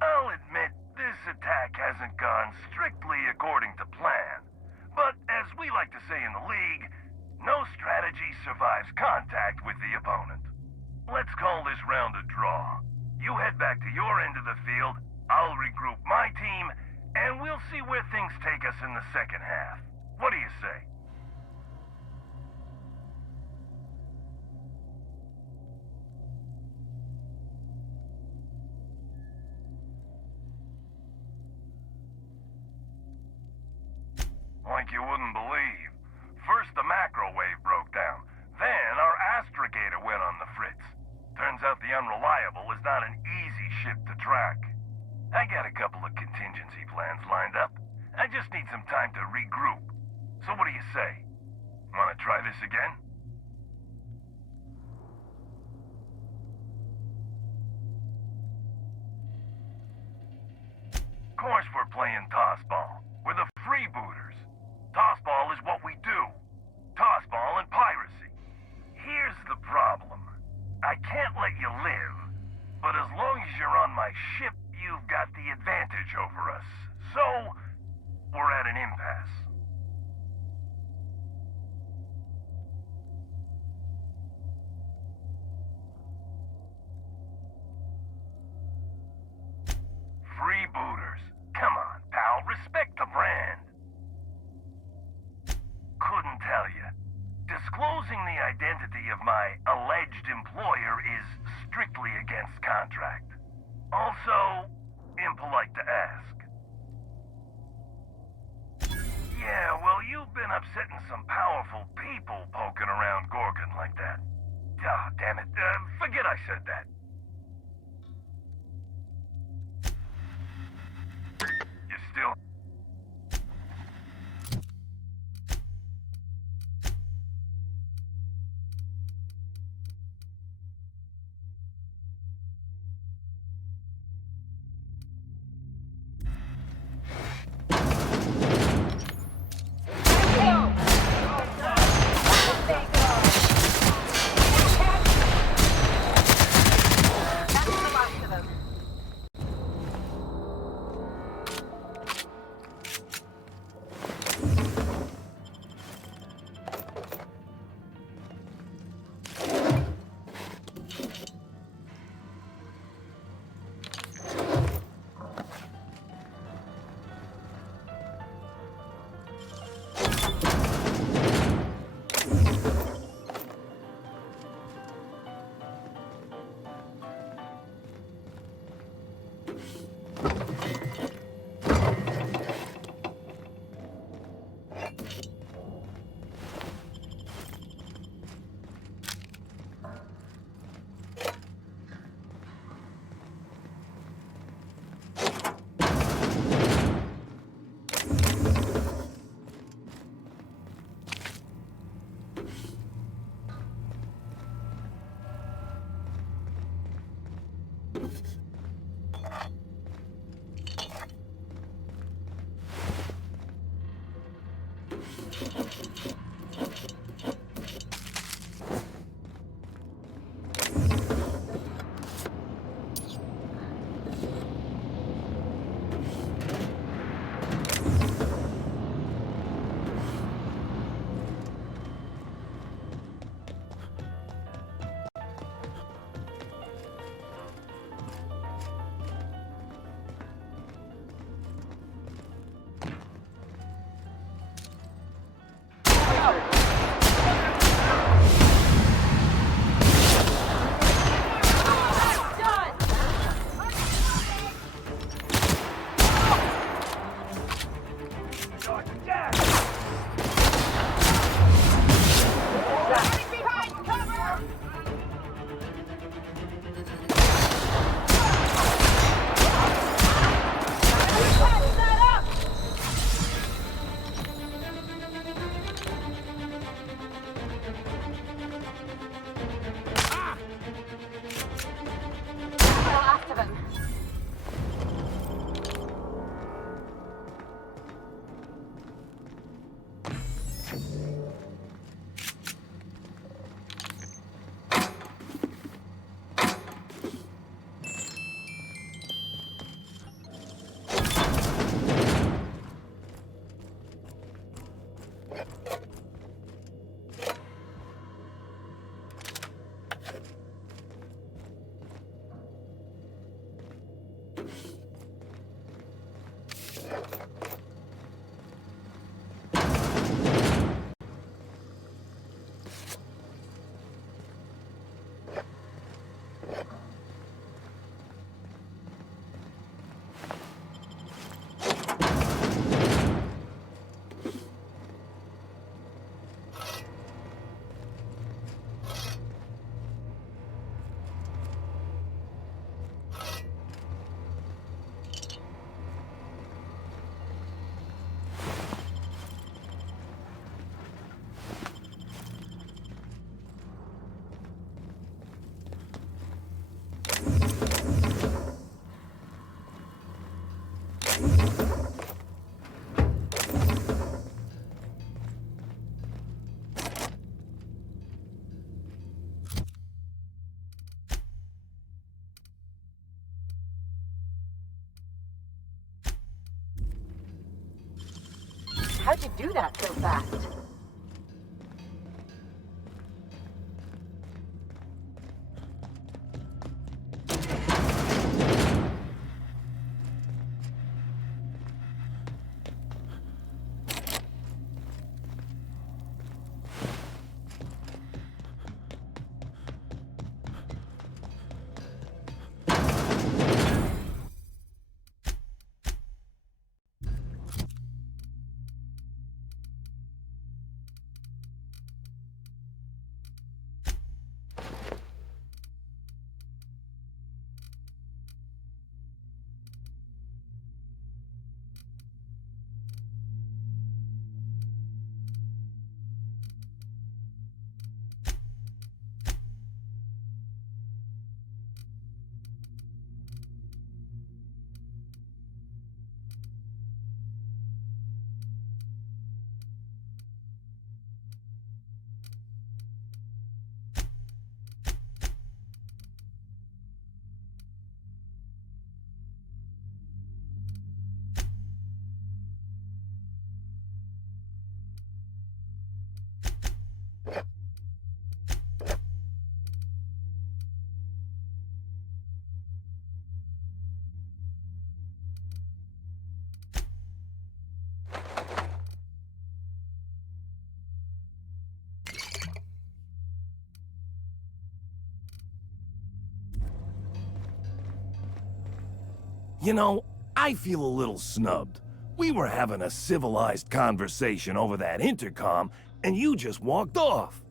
I'll admit, this attack hasn't gone strictly according to plan. But as we like to say in the League, no strategy survives contact with the opponent. Let's call this round a draw. You head back to your end of the field, I'll regroup my team, and we'll see where things take us in the second half. What do you say? Like you wouldn't believe. First the macro wave broke down, then our astrogator went on the fritz. Turns out the Unreliable is not an easy ship to track. I got a couple of contingency plans lined up. I just need some time to regroup. So what do you say? Wanna try this again? Of course we're playing tossball. We're the freebooters. Tossball is what we do. Tossball and piracy. Here's the problem. I can't let you live, but as long as you're on my ship, you've got the advantage over us. So, we're at an impasse. Freebooters. Come on, pal, respect the brand. Couldn't tell you. Disclosing the identity of my alleged employer is strictly against contract. Also, impolite to ask. Yeah, well, you've been upsetting some powerful people poking around Gorgon like that. Oh, damn it. Forget I said that. You still... How'd you do that so fast? You know, I feel a little snubbed. We were having a civilized conversation over that intercom, and you just walked off.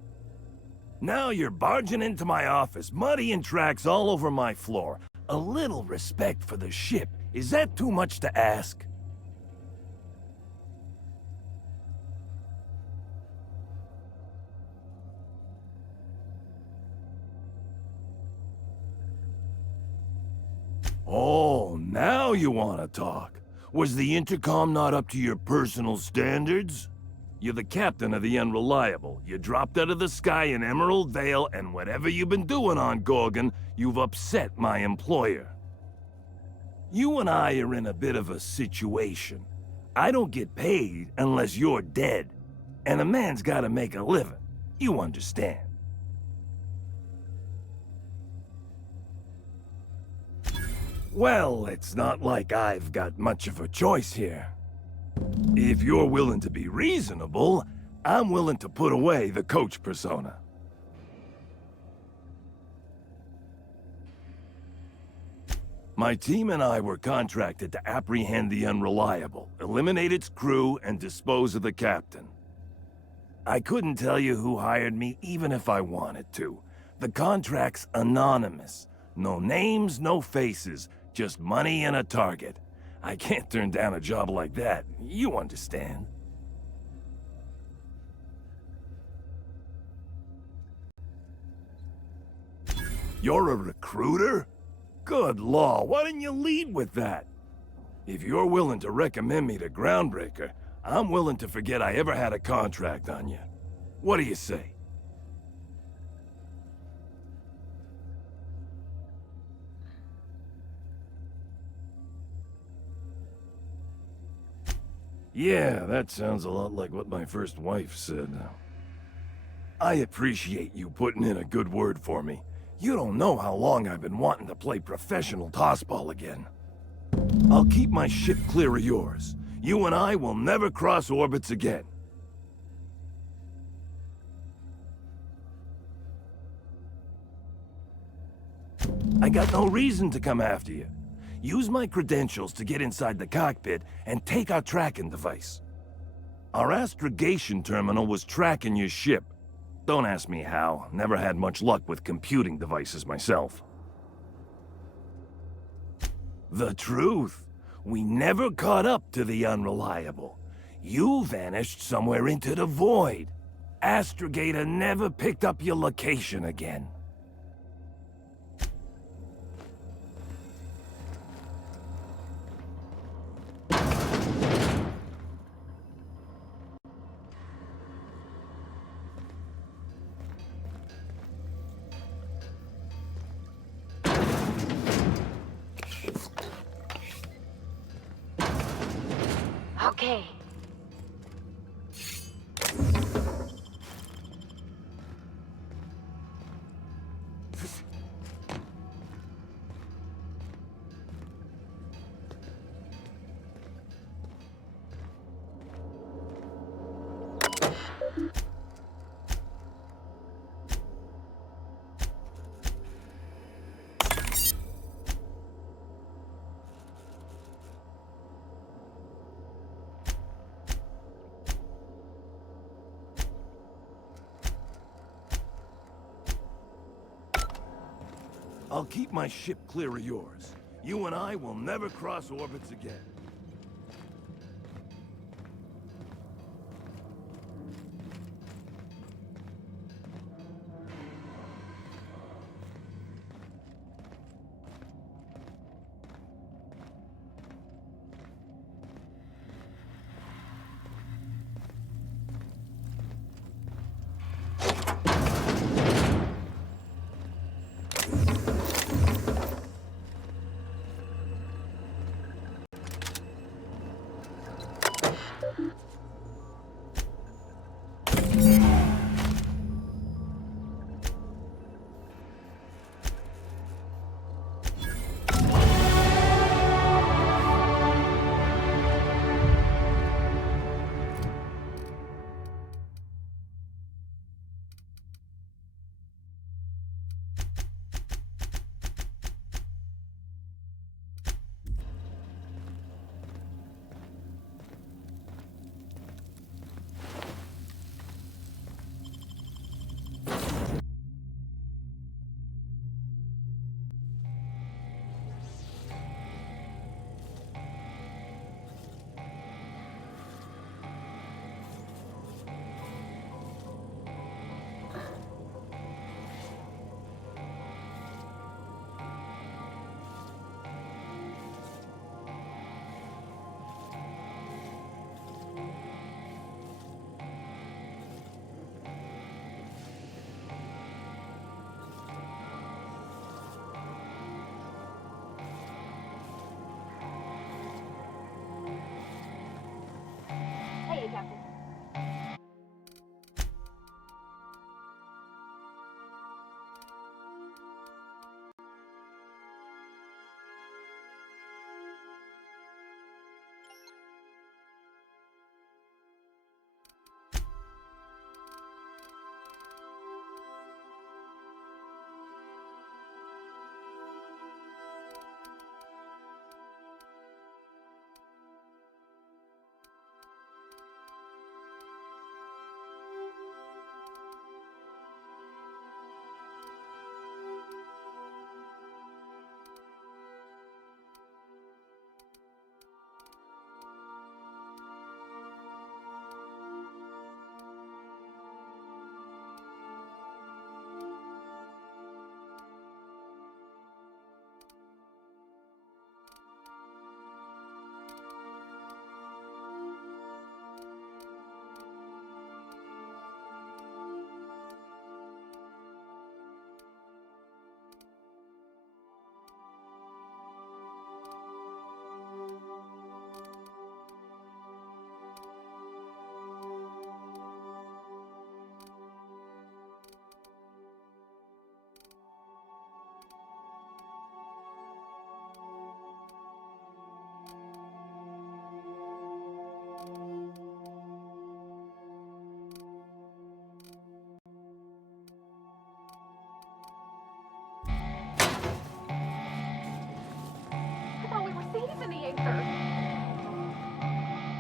Now you're barging into my office, muddying tracks all over my floor. A little respect for the ship. Is that too much to ask? Oh, now you want to talk. Was the intercom not up to your personal standards? You're the captain of the Unreliable. You dropped out of the sky in Emerald Vale, and whatever you've been doing on Gorgon, you've upset my employer. You and I are in a bit of a situation. I don't get paid unless you're dead. And a man's gotta make a living. You understand. Well, it's not like I've got much of a choice here. If you're willing to be reasonable, I'm willing to put away the coach persona. My team and I were contracted to apprehend the Unreliable, eliminate its crew, and dispose of the captain. I couldn't tell you who hired me even if I wanted to. The contract's anonymous. No names, no faces. Just money and a target. I can't turn down a job like that. You understand. You're a recruiter? Good law, why didn't you lead with that? If you're willing to recommend me to Groundbreaker, I'm willing to forget I ever had a contract on you. What do you say? Yeah, that sounds a lot like what my first wife said. I appreciate you putting in a good word for me. You don't know how long I've been wanting to play professional tossball again. I'll keep my ship clear of yours. You and I will never cross orbits again. I got no reason to come after you. Use my credentials to get inside the cockpit and take our tracking device. Our astrogation terminal was tracking your ship. Don't ask me how. Never had much luck with computing devices myself. The truth. We never caught up to the Unreliable. You vanished somewhere into the void. Astrogator never picked up your location again. Okay. I'll keep my ship clear of yours. You and I will never cross orbits again. Hey, Captain.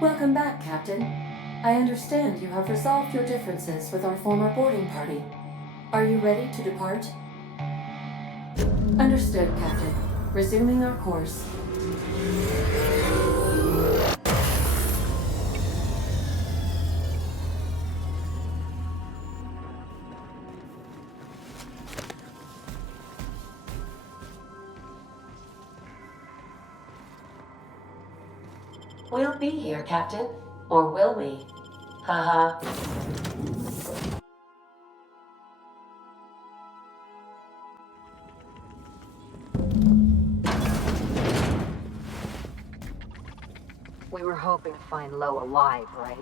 Welcome back, Captain. I understand you have resolved your differences with our former boarding party. Are you ready to depart? Understood, Captain. Resuming our course. We'll be here, Captain. Or will we? Haha. We were hoping to find Lo alive, right?